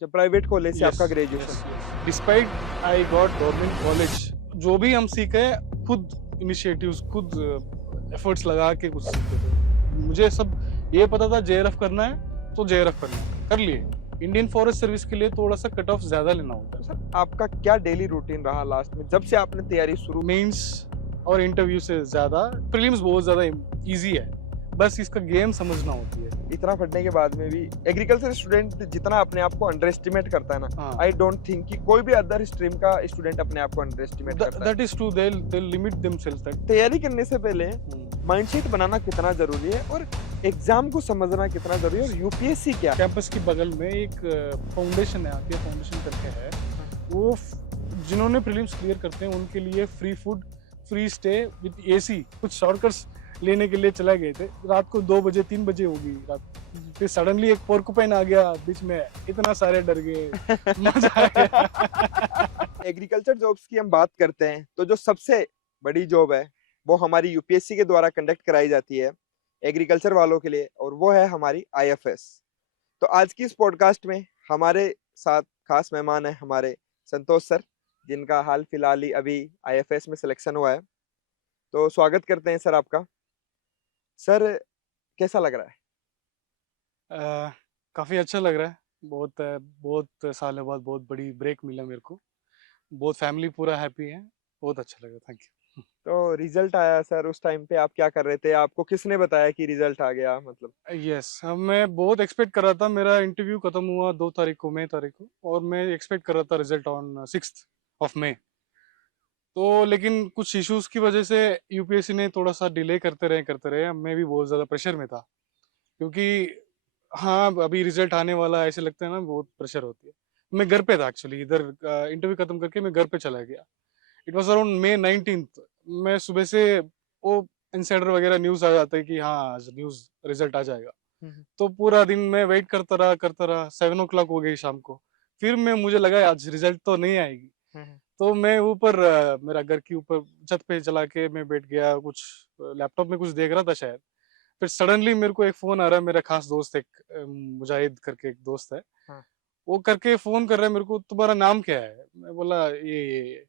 अच्छा, private college से yes आपका yes graduation. Yes despite I got government college, जो भी हम सीखे खुद इनिशिएटिव्स, खुद एफर्ट्स लगा के कुछ सीखे थे। मुझे सब ये पता था जेआरएफ करना है तो जेआरएफ करना है, कर लिए। इंडियन फॉरेस्ट सर्विस के लिए थोड़ा सा कट ऑफ ज्यादा लेना होता तो है। सर आपका क्या डेली रूटीन रहा लास्ट में जब से आपने तैयारी शुरू? मेंस और इंटरव्यू से ज्यादा प्रीलिम्स बहुत ज्यादा इजी है, बस इसका गेम समझना होती है। इतना पढ़ने के बाद में भी एग्रीकल्चर स्टूडेंट जितना अपने आप को अंडर एस्टिमेट करता है ना, हाँ, आई डोंट थिंक कि कोई भी अदर स्ट्रीम का स्टूडेंट अपने आप को अंडर एस्टिमेट करता है। That is true, they limit themselves that. तैयारी करने से पहले माइंडसेट बनाना कितना जरूरी है और एग्जाम को समझना कितना जरूरी है और यूपीएससी क्या है? कैंपस के बगल में एक फाउंडेशन है, आतिया फाउंडेशन करके है। वो जिन्होंने प्रीलिम्स क्लियर करते हैं उनके लिए free food, free stay with AC. कुछ शॉर्टकट्स लेने के लिए चला गए थे, रात को 2 बजे 3 बजे होगी रात, फिर सडनली एक पोर्कुपाइन आ गया बीच में, इतना सारे डर गए, मजा आ गया। एग्रीकल्चर जॉब्स की हम बात करते हैं तो जो सबसे बड़ी जॉब है वो हमारी यूपीएससी के द्वारा कंडक्ट कराई जाती है एग्रीकल्चर वालों के लिए, और वो है हमारी आईएफएस। तो आज की इस पॉडकास्ट में हमारे साथ खास मेहमान है हमारे संतोष सर, जिनका हाल फिलहाल ही अभी आईएफएस में सिलेक्शन हुआ है। तो स्वागत करते हैं सर आपका। सर कैसा लग रहा है? काफी अच्छा लग रहा है। बहुत सालों बाद बहुत बड़ी ब्रेक मिला मेरे को, बहुत फैमिली पूरा हैप्पी है, बहुत अच्छा लगा, थैंक यू। तो रिजल्ट आया सर, उस टाइम पे आप क्या कर रहे थे? आपको किसने बताया कि रिजल्ट आ गया? मतलब यस, मैं बहुत एक्सपेक्ट कर रहा था। मेरा इंटरव्यू खत्म हुआ 2 तारीख को, मई तारीख को, और मैं एक्सपेक्ट कर रहा था रिजल्ट ऑन 6 मई। तो लेकिन कुछ इश्यूज की वजह से यूपीएससी ने थोड़ा सा डिले करते रहे। मैं भी बहुत ज़्यादा प्रेशर में था, क्योंकि हाँ अभी रिजल्ट आने वाला है, ऐसे लगता है ना, बहुत प्रेशर होती है। मैं घर पे था एक्चुअली, इधर इंटरव्यू खत्म करके मैं घर पे चला गया। It was around May 19th। मैं सुबह से वो इंसाइडर वगैरह न्यूज आ जाता है कि हाँ न्यूज रिजल्ट आ जाएगा, हम्म, तो पूरा दिन मैं वेट करता रहा 7 o'clock हो गई शाम को। फिर मैं मुझे लगा आज रिजल्ट तो नहीं आएगी, हम्म, तो मैं ऊपर मेरा घर के ऊपर छत पे चला के मैं बैठ गया, कुछ लैपटॉप में कुछ देख रहा था शायद। फिर सडनली मेरे को एक फोन आ रहा है, मेरा खास दोस्त एक मुजाहिद करके एक दोस्त है, हाँ। वो करके फोन कर रहा है मेरे को, तुम्हारा नाम क्या है? मैं बोला ये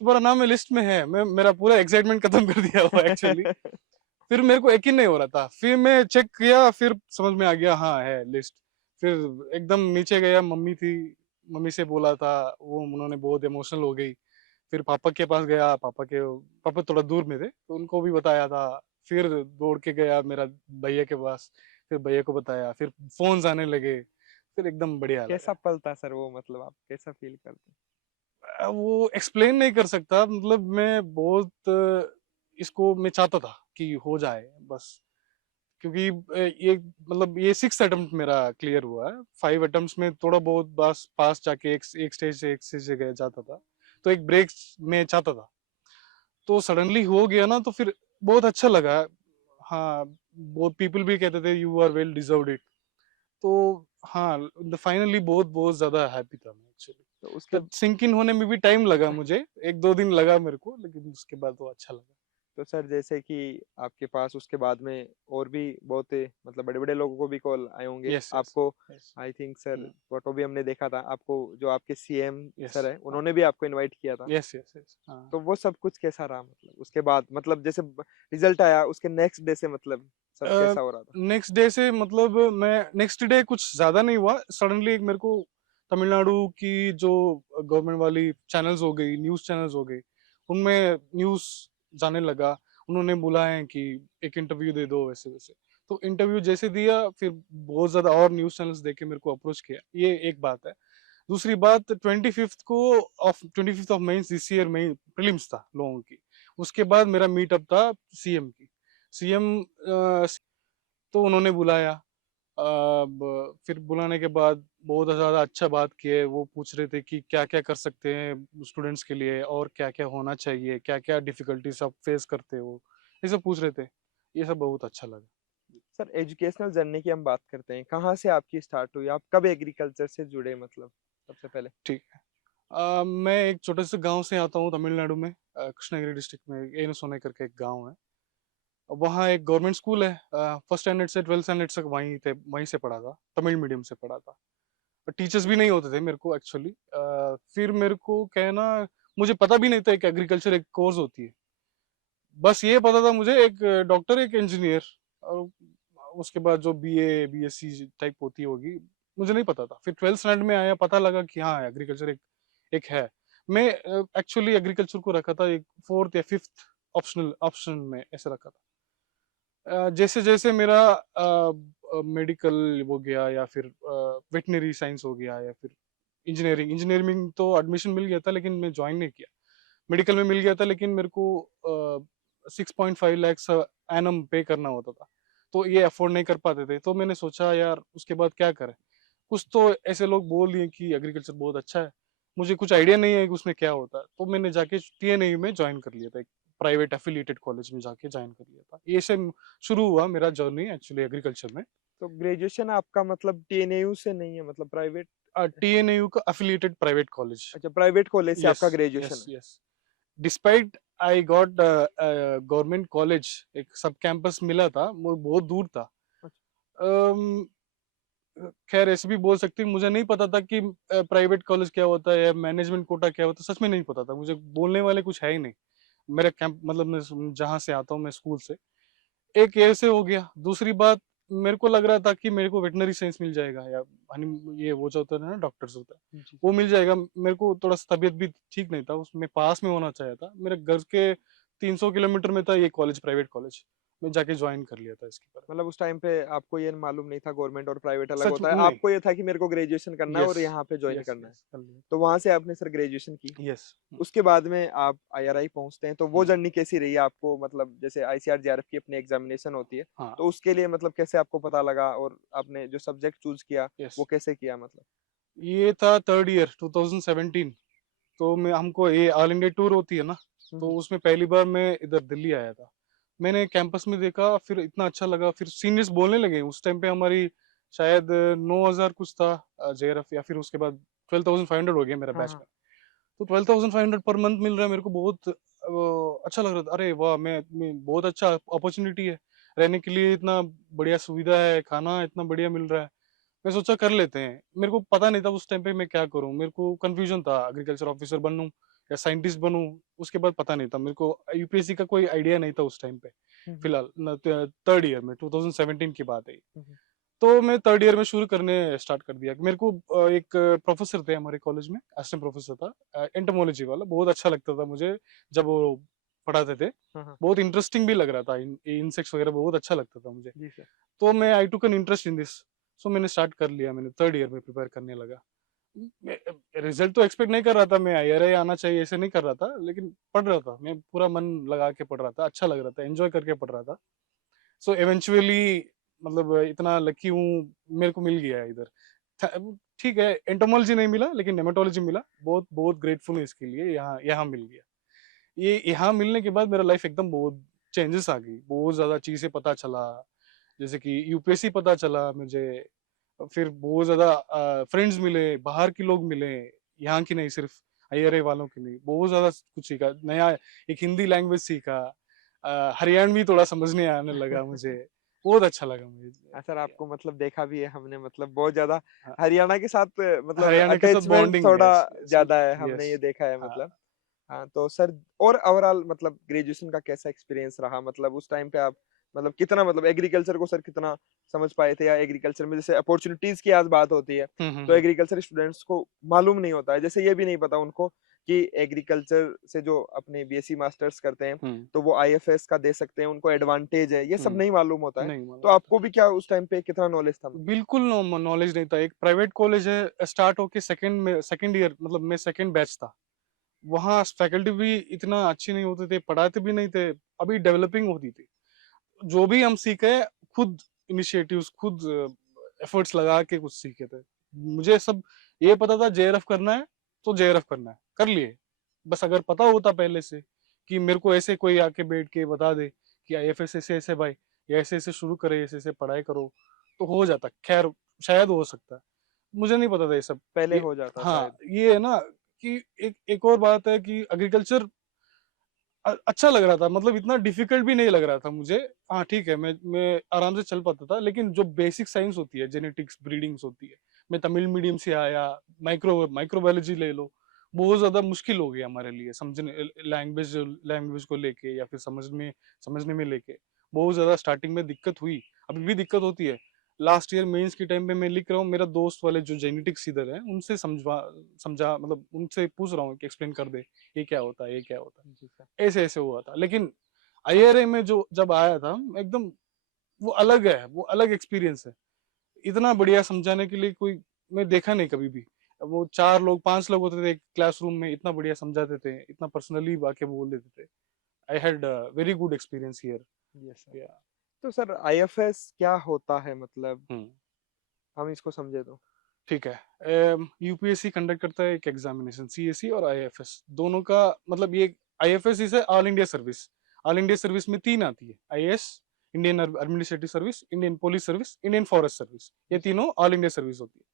तुम्हारा नाम है लिस्ट में है। मैं मेरा पूरा एक्साइटमेंट खत्म कर दिया हुआ एक्चुअली। फिर मेरे को यकीन नहीं हो रहा था, फिर मैं चेक किया, फिर समझ में आ गया हाँ है लिस्ट। फिर एकदम नीचे गया, मम्मी थी, मम्मी से बोला था, वो उन्होंने बहुत इमोशनल हो गई। फिर पापा के पास गया, पापा थोड़ा दूर में थे तो उनको भी बताया था। फिर दौड़ के गया मेरा भैया के पास, फिर भैया को बताया, फिर फोन्स आने लगे, फिर एकदम बढ़िया कैसा लगा। पल था सर वो? मतलब आप कैसा फील करते? वो एक्सप्लेन नहीं कर सकता, मतलब मैं बहुत इसको मैं चाहता था कि हो जाए बस, क्योंकि ये मतलब ये 6 अटेम्प्ट मेरा क्लियर हुआ है। 5 अटेम्प्ट में थोड़ा बहुत बस पास जाके एक स्टेज से एक स्टेज से गया जाता था, तो एक ब्रेक मैं चाहता था। तो सडनली हो गया ना, तो फिर बहुत अच्छा लगा। हाँ, बहुत पीपल भी कहते थे you are well deserved it. तो हाँ, फाइनली बहुत बहुत ज्यादा हैप्पी था मैं एक्चुअली। तो उसके सिंक इन होने में भी टाइम लगा मुझे, 1-2 दिन लगा मेरे को, लेकिन उसके बाद वो अच्छा लगा। तो सर जैसे कि आपके पास उसके बाद में और भी बहुत मतलब बड़े बड़े लोगों को भी कॉल आए होंगे यस यस आपको। Yes. I think sir photo भी हमने देखा था आपको, जो आपके सीएम यस सर है हाँ। उन्होंने भी आपको इनवाइट किया था। यस यस यस हाँ। तो वो सब कुछ कैसा रहा? मतलब उसके बाद मतलब जैसे रिजल्ट आया उसके नेक्स्ट डे से मतलब सब कैसा हो रहा था? नेक्स्ट डे से मतलब मैं नेक्स्ट डे कुछ ज्यादा नहीं हुआ, सडनली एक मेरे को तमिलनाडु की जो गवर्नमेंट वाली चैनल्स हो गई, न्यूज चैनल्स हो गई, उनमें न्यूज जाने लगा। उन्होंने बोला है कि एक इंटरव्यू दे दो, वैसे वैसे। तो इंटरव्यू जैसे दिया, फिर बहुत ज्यादा और न्यूज चैनल्स देके मेरे को अप्रोच किया, ये एक बात है। दूसरी बात, 25th of May this year में प्रीलिम्स था लोगों की। उसके बाद मेरा मीटअप था सीएम की। सीएम तो उन्होंने बुलाया। फिर बुलाने के बाद बहुत ज्यादा अच्छा बात किए। वो पूछ रहे थे कि क्या क्या कर सकते हैं स्टूडेंट्स के लिए, और क्या क्या होना चाहिए, क्या क्या डिफिकल्टीज आप फेस करते हो, ये सब पूछ रहे थे। ये सब बहुत अच्छा लगा। सर एजुकेशनल जर्नी की हम बात करते हैं, कहाँ से आपकी स्टार्ट हुई? आप कब एग्रीकल्चर से जुड़े मतलब सबसे पहले? ठीक है। मैं एक छोटे से गांव से आता हूँ तमिलनाडु में, कृष्णगिरी डिस्ट्रिक्ट में एन सोने करके एक गांव है। वहाँ एक गवर्नमेंट स्कूल है, फर्स्ट स्टैंडर्ड से 12th स्टैंडर्ड तक वहीं से पढ़ा था, तमिल मीडियम से पढ़ा था। टीचर्स भी नहीं होते थे मेरे को एक्चुअली। फिर मेरे को क्या है ना, मुझे पता भी नहीं था एक एग्रीकल्चर एक कोर्स होती है। बस ये पता था मुझे एक डॉक्टर एक इंजीनियर, और उसके बाद जो बीए बीएससी टाइप होती होगी, मुझे नहीं पता था। फिर 12th स्टैंडर्ड में आया, पता लगा कि हाँ एग्रीकल्चर एक एक है। मैं एक्चुअली एग्रीकल्चर को रखा था एक फोर्थ या फिफ्थ ऑप्शनल ऑप्शन में ऐसे रखा था। जैसे जैसे मेरा मेडिकल हो गया या फिर वेटनरी साइंस हो गया या फिर इंजीनियरिंग इंजीनियरिंग तो एडमिशन मिल गया था, लेकिन मैं ज्वाइन नहीं किया। मेडिकल में मिल गया था, लेकिन मेरे को 6.5 लाख एनम पे करना होता था, तो ये अफोर्ड नहीं कर पाते थे। तो मैंने सोचा यार उसके बाद क्या करें। कुछ तो ऐसे लोग बोल दिए कि एग्रीकल्चर बहुत अच्छा है, मुझे कुछ आइडिया नहीं है कि उसमें क्या होता है। तो मैंने जाके टीएनयू में ज्वाइन कर लिया था, एक प्राइवेट एफिलिएटेड कॉलेज में जाके ज्वाइन कर लिया था। ये से शुरू हुआ मेरा जर्नी एक्चुअली एग्रीकल्चर में। तो ग्रेजुएशन आपका मतलब टीएनयू से नहीं है, मतलब प्राइवेट? टीएनयू का एफिलिएटेड प्राइवेट कॉलेज। अच्छा, प्राइवेट कॉलेज से यस, आपका ग्रेजुएशन यस, है। Yes. Despite I got government college, एक सब कैंपस मिला था, वो बहुत दूर था। अच्छा। अम, खैर ऐसे भी बोल सकती हूँ, मुझे नहीं पता था कि प्राइवेट कॉलेज क्या होता है या मैनेजमेंट कोटा क्या होता है, सच में नहीं पता था मुझे। बोलने वाले कुछ है ही नहीं मेरे कैंप, मतलब मैं जहाँ से आता हूँ, मैं स्कूल से। एक ऐसे हो गया। दूसरी बात, मेरे को लग रहा था कि मेरे को वेटनरी साइंस मिल जाएगा, या ये वो जो होता है ना डॉक्टर्स होता है, जी। वो मिल जाएगा। मेरे को थोड़ा सा तबीयत भी ठीक नहीं था, उसमें पास में होना चाहिए था। मेरे घर के 300 किलोमीटर में था ये कॉलेज, प्राइवेट कॉलेज। मैं जाके ज्वाइन कर लिया था इसके बारे मतलब उस टाइम पे आपको ये मालूम नहीं था गवर्नमेंट और प्राइवेट में। अलग सच में होता है, नहीं। आपको ये था कि मेरे को ग्रेजुएशन करना है यस, और यहाँ पे ज्वाइन यस, करना है। यस, कर लिया। तो वहां से आपने सर ग्रेजुएशन की। यस। उसके बाद में आप आईआरआई पहुंचते हैं, तो वो हम्म, जर्नी कैसी रही आपको? मतलब जैसे आईसीआर जेआरएफ की अपनी एग्जामिनेशन होती है, हाँ। तो उसके लिए मतलब कैसे आपको पता लगा और आपने जो सब्जेक्ट चूज किया यस, वो कैसे किया मतलब? ये था थर्ड ईयर 2017। तो मैं हमको ये ऑल इंडिया टूर होती है ना, तो हम्म। उसमें पहली बार मैं इधर दिल्ली आया था। मैंने कैंपस में देखा, फिर इतना अच्छा लगा। फिर सीनियर्स बोलने लगे, उस टाइम पे हमारी शायद 9,000 कुछ था जेआरएफ, या फिर उसके बाद 12,500 हो गया मेरा हाँ बैच हाँ। में। तो 12,500 पर मंथ मिल रहा है मेरे को, बहुत अच्छा लग रहा था। अरे वाह, मैं बहुत अच्छा अपॉर्चुनिटी है, रहने के लिए इतना बढ़िया सुविधा है, खाना इतना बढ़िया मिल रहा है। मैं सोचा कर लेते हैं। मेरे को पता नहीं था उस टाइम पे मैं क्या करूं, मेरे को कंफ्यूजन था, एग्रीकल्चर ऑफिसर बनूं या साइंटिस्ट बनूं। उसके बाद पता नहीं था मेरे को, यूपीएससी का कोई आइडिया नहीं था उस टाइम पे। हम्म। फिलहाल थर्ड ईयर में 2017 की बात है ये। हम्म। तो मैं थर्ड ईयर में शुरू करने स्टार्ट कर दिया। मेरे को एक प्रोफेसर थे हमारे कॉलेज में, असिस्टेंट प्रोफेसर था एंटोमोलॉजी वाला, बहुत अच्छा लगता था मुझे जब वो पढ़ाते थे। हाँ हाँ। बहुत इंटरेस्टिंग भी लग रहा था, इंसेक्ट्स वगैरह बहुत अच्छा लगता था मुझे। जी सर। तो मैं आई टूक एन इंटरेस्ट इन दिस। सो मैंने स्टार्ट कर लिया, मैंने थर्ड ईयर में प्रिपेयर करने लगा। रिजल्ट तो एक्सपेक्ट नहीं कर रहा था मैं, आईआरआई आना चाहिए ऐसे नहीं कर रहा था, लेकिन पढ़ रहा था मैं, पूरा मन लगा के पढ़ रहा था, अच्छा लग रहा था, एंजॉय करके पढ़ रहा था। सो एवेंचुअली, मतलब इतना लकी हूँ, मेरे को मिल गया है इधर। ठीक है, एंटोमोलॉजी नहीं मिला, लेकिन नेमेटोलॉजी मिला। बहुत बहुत ग्रेटफुल हूँ इसके लिए, यहाँ यहाँ मिल गया। ये यहाँ मिलने के बाद मेरा लाइफ एकदम बहुत चेंजेस आ गई, बहुत ज्यादा चीजें पता चला। जैसे कि यूपीएससी पता चला मुझे, फिर बहुत ज्यादा फ्रेंड्स मिले, बाहर के लोग मिले, यहाँ की नहीं, सिर्फ आईआरए वालों की नहीं, बहुत ज्यादा कुछ सीखा नया। एक हिंदी लैंग्वेज सीखा, हरियाणवी थोड़ा समझने आने लगा मुझे, बहुत अच्छा लगा हाँ सर, मुझे। आपको मतलब देखा भी है हमने, मतलब बहुत ज्यादा हाँ, हरियाणा के साथ मतलब हरियाणा के साथ अटैचमेंट बॉन्डिंग है। थोड़ा यस, यस, ज्यादा है, हमने यस। ये देखा है हाँ। मतलब। हाँ तो सर, और ओवरऑल मतलब ग्रेजुएशन का कैसा एक्सपीरियंस रहा? मतलब उस टाइम पे आप मतलब कितना, मतलब एग्रीकल्चर को सर कितना समझ पाए थे? या एग्रीकल्चर में जैसे अपॉर्चुनिटीज की आज बात होती है, तो हम्म। एग्रीकल्चर स्टूडेंट्स को मालूम नहीं होता है, जैसे ये भी नहीं पता उनको कि एग्रीकल्चर से जो अपने बीएससी मास्टर्स करते हैं हम्म। तो वो आईएफएस का दे सकते हैं, उनको एडवांटेज है, ये सब नहीं मालूम होता है। नहीं तो मालूम होता। आपको भी क्या उस टाइम पे कितना नॉलेज था मतलब? बिल्कुल नॉलेज नहीं था। एक प्राइवेट कॉलेज है, स्टार्ट होके सेकंड ईयर, मतलब मैं सेकंड बैच था। वहाँ फैकल्टी भी इतना अच्छी नहीं होते थे, पढ़ाते भी नहीं थे, अभी डेवलपिंग होती थी। जो भी हम सीखे, खुद इनिशिएटिव्स, खुद एफर्ट्स लगा के कुछ सीखे थे। मुझे सब ये पता था, जेआरएफ करना है तो जेआरएफ करना है, कर लिए। बस अगर पता होता पहले से कि मेरे को ऐसे कोई आके बैठ के बता दे कि आईएफएस ऐसे ऐसे भाई, या ऐसे ऐसे शुरू करे, ऐसे ऐसे पढ़ाई करो, तो हो जाता। खैर, शायद हो सकता है, मुझे नहीं पता था ये सब। पहले ये, हो जाता हाँ, शायद। ये है ना कि एक और बात है कि एग्रीकल्चर अच्छा लग रहा था, मतलब इतना डिफिकल्ट भी नहीं लग रहा था मुझे। हाँ ठीक है, मैं आराम से चल पाता था, लेकिन जो बेसिक साइंस होती है, जेनेटिक्स, ब्रीडिंग्स होती है, मैं तमिल मीडियम से आया, माइक्रोबायोलॉजी ले लो, बहुत ज्यादा मुश्किल हो गया हमारे लिए समझने, लैंग्वेज को लेके या फिर समझने में लेके बहुत ज्यादा स्टार्टिंग में दिक्कत हुई, अभी भी दिक्कत होती है। लास्ट ईयर मेंस के टाइम पे मैं लिख रहा हूँ, मेरा दोस्त वाले जो जेनेटिक्स इधर है उनसे समझा मतलब उनसे पूछ रहा हूँ कि एक्सप्लेन कर दे, ये क्या होता है, ये क्या होता है, जी सर। ऐसे ऐसे हुआ था। लेकिन आईआरए में जो जब आया था एकदम वो अलग है, वो अलग एक्सपीरियंस है। इतना बढ़िया समझाने के लिए कोई मैं देखा नहीं कभी भी। वो 4 लोग 5 लोग होते थे एक क्लासरूम में, इतना बढ़िया समझाते थे, इतना पर्सनली आके बोल देते थे। I had very good experience here. Yes sir. या तो सर आईएफएस क्या होता है, मतलब हम्म हम इसको समझे तो। ठीक है। यूपीएससी कंडक्ट करता है एक एग्जामिनेशन, सीएससी और आईएफएस दोनों का। मतलब ये आईएफएस इसे all India service. All India service में 3 आती है, IAS, Indian administrative service, Indian police service, Indian forest service, ये जी सर। तीनों ऑल इंडिया सर्विस होती है।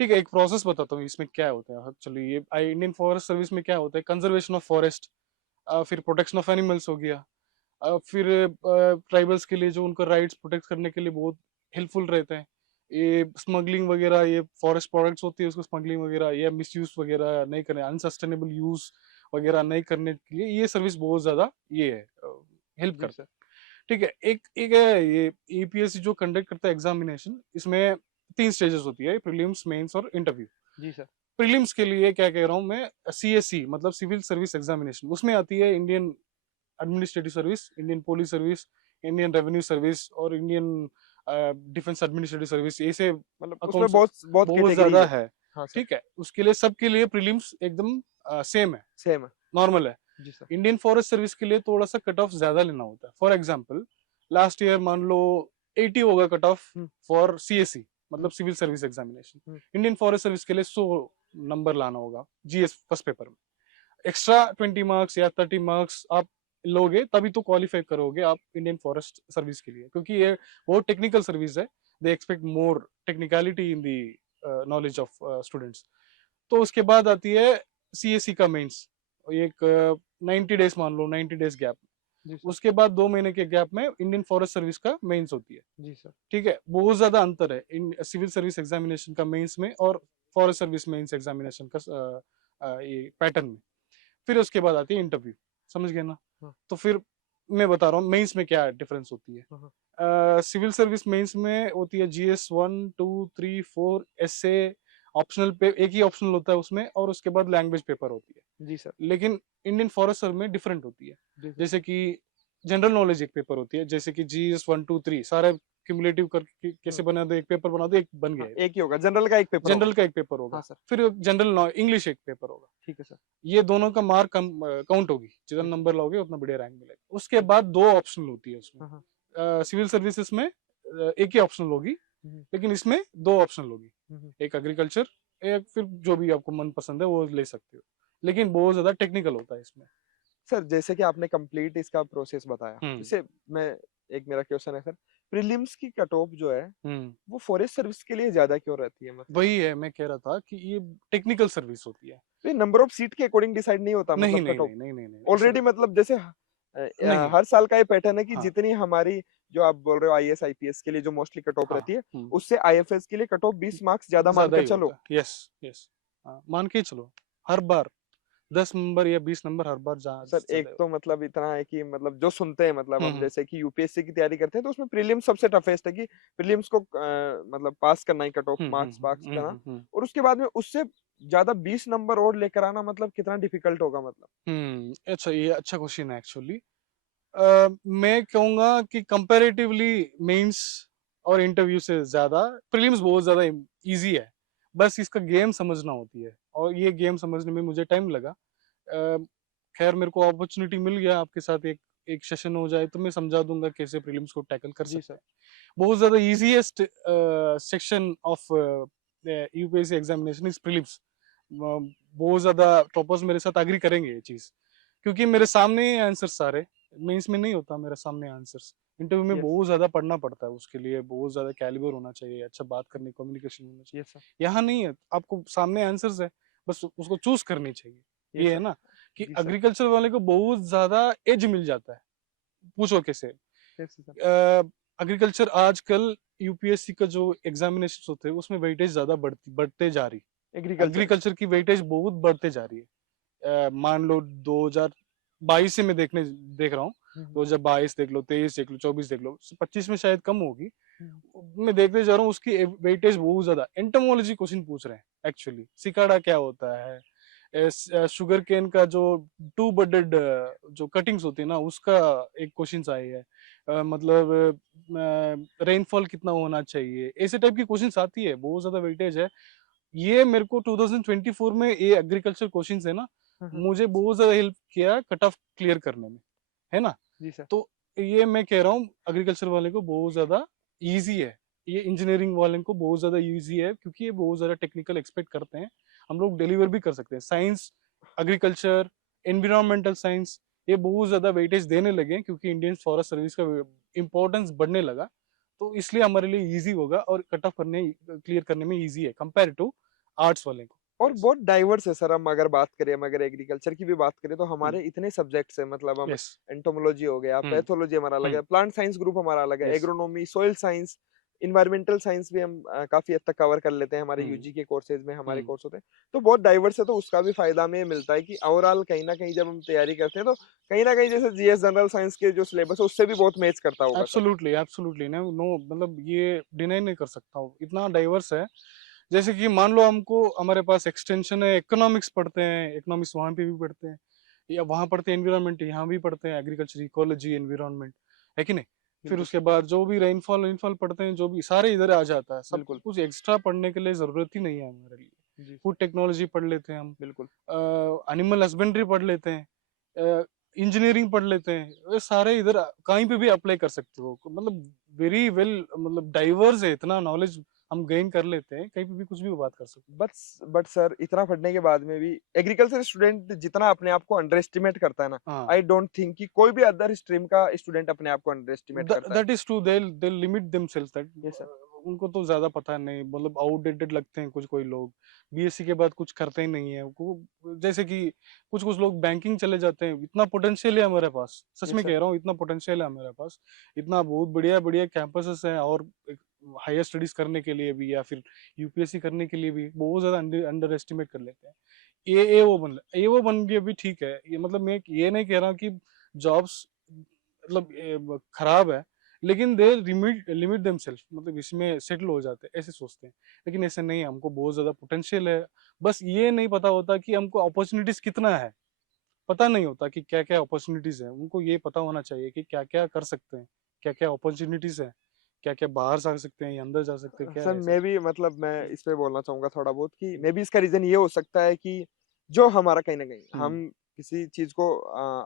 ठीक है, एक प्रोसेस बताता हूँ इसमें क्या होता है। चलिए, ये इंडियन फॉरेस्ट सर्विस में क्या होता है, कंजर्वेशन ऑफ फॉरेस्ट, फिर प्रोटेक्शन ऑफ एनिमल्स हो गया, फिर ट्राइबल्स के लिए जो उनका राइट्स प्रोटेक्ट करने के लिए बहुत हेल्पफुल रहते हैं। ये स्मगलिंग वगैरह, ये फॉरेस्ट प्रोडक्ट्स होती है उसको स्मगलिंग वगैरह या मिसयूज वगैरह नहीं करने, अनसस्टेनेबल यूज वगैरह नहीं करने के लिए ये सर्विस बहुत ज्यादा ये है, हेल्प जी करता सर। है। ठीक है, एक एक है ये ईपीएससी जो कंडक्ट करता है एग्जामिनेशन, इसमें 3 स्टेजेस होती है, प्रीलिम्स, मेंस और इंटरव्यू। जी सर। प्रीलिम्स के लिए क्या कह रहा हूँ मैं, सीएससी मतलब सिविल सर्विस एग्जामिनेशन, उसमें आती है Indian administrative service, Indian police service, Indian revenue service और इंडियन डिफेंस एडमिनिस्ट्रेटिव सर्विस, ऐसे मतलब उसमें अकाउंट्स बहुत बहुत बहुत कैटेगरी ज्यादा है। है। हाँ सर। ठीक है, उसके लिए सबके लिए प्रीलिम्स एकदम सेम है, सेम है। नॉर्मल है। जी सर। इंडियन फॉरेस्ट सर्विस के लिए थोड़ा सा कट ऑफ ज्यादा लेना होता है। फॉर एग्जाम्पल, लास्ट ईयर मान लो 80 होगा cut off hmm. For CSC, मतलब hmm. Civil service examination. Hmm. Indian forest service के लिए 100 नंबर लाना होगा जीएस फर्स्ट पेपर में। एक्स्ट्रा 20 मार्क्स या 30 मार्क्स आप लोगे तभी तो क्वालिफाई करोगे आप इंडियन फॉरेस्ट सर्विस के लिए, क्योंकि ये बहुत टेक्निकल सर्विस है। They expect more technicality in the knowledge of students. तो उसके बाद आती है सीएससी का मेंस, एक 90 डेज मान लो, 90 डेज गैप। जी सर। उसके बाद 2 महीने के गैप में इंडियन फॉरेस्ट सर्विस का मेंस होती है। जी सर। ठीक है, बहुत ज्यादा अंतर है इन सिविल सर्विस एग्जामिनेशन का मेंस में और फॉरेस्ट सर्विस मेंस एग्जामिनेशन का ये पैटर्न में। फिर उसके बाद आती है इंटरव्यू, समझ गए ना। हाँ। तो फिर मैं बता रहा हूँ मेंस में क्या डिफरेंस होती है। हाँ। हाँ। सिविल सर्विस मेंस में होती है जीएस 1 2 3 4 ऐसे ऑप्शनल पे, एक ही ऑप्शनल होता है उसमें, और उसके बाद लैंग्वेज पेपर होती है। जी सर। लेकिन इंडियन फॉरेस्ट सर्विस में डिफरेंट होती है। जी सर। जैसे कि जनरल नॉलेज एक पेपर होती है, जैसे कि जीएस 1 2 3 सारे क्यूमुलेटिव करके कैसे हम्म। बना दो, एक पेपर बना दो, एक बन हाँ, गया। एक ही होगा, जनरल का एक पेपर होगा। जनरल का एक पेपर होगा, हाँ सर। फिर जनरल इंग्लिश एक पेपर होगा। ठीक है सर। ये दोनों का मार्क काउंट होगी, जितना ठीक है। नंबर लाओगे उतना बढ़िया रैंक मिलेगा। उसके ठीक। बाद 2 ऑप्शनल होती है उसमें। हाँ हाँ। सिविल सर्विसेज में एक ही ऑप्शनल होगी, हम्म। लेकिन इसमें 2 ऑप्शनल होगी। हम्म। एक एग्रीकल्चर, एक फिर जो भी आपको मन पसंद है वो ले सकते हो, लेकिन बहुत ज्यादा टेक्निकल होता है इसमें। सर जैसे कि आपने कंप्लीट इसका प्रोसेस बताया, हम्म जैसे मैं, एक मेरा क्वेश्चन है सर, प्रीलिम्स की कट ऑफ जो है हम्म वो फॉरेस्ट सर्विस के लिए ज्यादा क्यों रहती है, मतलब वही है, मैं कह रहा था कि ये टेक्निकल सर्विस होती है। तो ये नंबर ऑफ सीट के अकॉर्डिंग डिसाइड नहीं होता, नहीं मतलब नहीं कट ऑफ नहीं नहीं नहीं नहीं ऐसा ऑलरेडी, मतलब जैसे नहीं। हर साल का ये पैटर्न है कि हाँ जितनी हमारी, जो आप बोल रहे हो आईएएस आईपीएस के लिए जो मोस्टली कट ऑफ हाँ। रहती है, उससे आईएफएस के लिए कट ऑफ 20 मार्क्स ज्यादा ज्यादा मानकर ही चलो। होता है, यस यस। हाँ, मान के ही चलो, हर बार 10 नंबर या 20 नंबर हर बार जा सर एक चले। तो मतलब इतना है कि मतलब जो सुनते हैं, मतलब हम हम्म जैसे कि यूपीएससी की तैयारी करते हैं तो उसमें प्रीलिम्स सबसे टफेस्ट है, कि प्रीलिम्स को मतलब पास करना ही, कट ऑफ मार्क्स पास करना, और उसके बाद में उससे ज्यादा 20 नंबर और लेकर आना, मतलब कितना डिफिकल्ट होगा, मतलब। अच्छा, ये अच्छा क्वेश्चन है एक्चुअली। मैं कहूंगा कि कंपैरेटिवली मेंस और इंटरव्यू से ज्यादा प्रीलिम्स बहुत ज्यादा इजी है। बस इसका गेम समझना होती है, और ये गेम समझने में मुझे टाइम लगा। अ, खैर, मेरे को अपॉर्चुनिटी मिल गया आपके साथ, एक एक सेशन हो जाए तो मैं समझा दूंगा कैसे प्रीलिम्स को टैकल कर जी सकते सर। हैं। बहुत ज्यादा easiest section of UPSC examination is prelims. बहुत ज्यादा टॉपर्स मेरे साथ एग्री करेंगे ये चीज, क्योंकि मेरे सामने आंसर सारे, मेंस में नहीं होता मेरे सामने आंसर्स। इंटरव्यू में यस। बहुत ज्यादा पढ़ना पड़ता है, उसके लिए बहुत ज्यादा कैलिबर होना चाहिए, अच्छा बात करने, कम्युनिकेशन होना चाहिए। Yes sir. यहाँ नहीं है, आपको सामने आंसर्स है, बस उसको चूज करनी चाहिए। यस ये है सर। ना कि जी सर। एग्रीकल्चर वाले को बहुत ज्यादा एज मिल जाता है। पूछो कैसे। Yes sir. एग्रीकल्चर आजकल यूपीएससी का जो एग्जामिनेशन होते हैं उसमें वेटेज ज्यादा बढ़ते जा रही। एग्रीकल्चर। एग्रीकल्चर की वेटेज बहुत बढ़ते जा रही है। मान लो 2022 से मैं देख रहा हूँ। हम्म, 2022 देख लो, 23 देख लो, 24 देख लो, 25 में शायद कम होगी। हम्म, मैं देखते जा रहा हूँ उसकी वेटेज बहुत ज्यादा। एंटोमोलॉजी क्वेश्चन पूछ रहे हैं एक्चुअली, सिकाड़ा क्या होता है, शुगर केन का जो टू बडेड जो कटिंग्स होती है ना उसका एक क्वेश्चन आई है। मतलब रेनफॉल कितना होना चाहिए, ऐसे टाइप की क्वेश्चंस आती है, बहुत ज्यादा वेटेज है। ये मेरे को 2024 में ये एग्रीकल्चर क्वेश्चंस है ना, हम्म, मुझे बहुत ज्यादा हेल्प किया कट ऑफ क्लियर करने में, है ना। जी सर। तो ये मैं कह रहा हूँ एग्रीकल्चर वाले को बहुत ज्यादा इजी है, ये इंजीनियरिंग वाले को बहुत ज्यादा इजी है, क्योंकि ये बहुत ज्यादा टेक्निकल एक्सपेक्ट करते हैं, हम लोग डिलीवर भी कर सकते हैं। साइंस, एग्रीकल्चर, एनवायरमेंटल साइंस, ये बहुत ज्यादा वेटेज देने लगे हैं, क्योंकि इंडियन फॉरेस्ट सर्विस का इम्पोर्टेंस बढ़ने लगा। तो इसलिए हमारे लिए इजी होगा और कट ऑफ करने क्लियर करने में इजी है कंपेयर टू आर्ट्स वाले को। और यस। बहुत डाइवर्स है सर। हम अगर बात करें, हम अगर एग्रीकल्चर की भी बात करें तो हमारे इतने सब्जेक्ट्स हैं। मतलब हम यस। एंटोमोलॉजी हो गया, पैथोलॉजी हमारा अलग है, प्लांट साइंस ग्रुप हमारा अलग है, yes. Agronomy, soil science, environmental science भी हम काफी हद तक कवर कर लेते हैं हमारे हम्म। यूजी के कोर्सेज में, हमारे हम्म। कोर्स होते हैं। तो बहुत डाइवर्स है, तो उसका भी फायदा हमें मिलता है कि ओवरऑल कहीं ना कहीं जब हम तैयारी करते हैं तो कहीं ना कहीं जैसे जीएस जनरल साइंस के जो सिलेबस है उससे भी बहुत मैच करता होगा sir. Absolutely, absolutely no no, मतलब ये डिनाई नहीं कर सकता हूँ, इतना डाइवर्स है। जैसे कि मान लो हमको, हमारे पास एक्सटेंशन है, इकोनॉमिक्स पढ़ते हैं, इकोनॉमिक्स वहाँ पे भी पढ़ते हैं, या वहाँ पढ़ते हैं एनवायरनमेंट, यहाँ भी पढ़ते हैं एग्रीकल्चर, इकोलॉजी, एनवायरनमेंट, है कि नहीं। फिर बिल्कुल उसके बाद जो भी रेनफॉल रेनफॉल पढ़ते हैं, जो भी सारे इधर आ जाता है, सब बिल्कुल। कुछ एक्स्ट्रा पढ़ने के लिए जरूरत ही नहीं है हमारे लिए। जी फूड टेक्नोलॉजी पढ़ लेते हैं हम, बिल्कुल। एनिमल हस्बेंड्री पढ़ लेते हैं, इंजीनियरिंग पढ़ लेते हैं, ये सारे इधर कहीं पे भी अप्लाई कर सकते हो, मतलब वेरी वेल, मतलब डाइवर्स है, इतना नॉलेज हम गेन कर लेते हैं, कहीं पे भी कुछ भी बात कर सकते बट सर इतना पढ़ने के बाद में भी एग्रीकल्चर स्टूडेंट जितना अपने आप को अंडर एस्टिमेट करता है ना, हैं। हाँ, आई डोंट थिंक कि कोई भी अदर स्ट्रीम का स्टूडेंट अपने आप को अंडर एस्टिमेट करता है। That is true, they limit themselves that. Yes sir. उनको तो ज्यादा पता नहीं, मतलब आउटडेटेड लगते हैं कुछ कोई लोग, बीएससी के बाद कुछ करते ही नहीं है जैसे कि कुछ कुछ लोग बैंकिंग चले जाते हैं, इतना पोटेंशियल है हमारे पास, सच यस में सर। कह रहा हूँ, इतना पोटेंशियल है हमारे पास, इतना बहुत बढ़िया बढ़िया कैंपसेस हैं, और हायर स्टडीज करने के लिए भी, या फिर यूपीएससी करने के लिए भी बहुत ज्यादा अंडर एस्टिमेट कर लेते हैं। ए वो बन गया भी ठीक है, ये मतलब मैं ये नहीं कह रहा कि जॉब्स मतलब खराब है, लेकिन दे लिमिट लिमिट देमसेल्फ, मतलब इसमें सेटल हो जाते हैं, ऐसे सोचते हैं। लेकिन ऐसे नहीं है, हमको बहुत ज्यादा पोटेंशियल है, बस ये नहीं पता होता कि हमको अपॉर्चुनिटीज कितना है, पता नहीं होता कि क्या क्या अपॉर्चुनिटीज है, उनको ये पता होना चाहिए कि क्या क्या कर सकते हैं, क्या क्या अपॉर्चुनिटीज है, क्या क्या बाहर जा सकते हैं या अंदर जा सकते हैं, क्या सर है ऐसा। मैं भी मतलब मैं इस पे बोलना चाहूंगा थोड़ा बहुत कि मे भी इसका रीजन ये हो सकता है कि जो हमारा कहीं ना कहीं हम्म। हम किसी चीज को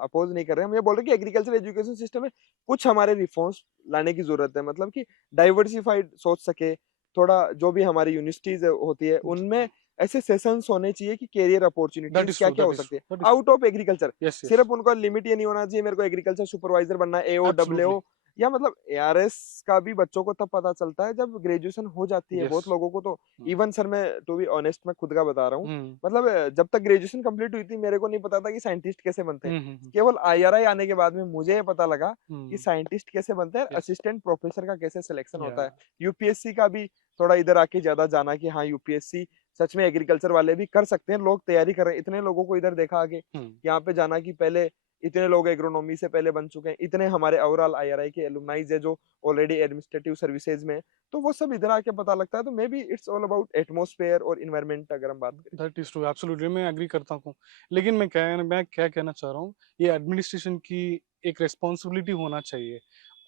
अपोज नहीं कर रहे, हम ये बोल रहे हैं कि एग्रीकल्चर एजुकेशन सिस्टम में कुछ हमारे रिफॉर्म्स लाने की जरूरत है। मतलब कि डाइवर्सिफाइड सोच सके थोड़ा, जो भी हमारी यूनिवर्सिटीज होती है उनमें ऐसे सेशंस होने चाहिए कि कैरियर दैट अपॉर्चुनिटीज इज क्या ट्रू, क्या दैट हो इज सकती ट्रू, है that is out of agriculture. True. Yes, yes. सिर्फ उनका लिमिट ये नहीं होना चाहिए मेरे को एग्रीकल्चर सुपरवाइजर बनना है, एओ एब्सोल्युटली। डब्ल्यू, या मतलब एआरएस का भी बच्चों को तब पता चलता है जब ग्रेजुएशन हो जाती है। यस। बहुत लोगों को तो इवन सर मैं टू बी ऑनेस्ट मैं खुद का बता रहा हूँ, हम्म। मतलब जब तक ग्रेजुएशन कंप्लीट हुई थी मेरे को नहीं पता था कि साइंटिस्ट कैसे बनते हैं। हम्म। केवल आईआरआई आने के बाद में मुझे ये पता लगा कि हम्म। साइंटिस्ट कैसे बनते हैं, यस। असिस्टेंट प्रोफेसर का कैसे सिलेक्शन या। होता है। यूपीएससी का भी थोड़ा इधर आके ज्यादा जाना कि हाँ यूपीएससी सच में एग्रीकल्चर वाले भी कर सकते हैं, लोग तैयारी कर रहे हैं। इतने लोगों को इधर देखा आगे हम्म। यहाँ पे जाना कि पहले इतने लोग एग्रोनॉमी से पहले बन चुके हैं, इतने हमारे ओवरऑल आईआरआई के एलुमनाइज है जो ऑलरेडी एडमिनिस्ट्रेटिव सर्विसेज में हैं। तो वो सब इधर आके पता लगता है। तो may be it's all about atmosphere और इन्वायरमेंट अगर हम बात करें। दैट इज ट्रू, एब्सोल्युटली, मैं एग्री करता हूँ। लेकिन मैं क्या कहना चाह रहा हूँ, ये एडमिनिस्ट्रेशन की एक रिस्पॉन्सिबिलिटी होना चाहिए,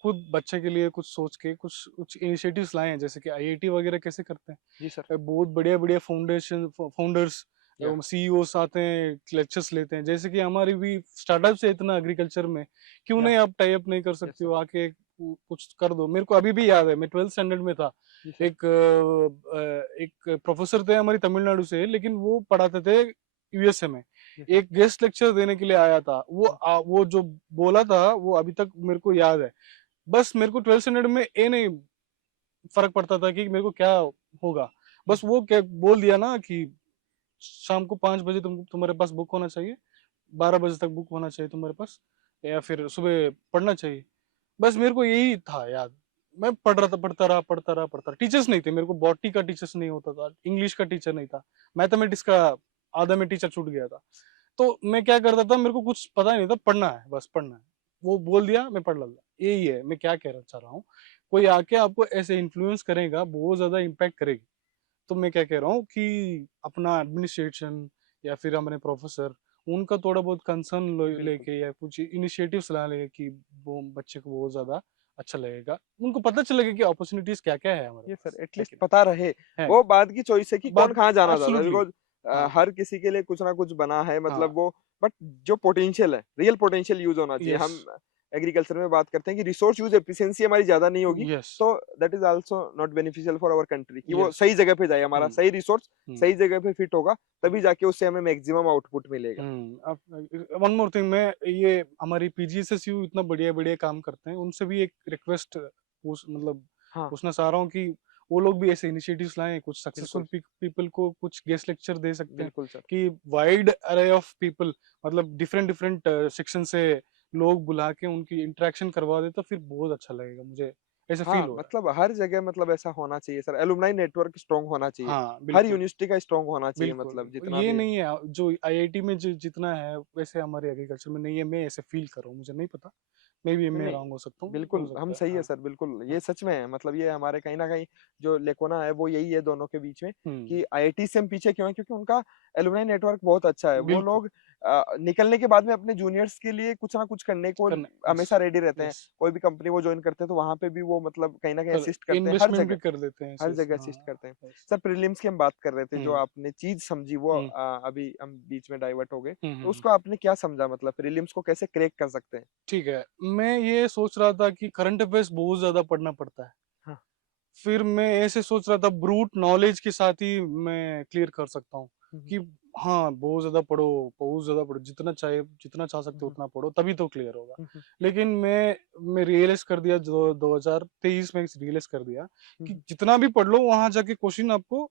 खुद बच्चे के लिए कुछ सोच के कुछ कुछ इनिशिएटिव्स लाए हैं, जैसे कि आईआईटी वगैरह कैसे करते हैं। जी सर। बहुत बढ़िया बढ़िया फाउंडर्स, या सीईओस आते हैं, लेक्चर्स लेते हैं, जैसे कि हमारी भी स्टार्टअप्स है इतना एग्रीकल्चर में, क्यों या नहीं आप टाई अप नहीं कर यस सकते सर। हो, आके कुछ कर दो। मेरे को अभी भी याद है, मैं 12th स्टैंडर्ड में था, जी सर। एक प्रोफेसर थे हमारी तमिलनाडु से, लेकिन वो पढ़ाते थे यूएसए में। Yes sir. एक गेस्ट लेक्चर देने के लिए आया था वो, वो जो बोला था वो अभी तक मेरे को याद है। बस मेरे को 12th स्टैंडर्ड में ये नहीं फर्क पड़ता था कि मेरे को क्या होगा, बस वो क्या बोल दिया ना कि शाम को 5 बजे तुम्हारे पास बुक होना चाहिए, 12 बजे तक बुक होना चाहिए तुम्हारे पास, या फिर सुबह पढ़ना चाहिए। बस मेरे को यही था याद, मैं पढ़ता रहा। टीचर्स नहीं थे मेरे को, बॉटनी का टीचर्स नहीं होता था, इंग्लिश का टीचर नहीं था, मैथमेटिक्स का आधा में टीचर छूट गया था। तो मैं क्या करता था, मेरे को कुछ पता ही नहीं था, पढ़ना है, बस पढ़ना है। वो बोल दिया, मैं पढ़ लेता। यही है मैं क्या कहना चाह रहा हूँ। कोई आके आपको ऐसे इन्फ्लुएंस करेगा, बहुत ज्यादा इम्पैक्ट करेगी। तो मैं क्या कह रहा हूँ कि अपना एडमिनिस्ट्रेशन या फिर हमारे प्रोफेसर, उनका थोड़ा बहुत कंसर्न बिल्कुल। लेके या कुछ इनिशिएटिव्स ला ले कि वो बच्चे को बहुत ज्यादा अच्छा लगेगा, उनको पता चलेगा कि अपॉर्चुनिटीज क्या क्या है हमारे ये सर पास, है एटलीस्ट कि पता रहे, नहीं है। वो बाद की चॉइस है कि कौन बात कहाँ जाना चाहता है, एब्सोल्युटली। बिकॉज़ हाँ हर किसी के लिए कुछ ना कुछ बना है, हाँ। मतलब वो, बट जो पोटेंशियल है, रियल पोटेंशियल यूज़ होना चाहिए। यस हम एग्रीकल्चर में बात करते हैं कि रिसोर्स यूज़ एफिशिएंसी हमारी ज़्यादा नहीं होगी, यस तो that is also not beneficial for our country कि वो यस। सही जगह पे जाए, हमारा हम्म सही रिसोर्स हम्म सही जगह पे फिट होगा, तभी जाके उससे हमें मैक्सिमम आउटपुट मिलेगा। अब वन मोर थिंग, मैं ये हमारी पीजीएसएसयू इतना बढ़िया बढ़िया काम करते हैं, उनसे भी एक रिक्वेस्ट मतलब हाँ, पूछना चाह रहा हूँ कि वो लोग भी ऐसे इनिशिएटिव्स लाएं, कुछ सक्सेसफुल बिल्कुल, पीपल को कुछ गेस्ट लेक्चर दे सकते हैं बिल्कुल सर। कि वाइड अरे ऑफ पीपल, मतलब डिफरेंट डिफरेंट सेक्शन से लोग बुला के उनकी इंटरेक्शन करवा दे, तो फिर बहुत अच्छा लगेगा, मुझे ऐसे फील हाँ, हो रहा मतलब हर जगह मतलब ऐसा होना चाहिए सर, एलुमनाई नेटवर्क स्ट्रॉन्ग होना है। चाहिए। हाँ हर बिल्कुल। यूनिवर्सिटी का स्ट्रॉन्ग होना चाहिए, मतलब बिल्कुल जितना ये भी। नहीं है जो आईआईटी में जितना है वैसे हमारे एग्रीकल्चर में नहीं है, मैं ऐसे फील कर रहा हूँ, मुझे नहीं पता, मे बी नहीं, मैं नहीं, रॉन्ग हो सकता हूँ, हो बिल्कुल, हम सकता है। सही है हाँ सर, बिल्कुल, हाँ। ये सच में है, मतलब ये हमारे कहीं न कहीं जो लेकोना है, वो यही है दोनों के बीच में हम्म। कि आईआईटी से हम पीछे क्यों हैं, क्योंकि उनका एलुमनाई नेटवर्क बहुत अच्छा है। वो बिल्कुल। लोग निकलने के बाद में अपने जूनियर्स के लिए कुछ ना कुछ करने को करने। यस हमेशा रेडी रहते हैं। यस। कोई भी कंपनी वो जॉइन करते हैं, तो वहाँ पे भी वो मतलब कहीं न कहीं कर असिस्ट करते हैं, इन्वेस्टमेंट भी कर देते हैं ऐसे हर ऐसे। जगह हाँ। असिस्ट करते हैं। यस। सर प्रीलिम्स की हम बात कर रहे थे, जो हम्म आपने चीज़ समझी वो हम्म अभी हम बीच में डाइवर्ट हो गए। तो हम्म। उसको आपने क्या समझा, मतलब प्रीलिम्स को कैसे क्रैक कर सकते हैं? ठीक है, मैं ये सोच रहा था कि करंट अफेयर्स बहुत ज्यादा पढ़ना पड़ता है, हाँ। फिर मैं ऐसे सोच रहा था ब्रूट नॉलेज के साथ ही मैं क्लियर कर सकता हूँ हुँ, हुँ, कि हाँ बहुत ज्यादा पढ़ो, जितना चाहे जितना चाह सकते हो हुँ, उतना पढ़ो, तभी तो क्लियर होगा। हुँ, हुँ, लेकिन मैं रियलाइज कर दिया, जो 2023 में रियलाइज कर दिया हुँ, कि हुँ, जितना भी पढ़ लो वहां जाके क्वेश्चन आपको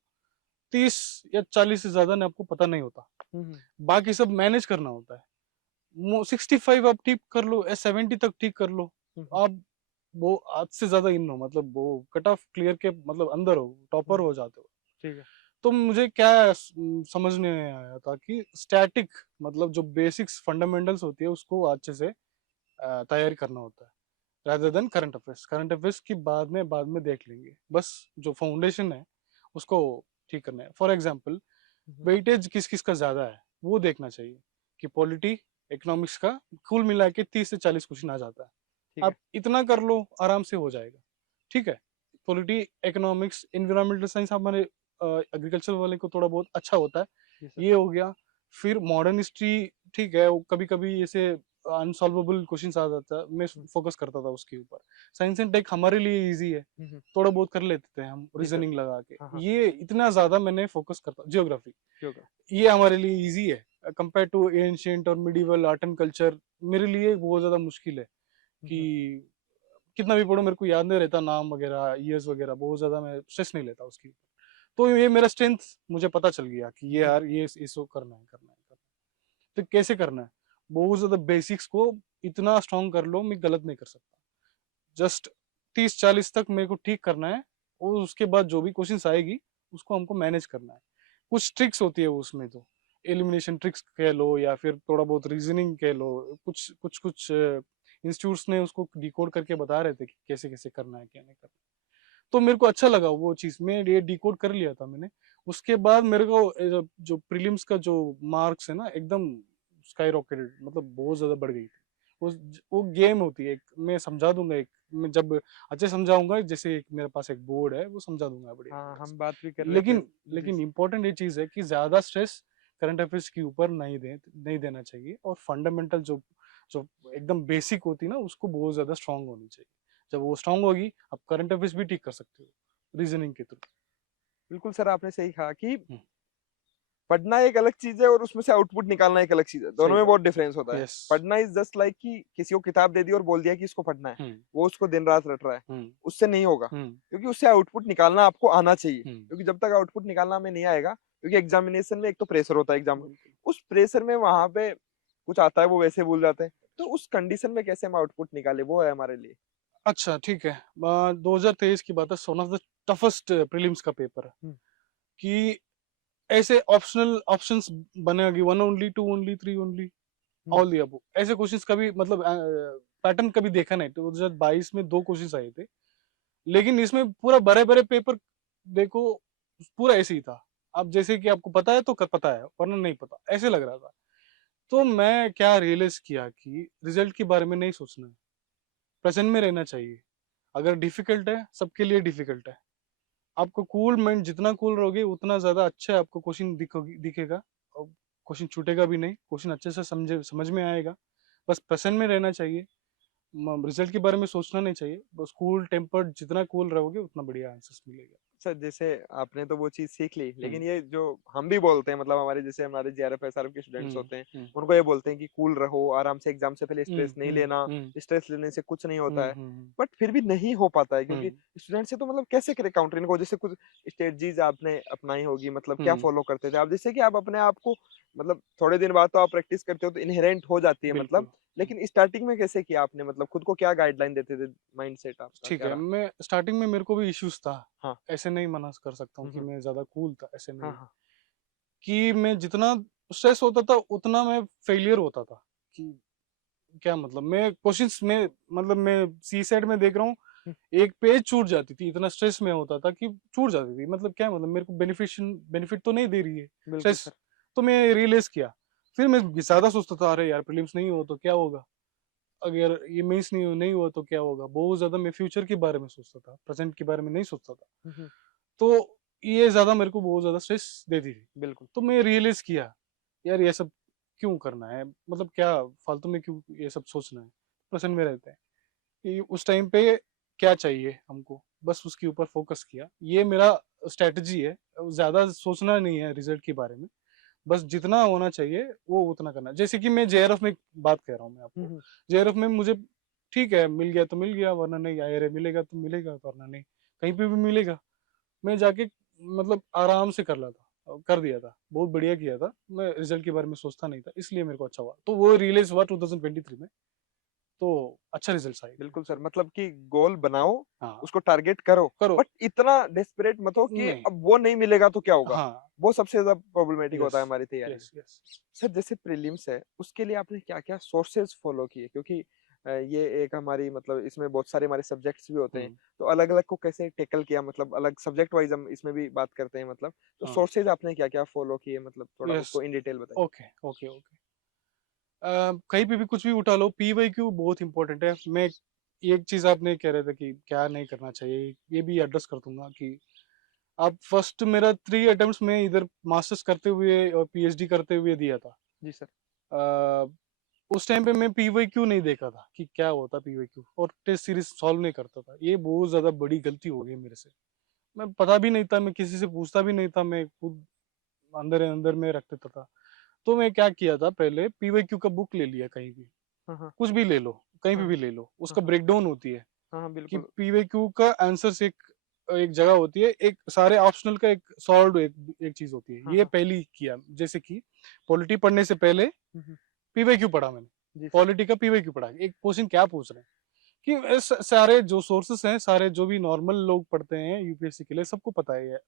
30 या 40 से ज्यादा ने आपको पता नहीं होता, हुँ, हुँ, बाकी सब मैनेज करना होता है। 65 आप ठीक कर लो या 70 तक ठीक कर लो, हुँ, हुँ, आप वो आज से ज्यादा इन हो, मतलब वो कट ऑफ क्लियर के मतलब अंदर हो, टॉपर हुँ, हो जाते हो। ठीक है। तो मुझे क्या समझ में आया था कि स्टैटिक मतलब जो बेसिक्स फंडामेंटल्स होती है उसको अच्छे से तैयारी करना होता है, rather देन करंट अफेयर्स की बाद में देख लेंगे, बस जो फाउंडेशन है उसको ठीक करना है। For example hmm, hmm, weightage किस किस का ज्यादा है वो देखना चाहिए कि पॉलिटी इकोनॉमिक्स का कुल मिला के 30 से 40 क्वेश्चन आ जाता है। ठीक है। आप इतना कर लो आराम से हो जाएगा, ठीक है। पॉलिटी इकोनॉमिक्स एनवायरमेंटल साइंस हमारे एग्रीकल्चर वाले को थोड़ा बहुत अच्छा होता है, जी सर। ये हो गया। फिर मॉडर्न हिस्ट्री, ठीक है, वो कभी कभी ऐसे अनसॉल्वेबल क्वेश्चन आ जाता है, मैं हुँ, फोकस करता था उसके ऊपर। साइंस एंड टेक हमारे लिए इजी है, हुँ, हुँ, थोड़ा बहुत कर लेते थे हम जी सर। रीजनिंग लगा के। हाँ, हाँ, ये इतना ज्यादा मैंने फोकस करता, जियोग्राफी योगा। ये हमारे लिए इजी है कंपेयर टू एंशियंट और मिडिवल आर्ट एंड कल्चर। मेरे लिए बहुत ज्यादा मुश्किल है हुँ, कि हुँ, कितना भी पढ़ो मेरे को याद नहीं रहता, नाम वगैरह ईयर्स वगैरह बहुत ज्यादा मैं स्ट्रेस नहीं लेता उसकी। तो ये मेरा स्ट्रेंथ मुझे पता चल गया कि ये हुँ, यार ये इसको करना है। तो कैसे करना है, बहुत ज्यादा बेसिक्स को इतना स्ट्रॉन्ग कर लो, मैं गलत नहीं कर सकता। जस्ट 30-40 तक मेरे को ठीक करना है, और उसके बाद जो भी क्वेश्चंस आएगी उसको हमको मैनेज करना है। कुछ ट्रिक्स होती है उसमें, तो एलिमिनेशन ट्रिक्स कह लो या फिर थोड़ा बहुत रीजनिंग कह लो, कुछ कुछ कुछ इंस्टीट्यूट्स ने उसको डिकोड करके बता रहे थे कि कैसे कैसे करना है क्या नहीं करना है। तो मेरे को अच्छा लगा वो चीज, मैं ये डिकोड कर लिया था मैंने। उसके बाद मेरे को जो प्रीलिम्स का जो मार्क्स है ना एकदम स्काई रॉकेटेड, मतलब बहुत ज्यादा बढ़ गई थी। वो वो गेम होती है एक, मैं समझा दूंगा एक, मैं जब अच्छे समझाऊंगा, जैसे एक मेरे पास एक बोर्ड है वो समझा दूंगा बढ़िया हाँ, बढ़िया हम बात भी कर से। रहे थे। लेकिन जी लेकिन सर। इम्पोर्टेंट ये चीज है कि ज्यादा स्ट्रेस करंट अफेयर्स के ऊपर नहीं देना चाहिए, और फंडामेंटल जो जो एकदम बेसिक होती है ना उसको बहुत ज्यादा स्ट्रांग होनी चाहिए। जब वो स्ट्रांग होगी आप करंट अफेयर्स भी ठीक कर सकते हो रीजनिंग के थ्रू। बिल्कुल सर, आपने सही कहा कि हम्म, पढ़ना एक अलग चीज़ है और उसमें से आउटपुट निकालना एक अलग चीज़ है। दोनों सही में बात। बहुत डिफरेंस होता है। यस। पढ़ना इज़ जस्ट लाइक कि किसी को किताब दे दी और बोल दिया कि इसको पढ़ना है। हम्म वो उसको दिन-रात रट रहा है। हम्म उससे नहीं होगा। हम्म क्योंकि उससे आउटपुट निकालना आपको आना चाहिए। हम्म। क्योंकि जब तक आउटपुट निकालना हमें नहीं आएगा, क्योंकि एग्ज़ामिनेशन में एक तो प्रेशर होता है एग्ज़ाम का। बिल्कुल। उस प्रेशर में वहाँ पे कुछ आता है वो वैसे भूल जाते हैं। तो उस कंडीशन में कैसे हम आउटपुट निकालें, वो है हमारे लिए। अच्छा ठीक है। 2023 की बात है, one of the toughest prelims का पेपर है हम्म, कि ऐसे ऑप्शनल ऑप्शंस बनेगी, one only, two only, three only, hmm, all the above, ऐसे क्वेश्चंस कभी मतलब पैटर्न कभी देखा नहीं। 2022 में दो क्वेश्चंस आए थे, लेकिन इसमें पूरा बड़े बड़े पेपर देखो, पूरा ऐसे ही था। अब जैसे कि आपको पता है तो पता है, वरना नहीं पता, ऐसे लग रहा था। तो मैं क्या रियलाइज किया कि रिजल्ट के बारे में नहीं सोचना है, प्रेजेंट में रहना चाहिए। अगर डिफिकल्ट है, सबके लिए डिफिकल्ट है। आपको कूल माइंड, जितना कूल रहोगे उतना ज्यादा अच्छा आपको क्वेश्चन दिखेगा, और क्वेश्चन छूटेगा भी नहीं, क्वेश्चन अच्छे से समझ में आएगा। बस प्रेजेंट में रहना चाहिए, रिजल्ट के बारे में सोचना नहीं चाहिए। बस कूल टेम्पर्ड, जितना कूल रहोगे उतना बढ़िया आंसर्स मिलेगा। सर जैसे आपने तो वो चीज सीख ली, हम्म लेकिन ये जो हम भी बोलते हैं, मतलब हमारे जैसे हमारे जेआरएफ एसआरएफ के स्टूडेंट्स हम्म होते हैं, हम्म उनको ये बोलते हैं कि कूल रहो, आराम से एग्जाम से पहले हम्म स्ट्रेस नहीं हम्म लेना, हम्म स्ट्रेस लेने से कुछ नहीं होता है। हम्म बट फिर भी नहीं हो पाता है, क्योंकि हम्म स्टूडेंट से तो मतलब कैसे करे काउंटर इनको, जैसे कुछ स्ट्रेटजीज आपने अपनाई होगी, मतलब क्या हम्म, फॉलो करते थे आप, जैसे कि आप अपने आप को मतलब थोड़े दिन बाद तो आप प्रैक्टिस करते हो तो इनहेरेंट हो जाती है मतलब, बिल्कुल। लेकिन स्टार्टिंग में कैसे किया आपने, मतलब खुद को क्या गाइडलाइन देते थे, माइंडसेट आपका ठीक क्या है, रहा? मैं स्टार्टिंग में मेरे को भी इश्यूज था, हाँ। ऐसे नहीं मना कर सकता हूँ कि हम्म। मैं ज्यादा कूल था, ऐसे हाँ नहीं। हाँ। कि मैं जितना स्ट्रेस होता था उतना मैं फेलियर होता था। कि क्या मतलब, मैं क्वेश्चंस में, मतलब मैं सी सेट में देख रहा हूँ, हम्म, एक पेज छूट जाती थी, इतना स्ट्रेस में होता था कि छूट जाती थी। मतलब क्या मतलब, मेरे को बेनिफिट तो नहीं दे रही है बिल्कुल स्ट्रेस। सर। तो मैं रियलाइज किया, फिर मैं ज्यादा सोचता था, अरे यार प्रीलिम्स नहीं हुआ तो क्या होगा, अगर ये मेंस नहीं हुआ तो क्या होगा। बहुत ज्यादा मैं फ्यूचर के बारे में सोचता था, प्रेजेंट के बारे में नहीं सोचता था। हम्म। तो ये ज्यादा मेरे को बहुत ज्यादा स्ट्रेस देती थी। बिल्कुल। तो मैं रियलाइज किया, यार ये सब क्यों करना है, मतलब क्या फालतू में क्यों ये सब सोचना है, प्रेजेंट में रहते हैं। कि उस टाइम पे क्या चाहिए हमको, बस उसके ऊपर फोकस किया। ये मेरा स्ट्रेटजी है, ज्यादा सोचना नहीं है रिजल्ट के बारे में, बस जितना होना चाहिए वो उतना करना। जैसे कि मैं जेआरएफ में बात कर रहा हूँ मैं आपको, हम्म। जेआरएफ में मुझे ठीक है, मिल गया तो मिल गया, वरना नहीं। आया मिलेगा तो मिलेगा, वरना नहीं, कहीं पे भी मिलेगा। मैं जाके मतलब आराम से कर लेता, कर दिया था, बहुत बढ़िया किया था। मैं रिजल्ट के बारे में सोचता नहीं था, इसलिए मेरे को अच्छा हुआ। तो वो रिलीज हुआ 2023 में, तो अच्छा रिजल्ट आए थे। बिल्कुल सर, मतलब कि गोल बनाओ, हाँ, उसको टारगेट करो, करो। बट इतना डेस्परेट मत हो कि नहीं। अब वो नहीं मिलेगा तो क्या होगा। हाँ। वो सबसे ज्यादा प्रॉब्लमेटिक यस होता है हमारी तैयारी में। Yes yes. सर जैसे प्रीलिम्स है, उसके लिए आपने क्या क्या सोर्सेज फॉलो किए, क्योंकि ये एक हमारी मतलब इसमें बहुत सारे हमारे सब्जेक्ट्स भी होते हैं, हम्म। तो अलग अलग को कैसे टेकल किया, मतलब अलग सब्जेक्ट वाइज हम इसमें भी बात करते हैं मतलब, तो हाँ। सोर्सेज आपने क्या क्या फॉलो किए, मतलब थोड़ा यस। उसको इन डिटेल बताइए। Okay okay okay. कहीं पे भी कुछ भी उठा लो, पीवाईक्यू बहुत इंपॉर्टेंट है। मैं एक चीज आपने कह रहे थे कि क्या नहीं करना चाहिए, ये भी एड्रेस कर दूंगा कि आप फर्स्ट, मेरा 3 अटेम्प्ट्स में इधर मास्टर्स करते हुए और पीएचडी करते हुए दिया था। जी सर। अ, उस टाइम पे मैं पीवाईक्यू नहीं देखा था कि क्या होता पीवाईक्यू, और टेस्ट सीरीज सॉल्व नहीं करता था। ये बहुत ज्यादा बड़ी गलती हो गई मेरे से। मैं पता भी नहीं था, मैं किसी से पूछता भी नहीं था, मैं खुद अंदर अंदर में रख देता था। तो मैं क्या किया था, पहले पीवाईक्यू का बुक ले लिया, कहीं भी, हाँ हाँ। कुछ भी ले लो, कहीं पे हाँ भी ले लो, हाँ। उसका हाँ ब्रेकडाउन होती है हाँ। हाँ कि बिल्कुल। पीवाईक्यू का आंसर एक एक जगह होती है, एक सारे ऑप्शनल का एक सॉल्व एक चीज होती है। हाँ ये हाँ। पहली किया। जैसे कि पॉलिटी पढ़ने से पहले हम्म। पीवाईक्यू पढ़ा मैंने, जी सर। पॉलिटी का पीवाईक्यू पढ़ा, एक क्वेश्चन क्या पूछ रहे हैं। कि सारे जो सोर्सेस हैं, सारे जो भी नॉर्मल लोग पढ़ते हैं यूपीएससी के लिए, सबको पता है ये।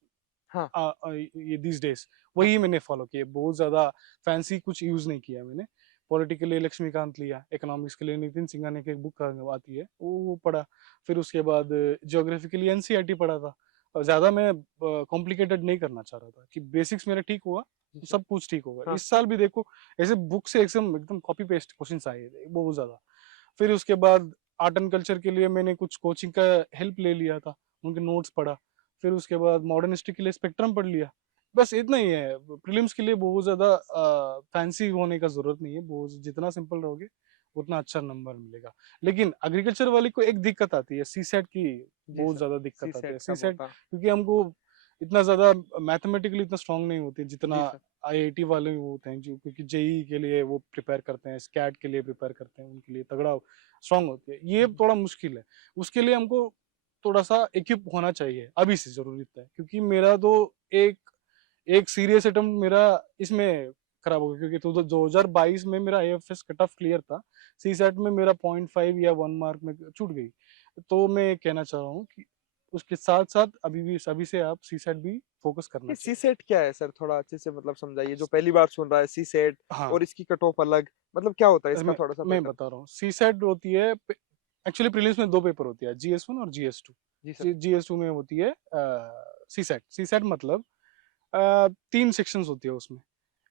हाँ ये दीज डेज हाँ। वही मैंने फॉलो किया, बहुत ज्यादा फैंसी कुछ यूज नहीं किया मैंने। पॉलिटी के लिए लक्ष्मीकांत लिया, इकोनॉमिक्स के लिए नितिन सिंघानिया की एक बुक आती है, वो पढ़ा। फिर उसके बाद ज्योग्राफी के लिए एनसीईआरटी पढ़ा था। और ज्यादा मैं कॉम्प्लिकेटेड नहीं करना चाह रहा था, कि बेसिक्स मेरा ठीक हुआ जी तो सर। सब कुछ ठीक होगा। हाँ। इस साल भी देखो, ऐसे बुक से एकदम एकदम कॉपी पेस्ट क्वेश्चन आए थे बहुत ज्यादा। फिर उसके बाद आर्ट एंड कल्चर के लिए मैंने कुछ कोचिंग का हेल्प ले लिया था, उनके नोट्स पढ़ा। फिर उसके बाद मॉडर्न हिस्ट्री के लिए स्पेक्ट्रम पढ़ लिया। बस इतना ही है। प्रीलिम्स के लिए बहुत ज्यादा फैंसी होने का जरूरत नहीं है, बहुत जितना सिंपल रहोगे उतना अच्छा नंबर मिलेगा। लेकिन एग्रीकल्चर वाले को एक दिक्कत आती है, सी सेट की, जी बहुत सर। ज्यादा सी दिक्कत आती है सेट सी कब सेट, होता? क्योंकि हमको इतना ज्यादा मैथमेटिकली इतना स्ट्रांग नहीं होती जितना जी सर। आईआईटी वाले वो होते हैं, जो क्योंकि जेई के लिए वो प्रिपेयर करते हैं, स्कैट के लिए प्रिपेयर करते हैं, उनके लिए तगड़ा स्ट्रांग होती है। ये हम्म। थोड़ा मुश्किल है। उसके लिए हमको थोड़ा सा इक्विप होना चाहिए, अभी से जरूरत है। क्योंकि मेरा तो एक एक सीरियस अटेम्प्ट मेरा इसमें खराब हो गया, क्योंकि तो 2022 में मेरा आईएफएस कट ऑफ क्लियर था, सी सेट में मेरा 0.5 या 1 मार्क में छूट गई। तो मैं ये कहना चाह रहा हूँ कि उसके साथ-साथ अभी से आप सीसैट भी फ़ोकस करना ये चाहिए। सीसेट क्या है सर? थोड़ा अच्छे से मतलब समझाइए, जो पहली बार सुन रहा है सीसेट हाँ, और इसकी कट ऑफ अलग, मतलब क्या होता है इसका मैं थोड़ा-सा मैं पैटर्न? बता रहा हूँ। सीसैट होती है प एक्चुअली प्रीलिम्स में 2 पेपर होती है, जीएस 1 और जीएस 2। जी सर। जीएस 2 में होती है सीसैट। सीसैट मतलब 3 सेक्शंस होती है उसमें।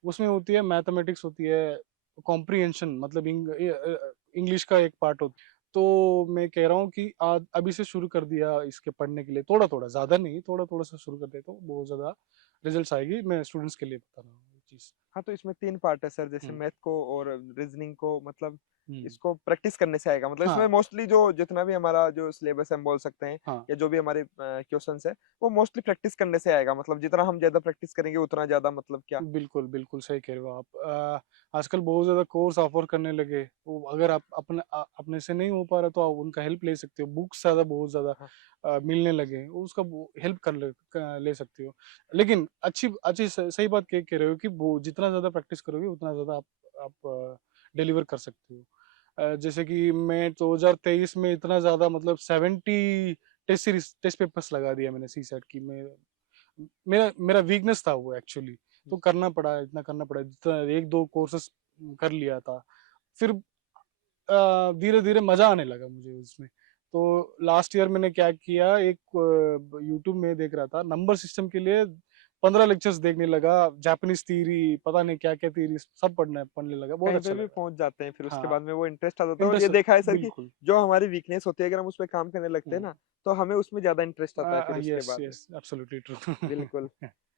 उसमें होती है मैथमेटिक्स होती है, कॉम्प्रिहेंशन मतलब इंग्लिश का एक पार्ट होता है। तो मैं कह रहा हूँ कि अभी से शुरू कर दिया इसके पढ़ने के लिए थोड़ा-थोड़ा, ज़्यादा नहीं, थोड़ा-थोड़ा सा शुरू कर देता हूँ, बहुत ज़्यादा रिजल्ट्स आएगी। मैं स्टूडेंट्स के लिए बता रहा हूँ ये चीज़। हाँ, तो इसमें 3 पार्ट है सर, जैसे हुँ, मैथ को और रीज़निंग को, मतलब हुँ। इसको प्रैक्टिस करने से आएगा। मतलब इसमें हाँ, मोस्टली जो जितना भी हमारा जो सिलेबस है हम बोल सकते हैं, हाँ। या जो भी हमारे क्वेश्चन्स है, वो मोस्टली प्रैक्टिस करने से आएगा। मतलब जितना हम ज़्यादा प्रैक्टिस करेंगे उतना ज़्यादा, मतलब क्या? बिल्कुल, बिल्कुल सही कह रहे हो आप। आजकल बहुत ज़्यादा कोर्स ऑफ़र करने लगे। वो अगर आप अपने से नहीं हो पा रहा तो आप उनका हेल्प ले सकते हो। बुक्स ज़्यादा बहुत ज़्यादा हाँ, मिलने लगे। वो उसका वो हेल्प ले सकते हो। लेकिन अच्छी सही बात कह कह रहे हो कि वो जितना ज़्यादा प्रैक्टिस करोगे उतना ज़्यादा आप डिलीवर कर सकते हो। जैसे कि मैं 2023 में इतना ज़्यादा मतलब 70 टेस्ट पेपर्स लगा दिया मैंने सीसैट की। मेरा मेरा वीकनेस था वो एक्चुअली। तो करना पड़ा, इतना करना पड़ा, जितना 1-2 कोर्सेज़ कर लिया था। फिर धीरे-धीरे मज़ा आने लगा मुझे उसमें। तो लास्ट ईयर मैंने क्या किया, एक यूट्यूब में देख रहा था, नंबर सिस्टम के लिए 15 लेक्चर्स देखने लगा, जापानीज़ थ्योरी, पता नहीं क्या-क्या थ्योरी सब पढ़ने लगा, बहुत कहीं अच्छा पे भी लगा। पहुँच जाते हैं, फिर उसके हाँ, बाद में वो इंटरेस्ट आ जाता है। और ये इंटरेस्ट देखा है सर कि बिल्कुल। जो हमारी वीकनेस होती है, अगर हम उस पे काम करने लगते हैं हुँ। ना, तो हमें उसमें ज़्यादा इंटरेस्ट आता है फिर उसके येस, बाद में। Yes, absolutely true. बिल्कुल।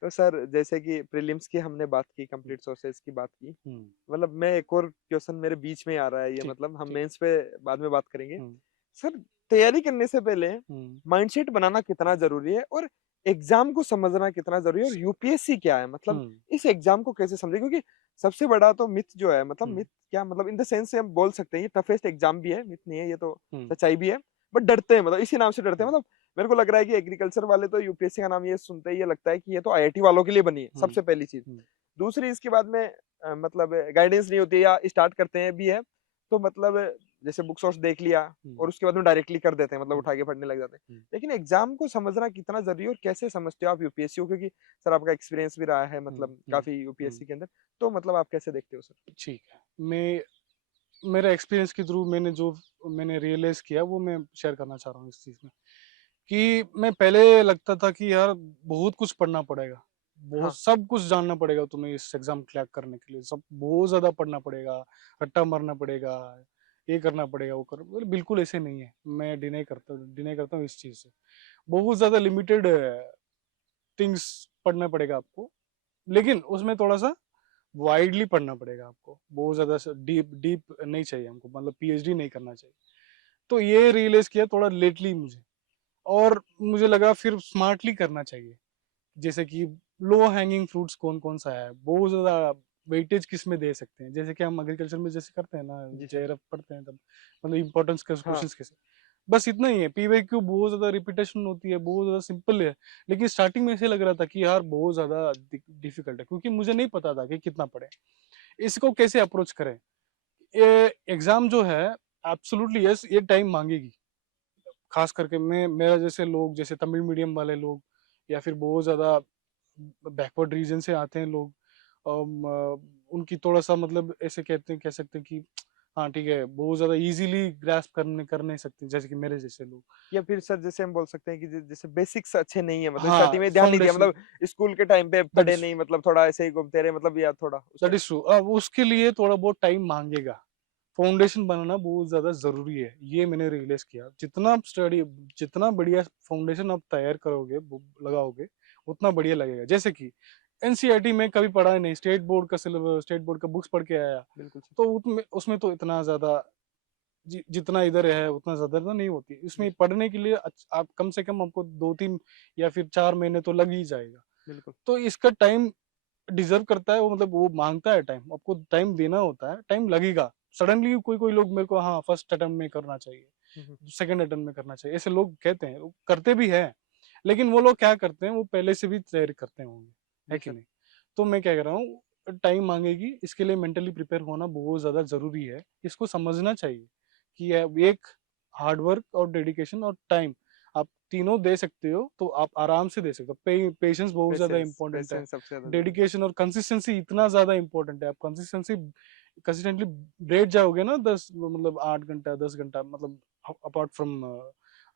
तो सर जैसे कि प्रीलिम्स की हमने बात की, हुँ, कंप्लीट सोर्सेज़ की बात की। हुँ, मतलब मैं एक और क्वेश्चन मेरे बीच में आ रहा है, ये ठीक, मतलब हम ठीक। मेंस पे बाद में बात करेंगे। हुँ, सर तैयारी करने से पहले हुँ, माइंडसेट बनाना कितना ज़रूरी है, और एग्ज़ाम को समझना कितना ज़रूरी है, और यूपीएससी क्या है? मतलब हुँ, इस एग्ज़ाम को कैसे समझें? क्योंकि सबसे बड़ा तो मिथ जो है, मतलब हुँ, मिथ क्या, मतलब इन द सेंस से हम बोल सकते हैं ये टफेस्ट एग्ज़ाम भी है, मिथ नहीं है, ये तो हुँ, सच्चाई भी है। बट डरते हैं, मतलब इसी नाम से डरते हैं। हुँ, मतलब मेरे को लग रहा है कि एग्रीकल्चर वाले तो यूपीएससी का नाम ये सुनते ही ये लगता है कि ये तो आईआईटी वालों के लिए बनी है, हुँ, सबसे पहली चीज़। हुँ, दूसरी इसके बाद में मतलब गाइडेंस नहीं होती है, या स्टार्ट करते हैं भी है, तो मतलब जैसे बुक सोर्स देख लिया हुँ, और उसके बाद में डायरेक्टली कर देते हैं, मतलब हुँ, उठा के पढ़ने लग जाते हैं। हुँ, लेकिन एग्ज़ाम को समझना कितना ज़रूरी है, और कैसे समझते हो आप यूपीएससी को? क्योंकि सर आपका एक्सपीरियंस भी रहा है, हुँ, मतलब हुँ, काफ़ी हुँ, यूपीएससी के अंदर, तो मतलब आप कैसे देखते हो सर? ठीक है। मेरा एक्सपीरियंस के थ्रू मैंने रियलाइज़ किया वो मैं शेयर करना चाह रहा हूँ इस चीज़ में, कि मैं पहले लगता था कि यार बहुत कुछ पढ़ना पड़ेगा, बहुत हाँ, सब कुछ जानना पड़ेगा तुम्हें इस एग्ज़ाम क्रैक करने के लिए, सब बहुत ज़्यादा पढ़ना पड़ेगा, रट्टा मारना पड़ेगा, ये करना पड़ेगा, वो कर बोले बिल्कुल ऐसे नहीं है। मैं डिनाई करता हूँ इस चीज़ से। बहुत ज़्यादा लिमिटेड थिंग्स पढ़ना पड़ेगा आपको, लेकिन उसमें थोड़ा-सा वाइडली पढ़ना पड़ेगा आपको। बहुत ज़्यादा डीप डीप नहीं चाहिए हमको, मतलब पीएचडी नहीं करना चाहिए। तो ये रियलाइज़ किया थोड़ा लेटली मुझे, और मुझे लगा फिर स्मार्टली करना चाहिए। जैसे कि लो हैंगिंग फ्रूट्स कौन-कौन सा है, बहुत ज़्यादा वेटेज किसमें दे सकते हैं। जैसे कि हम एग्रीकल्चर में जैसे करते हैं ना, जी सर। जेआरएफ पढ़ते हैं तब, मतलब इम्पोर्टेंस के हाँ, क्वेश्चंस कैसे। बस इतना ही है, पीवाईक्यू बहुत ज़्यादा रिपीटेशन होती है, बहुत ज़्यादा सिंपल है। लेकिन स्टार्टिंग में ऐसे लग रहा था कि यार बहुत ज़्यादा डिफिकल्ट है, क्योंकि मुझे नहीं पता था कि कितना पढ़ें, इसको कैसे अप्रोच करें। ये एग्ज़ाम जो है एब्सोल्युटली यस, ये टाइम माँगेगी। ख़ास करके मैं मेरा जैसे लोग, जैसे तमिल मीडियम वाले लोग, या फिर बहुत ज़्यादा बैकवर्ड रीजन से आते हैं लोग, उनकी थोड़ा-सा मतलब ऐसे कह सकते हैं कि हाँ, ठीक है, बहुत ज़्यादा ईज़िली ग्रास्प कर नहीं सकते, जैसे कि मेरे जैसे लोग। या फिर सर जैसे हम बोल सकते हैं कि जैसे बेसिक्स अच्छे नहीं है, मतलब हाँ, स्टार्टिंग में ध्यान नहीं दिया, फाउंडेशन मतलब स्कूल के टाइम पे दैट पढ़े इज़ नहीं, मतलब थोड़ा ऐसे ही घूमते रहे, मतलब या थोड़ा उस दैट टाइम इज़ ट्रू। अब उसके लिए थोड़ा बहुत टाइम माँगेगा। फाउंडेशन बनाना बहुत ज़्यादा ज़रूरी है, ये मैंने रियलाइज़ किया। जितना बढ़िया फाउंडेशन आप तैयार करोगे, लगाओगे, उतना बढ़िया लगेगा। जैसे कि एनसीईआरटी में कभी पढ़ा नहीं, स्टेट बोर्ड का बुक्स पढ़ के आया, बिल्कुल सर। तो उसमें उसमें तो इतना ज़्यादा जितना इधर है उतना ज़्यादा तो नहीं होती। जी इसमें सर। पढ़ने के लिए आप कम से कम आपको 2-3 या फिर 4 महीने तो लग ही जाएगा। बिल्कुल। तो इसका टाइम डिज़र्व करता है वो, मतलब वो माँगता है टाइम, आपको टाइम देना होता है, टाइम लगेगा। सडनली कोई-कोई लोग मेरे को हाँ, फर्स्ट अटेम्प्ट में करना चाहिए, हुँ, हुँ। सेकंड अटेम्प्ट में करना चाहिए, ऐसे लोग कहते हैं, वो करते भी हैं। लेकिन वो लोग क्या करते हैं, वो पहले से भी तैयारी करते होंगे, है जी कि सर। नहीं? तो मैं क्या कह रहा हूँ, टाइम माँगेगी, इसके लिए मेंटली प्रिपेयर होना बहुत ज़्यादा ज़रूरी है। इसको समझना चाहिए कि एक हार्ड वर्क और डेडिकेशन और टाइम आप तीनों दे सकते हो तो आप आराम से दे सकते हो। पेशेंस बहुत ज्यादा पेशेंस इंपॉर्टेंट है, पेशेंस सबसे ज्यादा जरूरी है। डेडिकेशन और कंसिस्टेंसी इतना ज्यादा इंपॉर्टेंट है। आप कंसिस्टेंसी कंसिस्टेंटली बैठ जाओगे ना 10 मतलब 8 घंटा 10 घंटा मतलब अपार्ट फ्रॉम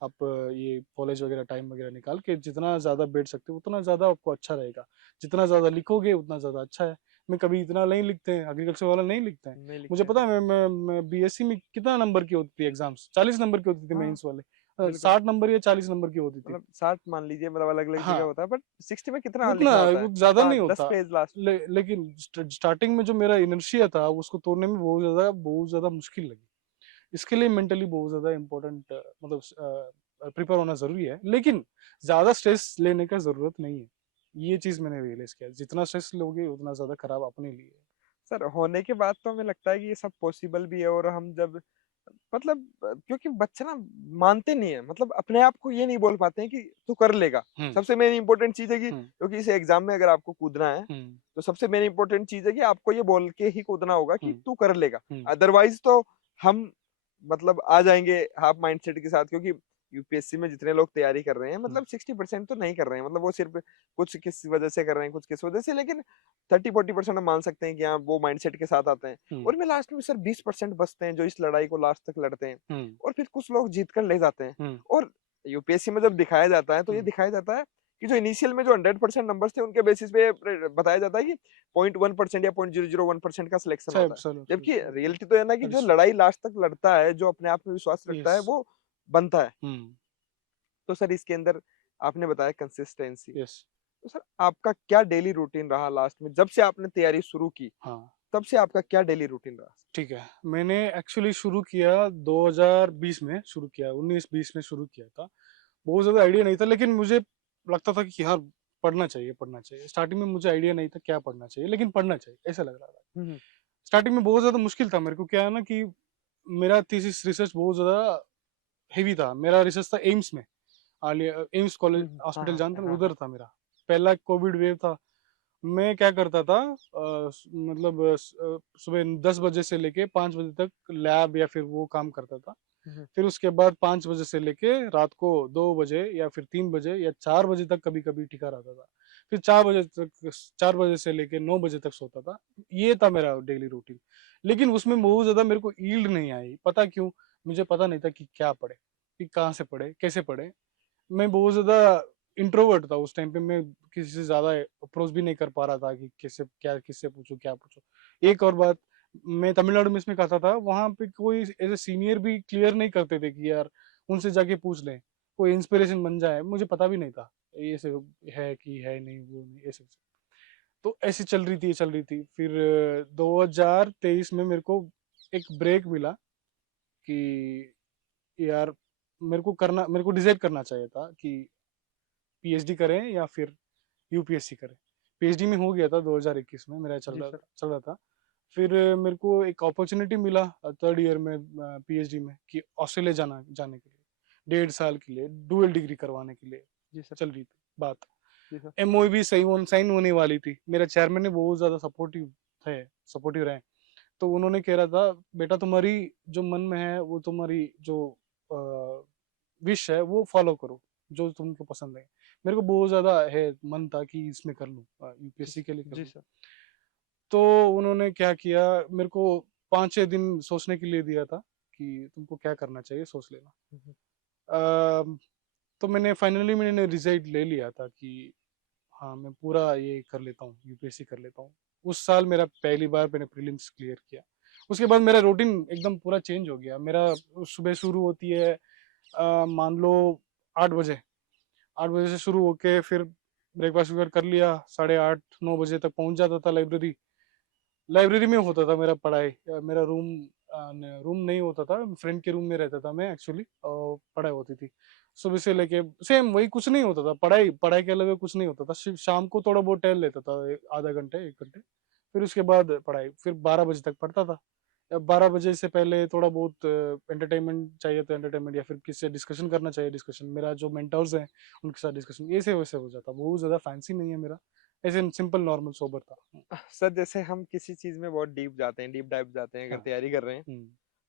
आप ये कॉलेज वगैरह टाइम वगैरह निकाल के जितना ज्यादा बैठ सकते हो उतना ज्यादा आपको अच्छा रहेगा। जितना ज्यादा लिखोगे उतना ज्यादा अच्छा है। मैं कभी इतना नहीं लिखते हैं, एग्रीकल्चर वाला नहीं लिखते हैं। नहीं मुझे लिखते पता हैं। है मैं बीएससी में कितना नंबर की होती थी एग्जाम्स, 40 नंबर की होती थी हाँ मेंस वाले, बिल्कुल। 60 नंबर या 40 नंबर की होती थी। मतलब 60 मान लीजिए, मतलब अलग अलग जगह हाँ, होता है, बट 60 में कितना उतना लिखना होता है? वो ज्यादा नहीं 10 होता। Page last. लेकिन स्टार्टिंग में जो मेरा इनर्शिया था उसको तोड़ने में बहुत ज्यादा मुश्किल लगी। इसके लिए मेंटली बहुत ज्यादा इम्पोर्टेंट मतलब प्रिपेयर होना जरूरी है, लेकिन ज्यादा स्ट्रेस लेने का जरूरत नहीं है। ये चीज मैंने रियलाइज किया, जितना स्ट्रेस लोगे उतना ज्यादा खराब अपने लिए है। सर होने के बाद तो हमें लगता है कि ये सब पॉसिबल भी है, और हम जब मतलब क्योंकि बच्चे ना मानते नहीं है, मतलब अपने आप को ये नहीं बोल पाते हैं कि तू कर लेगा। हम्म। सबसे मेन इंपॉर्टेंट चीज है कि हम्म। क्योंकि इस एग्जाम में अगर आपको कूदना है, हम्म। तो सबसे मेन इंपॉर्टेंट चीज है कि आपको ये बोल के ही कूदना होगा कि हम्म। तू कर लेगा। हम्म। अदरवाइज तो हम मतलब आ जाएंगे हाफ माइंडसेट के साथ, क्योंकि यूपीएससी में जितने लोग तैयारी कर रहे हैं हम्म। मतलब 60% तो नहीं कर रहे हैं, मतलब वो सिर्फ कुछ किस वजह से कर रहे हैं, कुछ किस वजह से, लेकिन 30-40% हम मान सकते हैं कि हाँ वो माइंडसेट के साथ आते हैं। हम्म। और में लास्ट में सर 20% बचते हैं जो इस लड़ाई को लास्ट तक लड़ते हैं, हम्म। और फिर कुछ लोग जीत कर ले जाते हैं। हम्म। और यूपीएससी में जब दिखाया जाता है तो ये हम्म। दिखाया जाता है कि जो इनिशियल में जो 100% नंबर थे उनके बेसिस पे बताया जाता है कि 0.1% या 0.001% का सिलेक्शन सब होता है। सब जबकि सब रियलिटी तो है ना कि जो लड़ाई लास्ट तक लड़ता है, जो अपने आप में विश्वास रखता यस। है, वो बनता है। हम्म। तो सर इसके अंदर आपने बताया कंसिस्टेंसी। यस। तो सर आपका क्या डेली रूटीन रहा लास्ट में, जब से आपने तैयारी शुरू की हाँ, तब से आपका क्या डेली रूटीन रहा? ठीक है। मैंने एक्चुअली शुरू किया 2020 में, शुरू किया 19-20 में शुरू किया था। बहुत ज़्यादा आइडिया नहीं था, लेकिन मुझे लगता था कि यार पढ़ना चाहिए पढ़ना चाहिए। स्टार्टिंग में मुझे आइडिया नहीं था क्या पढ़ना चाहिए, लेकिन पढ़ना चाहिए ऐसा लग रहा था। हम्म। स्टार्टिंग में बहुत ज़्यादा मुश्किल था मेरे को। क्या है ना कि मेरा थीसिस रिसर्च बहुत ज़्यादा हेवी था। मेरा रिसर्च था एम्स में, आलिया एम्स कॉलेज हाँ हॉस्पिटल हाँ जानते हैं ना, हाँ उधर हाँ। था मेरा। पहला कोविड वेव था। मैं क्या करता था मतलब सुबह 10 बजे से लेके 5 बजे तक लैब या फिर वो काम करता था। हम्म। फिर उसके बाद 5 बजे से लेके रात को 2 बजे या फिर 3 बजे या 4 बजे तक कभी कभी टिका रहता था। फिर 4 बजे तक, 4 बजे से लेके 9 बजे तक सोता था। ये था मेरा डेली रूटीन। लेकिन उसमें बहुत ज्यादा मेरे को ईल्ड नहीं आई। पता क्यों? मुझे पता नहीं था कि क्या पढ़े, कि कहाँ से पढ़े, कैसे पढ़े। मैं बहुत ज्यादा इंट्रोवर्ट था उस टाइम पे। मैं किसी से ज्यादा अप्रोच भी नहीं कर पा रहा था कि किससे क्या, किससे पूछूं क्या पूछूं। एक और बात, मैं तमिलनाडु में इसमें कहता था, वहां पे कोई ऐसे सीनियर भी क्लियर नहीं करते थे कि यार उनसे जाके पूछ लें, कोई इंस्पिरेशन बन जाए। मुझे पता भी नहीं था ये से है कि है नहीं, वो नहीं, ऐसे। तो ऐसी चल रही थी। फिर 2023 में मेरे को एक ब्रेक मिला कि यार मेरे को डिसाइड करना चाहिए था कि पीएचडी करें या फिर यूपीएससी करें। पीएचडी में हो गया था 2021 में मेरा जी सर। चल रहा था। फिर मेरे को एक अपॉर्चुनिटी मिला थर्ड ईयर में पीएचडी में कि ऑस्ट्रेलिया जाने के लिए 1.5 साल के लिए डुअल डिग्री करवाने के लिए जी सर। चल रही थी बात। जी सर। एमओ भी सही साइन होने वाली थी। मेरा चेयरमैन ने बहुत ज्यादा सपोर्टिव रहे। तो उन्होंने कह रहा था बेटा तुम्हारी जो मन में है, वो तुम्हारी जो विश है वो फॉलो करो, जो तुमको पसंद है। मेरे को बहुत ज्यादा है मन था कि इसमें कर लूँ, जी यूपीएससी के लिए कर जी लूँ। सर। तो उन्होंने क्या किया, मेरे को 5-6 दिन सोचने के लिए दिया था कि तुमको क्या करना चाहिए, सोच लेना। हम्म। अम, तो मैंने रिजल्ट ले लिया था कि हाँ मैं पूरा ये कर लेता हूँ, यूपीएससी कर लेता हूँ। उस साल मेरा पहली बार मैंने प्रीलिम्स क्लियर किया। उसके बाद मेरा रूटीन एकदम पूरा चेंज हो गया। मेरा सुबह शुरू होती है मान लो 8 बजे। 8 बजे से शुरू होके फिर ब्रेकफास्ट वगैरह कर लिया, 8:30-9 बजे तक पहुंच जाता था लाइब्रेरी। लाइब्रेरी में होता था मेरा पढ़ाई। मेरा रूम नहीं होता था, फ्रेंड के रूम में रहता था मैं एक्चुअली, और पढ़ाई होती थी सुबह से लेके। सेम वही, कुछ नहीं होता था, पढ़ाई पढ़ाई के अलावा कुछ नहीं होता था। सिर्फ शाम को थोड़ा बहुत टहल लेता था, आधा घंटे 1 घंटे। फिर उसके बाद पढ़ाई, फिर 12 बजे तक पढ़ता था। 12 बजे से पहले थोड़ा बहुत एंटरटेनमेंट चाहिए तो एंटरटेनमेंट, या फिर किसी से डिस्कशन करना चाहिए डिस्कशन। मेरा जो मेंटर्स हैं उनके साथ डिस्कशन, ऐसे वैसे हो जाता। बहुत ज़्यादा फैंसी नहीं है मेरा, ऐसे सिंपल नॉर्मल सोबर था। सर जैसे हम किसी चीज में बहुत डीप जाते हैं, डीप डाइव जाते हैं अगर हाँ। तैयारी कर रहे हैं, हम्म।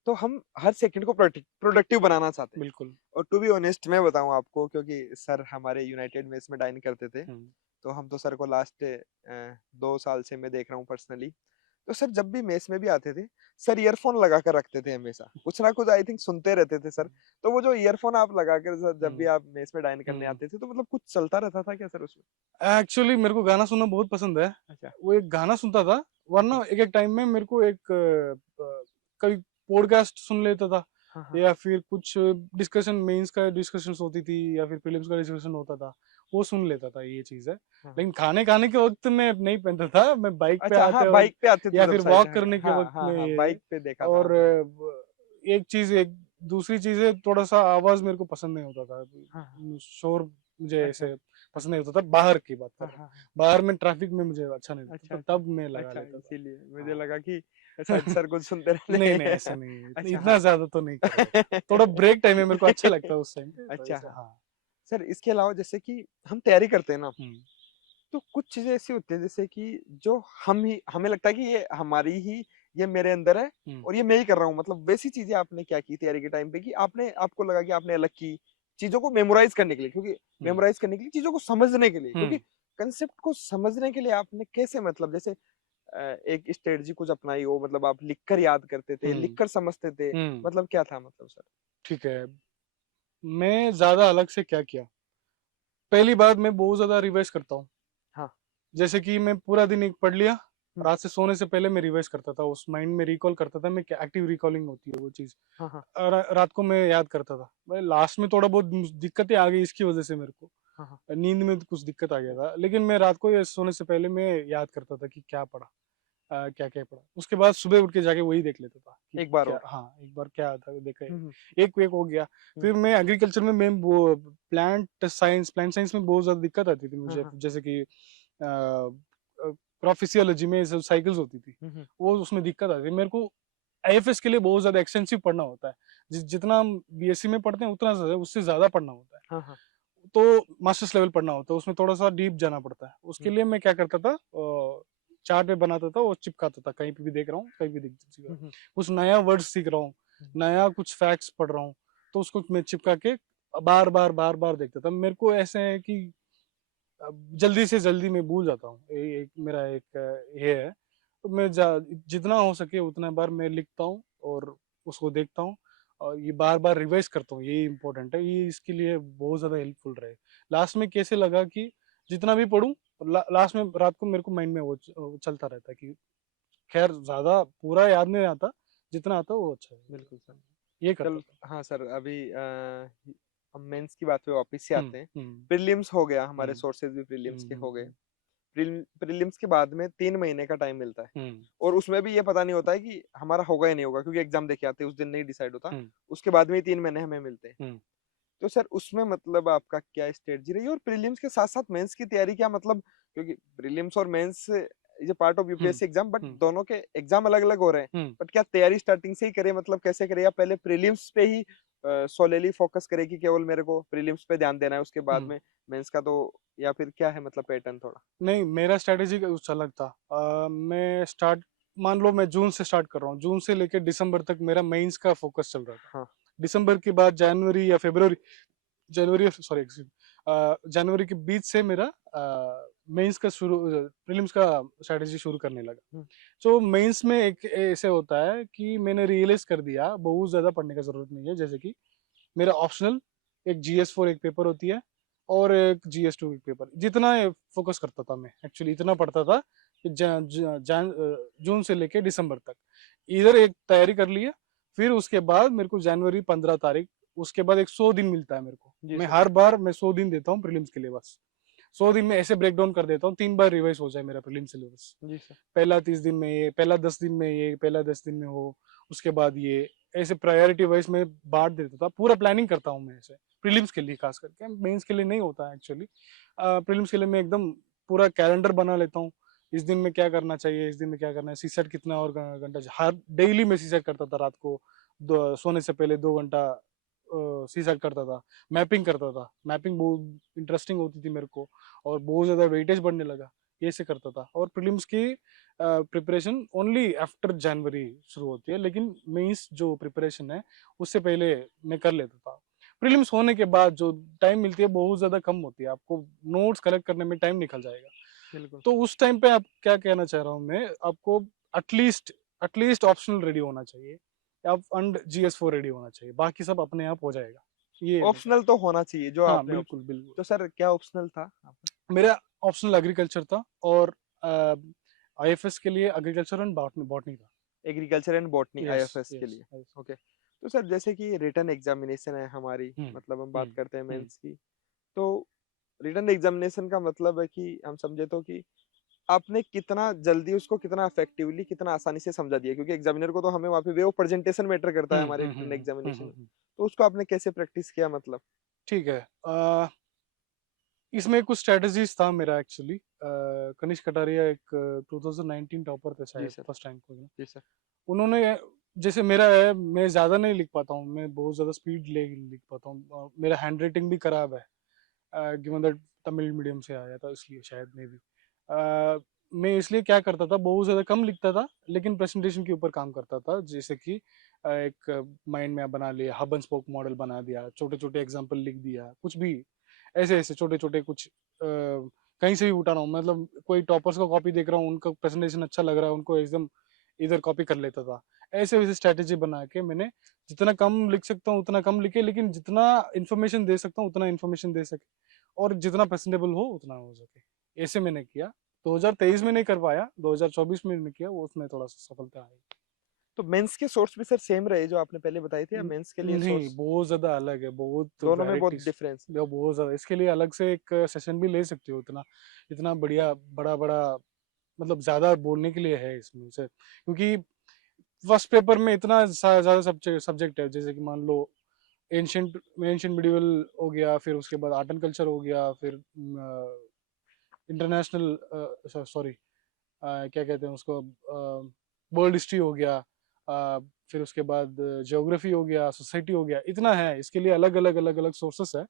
तो हम हर सेकंड को प्रोडक्टिव बनाना चाहते हैं। बिल्कुल। और टू बी ऑनेस्ट मैं बताऊं आपको, क्योंकि सर हमारे यूनाइटेड मेस में डाइन करते थे, हुँ। तो हम तो सर को लास्ट 2 साल से मैं देख रहा हूँ पर्सनली। तो सर जब भी मेस में भी आते थे, सर ईयरफोन लगा कर रखते थे हमेशा, कुछ ना कुछ आई थिंक सुनते रहते थे सर। तो वो जो ईयरफोन आप लगा कर सर जब भी हुँ, आप मेस में डाइन करने हुँ। आते थे, तो मतलब कुछ चलता रहता था क्या सर उसमें? एक्चुअली मेरे को गाना सुनना बहुत पसंद है। अच्छा। वो एक गाना सुनता था, अच्छा। वरना एक-एक टाइम में मेरे को एक कभी पॉडकास्ट सुन लेता था, हाँ, हाँ। या फिर कुछ डिस्कशन, मेंस का डिस्कशंस होती थी, या फिर प्रीलिम्स का डिस्कशन होता था, वो सुन लेता था, ये चीज़ है। हाँ। लेकिन खाने खाने के वक़्त में नहीं पहनता था, मैं बाइक पे अच्छा, हाँ, आते वक़्त बाइक पे आते थे या जब फिर साइड। वॉक करने के हाँ, वक़्त हाँ, में हाँ, ये। बाइक पे देखा था और हाँ सर। एक चीज़, एक दूसरी चीज़ है, थोड़ा-सा आवाज़ मेरे को पसंद नहीं होता था। हाँ, हाँ। शोर मुझे अच्छा। ऐसे पसंद नहीं होता था, बाहर की बात कर हाँ, रहा हूँ। हाँ, हाँ। बाहर में ट्रैफिक में मुझे अच्छा नहीं लगता, अच्छा, तो अच्छा। तब मैं लगा अच्छा, लेता था। इसीलिए मुझे हाँ। लगा कि शायद सर कुछ सुनते नहीं, रहते नहीं, हैं। ऐसा नहीं है। अच्छा, इतना हाँ। ज़्यादा तो नहीं कर लेता। थोड़ा ब्रेक टाइम में मेरे को अच्छा लगता है उस टाइम पे, तो अच्छा, ऐसे हाँ। हाँ। सर इसके अलावा जैसे कि हम तैयारी करते हैं ना, हुँ, तो कुछ चीज़ें ऐसी होती हैं जैसे कि जो हम ही हमें लगता है कि ये हमारी ही, ये मेरे अंदर है हुँ, और ये मैं ही कर रहा हूँ। मतलब वैसी चीज़ें आपने क्या की तैयारी के टाइम पे कि आपने आपको लगा कि आपने अलग की, चीज़ों को मेमोराइज़ करने के लिए, क्योंकि हुँ, मेमोराइज़ करने के लिए, चीज़ों को समझने के लिए, क्योंकि हुँ, कांसेप्ट को समझने के लिए आपने कैसे, मतलब जैसे एक स्ट्रेटजी कुछ अपनाई हो, मतलब आप लिखकर याद करते थे, हुँ, लिखकर समझते थे, हुँ। मतलब क्या था मतलब सर? ठीक है। मैं ज़्यादा अलग से क्या किया? पहली बात, मैं बहुत ज़्यादा रिवाइज़ करता हूँ। हाँ। जैसे कि मैं पूरा दिन एक पढ़ लिया, हुँ। रात से सोने से पहले मैं रिवाइज़ करता था, उस माइंड में रिकॉल करता था, मैं क्या एक्टिव रिकॉलिंग होती है वो चीज़। हाँ, हाँ। रात को मैं याद करता था। भाई लास्ट में थोड़ा बहुत दिक्कतें आ गई इसकी वज़ह से मेरे को। हाँ, हाँ। नींद में तो कुछ दिक्कत आ गया था, लेकिन मैं रात को ये सोने से पहले मैं याद करता था कि क्या पढ़ा, क्या-क्या पढ़ा। उसके बाद सुबह उठ के जाके वही देख लेता था कि एक बार क्या, और। हाँ, एक बार क्या था देखा है। हुँ, हुँ, एक वीक हो गया। हुँ। फिर मैं एग्रीकल्चर में मैं वो प्लांट साइंस में बहुत ज़्यादा दिक्कत आती थी हाँ, मुझे। हाँ। जैसे कि क्रॉप फिजियोलॉजी में सब साइकिल्स होती थी, हुँ, हुँ। वो उसमें दिक्कत आती थी। मेरे को आईएफएस के लिए बहुत ज़्यादा एक्सटेंसिव पढ़ना होता है। जितना हम बीएससी में पढ़ते हैं उतना ज़्यादा, उससे ज़्यादा पढ़ना होता है। हाँ, हाँ। तो मास्टर्स लेवल पढ़ना होता है, उसमें थोड़ा-सा डीप जाना पड़ता है। उसके हुँ, लिए मैं क्या करता था, चार्ट पे बनाता था और चिपकाता था, कहीं पे भी देख रहा हूँ, कहीं भी दिख रहा हुँ, हूँ। हुँ, कुछ नया वर्ड्स सीख रहा हूँ, हुँ। नया कुछ फैक्ट्स पढ़ रहा हूँ, तो उसको मैं चिपका के बार-बार, बार-बार देखता था। मेरे को ऐसे है कि जल्दी से जल्दी मैं भूल जाता हूँ। ये एक मेरा एक ये है। तो मैं जितना हो सके उतना बार मैं लिखता हूँ और उसको देखता हूँ, और ये बार-बार रिवाइज़ करता हूँ, ये इम्पोर्टेंट है। ये इसके लिए बहुत ज़्यादा हेल्पफुल रहे। लास्ट में कैसे लगा कि जितना भी पढ़ूँ, लास्ट में रात को मेरे को माइंड में वो चलता रहता है कि खैर ज़्यादा पूरा याद नहीं आता, जितना आता है वो अच्छा है। बिल्कुल सर। ये करता चल था। हाँ सर, अभी हम मेंस की बात पे वापस से हुँ, आते हैं। हुँ, प्रीलिम्स हो गया, हमारे हुँ, सोर्सेज़ भी हुँ, प्रीलिम्स के हुँ, हो गए। हुँ, प्रीलिम्स के बाद में 3 महीने का टाइम मिलता है हुँ, और उसमें भी ये पता नहीं होता है कि हमारा होगा या नहीं होगा, क्योंकि एग्ज़ाम देके आते हैं, उस दिन नहीं डिसाइड होता। हुँ, उसके बाद में ही 3 महीने हमें मिलते हैं। हुँ, तो सर उसमें मतलब आपका क्या स्ट्रेटजी रही और प्रीलिम्स के साथ-साथ मेंस की तैयारी क्या, मतलब क्योंकि प्रीलिम्स और mains is a part of hmm, UPSC exam, but hmm, दोनों के एग्ज़ाम अलग-अलग हो रहे हैं। हुँ, बट क्या तैयारी स्टार्टिंग से ही करें, मतलब कैसे करें, या पहले प्रीलिम्स पे ही सोलेली फोकस करें कि केवल मेरे को प्रीलिम्स पे ध्यान देना है, उसके बाद हुँ। में मेंस का तो, या फिर क्या है मतलब पैटर्न थोड़ा? नहीं, मेरा स्ट्रैटेजी कुछ अलग था। मैं स्टार्ट मान लो मैं जून से स्टार्ट कर रहा हूँ। जून से लेके दिसंबर तक मेरा मेंस का फ़ोकस चल रहा था। हाँ। दिसंबर के बाद जनवरी या फरवरी, जनवरी के बीच से मेरा मेंस का प्रीलिम्स का स्ट्रैटेजी शुरू करने लगा। हुँ, तो मेंस में एक ऐसे होता है कि मैंने रियलाइज़ कर दिया बहुत ज़्यादा पढ़ने का ज़रूरत नहीं है। जैसे कि मेरा ऑप्शनल एक जीएस 4 एक पेपर होती है, और एक जीएस 2 एक पेपर। जितना फोकस करता था मैं, एक्चुअली इतना पढ़ता था कि जून से लेके दिसंबर तक इधर एक तैयारी कर लिया। फिर उसके बाद मेरे को जनवरी 15 तारीख, उसके बाद एक 100 दिन मिलता है मेरे को। जी मैं सर। हर बार मैं 100 दिन देता हूँ प्रीलिम्स के लिए बस। 100 दिन में ऐसे ब्रेक डाउन कर देता हूँ, 3 बार रिवाइज हो जाए मेरा प्रीलिम्स सिलेबस। जी सर। पहला 30 दिन में ये, पहला 10 दिन में ये, पहला 10 दिन में हो, उसके बाद ये, ऐसे प्रायोरिटी वाइज में बांट देता था। पूरा प्लानिंग करता हूँ मैं ऐसे प्रीलिम्स के लिए, खास करके मेंस के लिए नहीं होता है एक्चुअली। प्रीलिम्स के लिए मैं एकदम पूरा कैलेंडर बना लेता हूँ। इस दिन में क्या करना चाहिए, इस दिन में क्या करना है, सीसेट कितना और घंटा, हर डेली में सीसेट करता था। रात को सोने से पहले 2 घंटा सीसेट करता था। मैपिंग करता था, मैपिंग बहुत इंटरेस्टिंग होती थी मेरे को, और बहुत ज्यादा वेटेज बढ़ने लगा। ये से करता था। और प्रीलिम्स की प्रिपरेशन ओनली आफ्टर जनवरी शुरू होती है, लेकिन मेंस जो प्रिपरेशन है उससे पहले मैं कर लेता था। प्रीलिम्स होने के बाद जो टाइम मिलती है बहुत ज्यादा कम होती है, आपको नोट्स कलेक्ट करने में टाइम निकल जाएगा। बिल्कुल। तो उस टाइम पे आप क्या कहना चाह रहा हूँ मैं, आपको एटलीस्ट एटलीस्ट ऑप्शनल रेडी होना चाहिए, आप अंड GS4 रेडी होना चाहिए, बाकी सब अपने आप हो जाएगा। ये मैं ऑप्शनल तो होना चाहिए जो हाँ आपने बिल्कुल बिल्कुल। तो सर क्या ऑप्शनल था आपका? मेरा ऑप्शनल एग्रीकल्चर था, और IFS के लिए एग्रीकल्चर एंड बॉटनी था। Agriculture and botany yes IFS के यस लिए। यस। ओके। तो सर जैसे कि रिटन एग्जामिनेशन है हमारी, मतलब हम बात हम्म करते हैं हम्म मेंस की, तो रिटन एग्जामिनेशन का मतलब है कि हम समझे तो कि आपने कितना जल्दी उसको कितना इफेक्टिवली कितना आसानी से समझा दिया, क्योंकि एग्जामिनर को तो हमें वहाँ पे वे ऑफ प्रेजेंटेशन मैटर करता है हमारे रिटन एग्जामिनेशन में। हम्म। तो उसको आपने कैसे प्रैक्टिस किया मतलब? ठीक है, इसमें कुछ स्ट्रेटजीज था मेरा एक्चुअली। कनिष्क कटारिया एक 2019 टॉपर थे जी शायद, सर। फर्स्ट रैंक को। जी सर। उन्होंने, जैसे मेरा है, मैं ज्यादा नहीं लिख पाता हूँ, मैं बहुत ज्यादा स्पीड ले लिख पाता हूँ, मेरा हैंड राइटिंग भी खराब है, गिवन दैट तमिल मीडियम से आया था इसलिए शायद मे भी। मैं इसलिए क्या करता था, बहुत ज्यादा कम लिखता था लेकिन प्रेजेंटेशन के ऊपर काम करता था, जैसे कि एक माइंड मैप बना लिया, हब एंड स्पोक मॉडल बना दिया, छोटे छोटे एग्जांपल लिख दिया, कुछ भी ऐसे ऐसे छोटे छोटे कुछ कहीं से भी उठा रहा हूँ, मतलब कोई टॉपर्स का कॉपी देख रहा हूँ, उनका प्रेजेंटेशन अच्छा लग रहा है, उनको एकदम इधर कॉपी कर लेता था। ऐसे वैसे स्ट्रेटेजी बना के मैंने जितना कम लिख सकता हूँ उतना कम लिखे, लेकिन जितना इन्फॉर्मेशन दे सकता हूँ उतना इन्फॉर्मेशन दे सके, और जितना प्रेजेंटेबल हो उतना हो सके, ऐसे मैंने किया। 2023 में नहीं कर पाया, 2024 में मैंने किया, वो उसमें थोड़ा सा सफलता आई। तो मेंस के सोर्स भी सर सेम रहे जो आपने पहले बताए थे, या मेंस के लिए नहीं, सोर्स बहुत ज्यादा अलग है, बहुत दोनों में बहुत वेराइटीज, डिफरेंस है? बहुत ज्यादा। इसके लिए अलग से एक सेशन भी ले सकते हो, इतना इतना बढ़िया बड़ा बड़ा, मतलब ज्यादा बोलने के लिए है इसमें से, क्योंकि फर्स्ट पेपर में इतना ज्यादा सब्जेक्ट है, जैसे कि मान लो एंशियंट एंशियंट मिडिवल हो गया, फिर उसके बाद आर्ट एंड कल्चर हो गया, फिर इंटरनेशनल, सॉरी क्या कहते हैं उसको, वर्ल्ड हिस्ट्री हो गया, फिर उसके बाद ज्योग्राफी हो गया, सोसाइटी हो गया, इतना है। इसके लिए अलग अलग सोर्सेस है,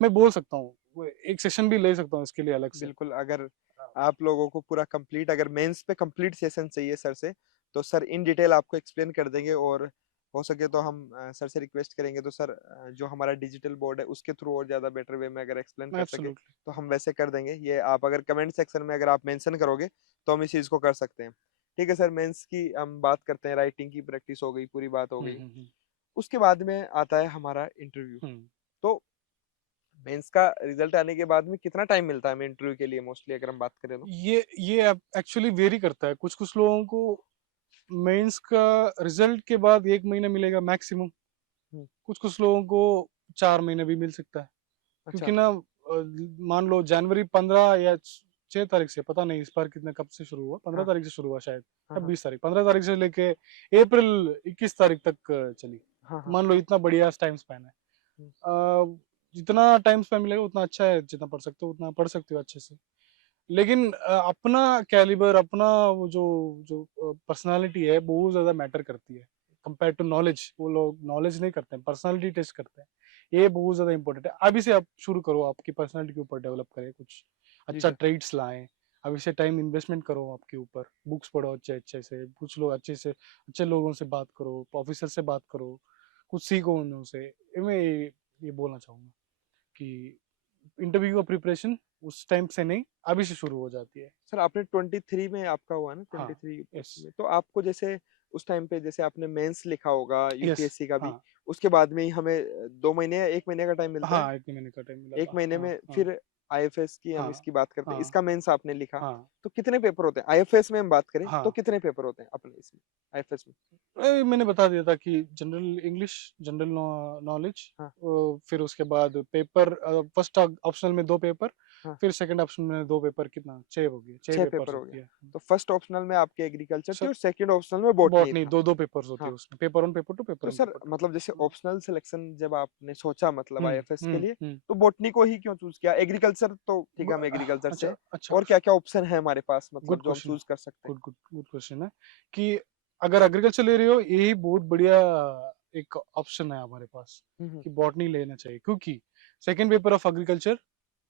मैं बोल सकता हूँ, एक सेशन भी ले सकता हूँ इसके लिए अलग से। बिल्कुल। अगर आप लोगों को पूरा कंप्लीट, अगर मेंस पे कंप्लीट सेशन चाहिए सर से, तो सर इन डिटेल आपको एक्सप्लेन कर देंगे, और हो सके तो हम सर से रिक्वेस्ट करेंगे तो सर जो हमारा डिजिटल बोर्ड है उसके थ्रू और ज्यादा बेटर वे में अगर एक्सप्लेन कर सके एब्सोल्युटली। तो हम वैसे कर देंगे। ये आप अगर कमेंट सेक्शन में अगर आप मेंशन करोगे तो हम इस चीज को कर सकते हैं। ठीक है सर, मेंस की हम बात करते हैं, राइटिंग की प्रैक्टिस हो गई, पूरी बात हो गई। हम्म। उसके बाद में आता है हमारा इंटरव्यू। हम्म। तो मेंस का रिजल्ट आने के बाद में कितना टाइम मिलता है हमें इंटरव्यू के लिए, मोस्टली अगर हम बात करें तो? ये एक्चुअली वेरी करता है, कुछ कुछ लोगों को मेंस का रिजल्ट के बाद 1 महीना मिलेगा मैक्सिमम, हम्म। कुछ कुछ लोगों को 4 महीने भी मिल सकता है, अच्छा। क्योंकि ना मान लो जनवरी 15 या 6 तारीख से, पता नहीं इस बार कितने कब से शुरू हुआ, पंद्रह हाँ तारीख से शुरू हुआ शायद, हाँ या हाँ 20 तारीख, 15 तारीख से लेके अप्रैल 21 तारीख तक चली। हाँ तो हाँ। मान लो इतना बढ़िया टाइम स्पैन है। हम्म। जितना टाइम स्पैन मिलेगा उतना अच्छा है, जितना पढ़ सकते हो उतना पढ़ सकते हो अच्छे से, लेकिन अपना कैलिबर, अपना वो जो जो पर्सनालिटी है बहुत ज्यादा मैटर करती है कंपेयर टू नॉलेज। वो लोग नॉलेज नहीं करते हैं, पर्सनालिटी टेस्ट करते हैं, ये बहुत ज्यादा इंपॉर्टेंट है। अभी से आप शुरू करो, आपकी पर्सनालिटी के ऊपर डेवलप करें, कुछ जी अच्छा सर। ट्रेड्स लाएं, अभी से टाइम इन्वेस्टमेंट करो आपके ऊपर, बुक्स पढ़ो अच्छे अच्छे से, कुछ लोग अच्छे से अच्छे लोगों से बात करो, ऑफिसर से बात करो, कुछ सीखो उनसे। मैं ये बोलना चाहूंगा कि इंटरव्यू का प्रिपरेशन उस टाइम से नहीं, अभी से शुरू हो जाती है। सर आपने 23 में आपका हुआ ना, हाँ। 23 यस यूपीएससी में, तो आपको जैसे उस टाइम पे जैसे आपने मेंस लिखा होगा यस। यूपीएससी का भी, हाँ उसके बाद में ही हमें 2 महीने या 1 महीने का टाइम मिलता है? हाँ, 1 महीने का टाइम मिला 1 महीने था। हाँ में हाँ फिर आईएफएस की हम हाँ इसकी बात करते हैं, हाँ इसका मेंस आपने लिखा, हाँ तो कितने पेपर होते हैं आईएफएस में हम बात करें तो हाँ। कितने पेपर होते हैं अपने इसमें आईएफएस में? मैंने बता दिया था कि जनरल इंग्लिश, जनरल नॉलेज, हाँ फिर उसके बाद पेपर, फर्स्ट ऑप्शनल में 2 पेपर, हाँ। फिर सेकंड ऑप्शन में 2 पेपर, कितना 6 हो गए, छह 6 पेपर पेपर्स हो होती गया। है। तो फर्स्ट ऑप्शनल में आपके एग्रीकल्चर थी सर और सेकंड ऑप्शनल में बॉटनी बॉटनी, था। 2 पेपर्स होती हाँ। है उसमें, paper one paper two, paper तो वन सर पेपर टू। मतलब जैसे ऑप्शनल सिलेक्शन जब आपने सोचा मतलब आईएफएस के लिए, हम्म। तो बॉटनी को ही क्यों चूज किया? एग्रीकल्चर तो ठीक है, हम एग्रीकल्चर अच्छा से अच्छा। और क्या क्या ऑप्शन है हमारे पास गुड मतलब जो हम क्वेश्चन, चूज कर सकते हैं? गुड क्वेश्चन है कि अगर एग्रीकल्चर ले रहे हो, यही बहुत बढ़िया एक ऑप्शन है हमारे पास हम्म। कि बॉटनी लेना चाहिए, क्योंकि second paper of agriculture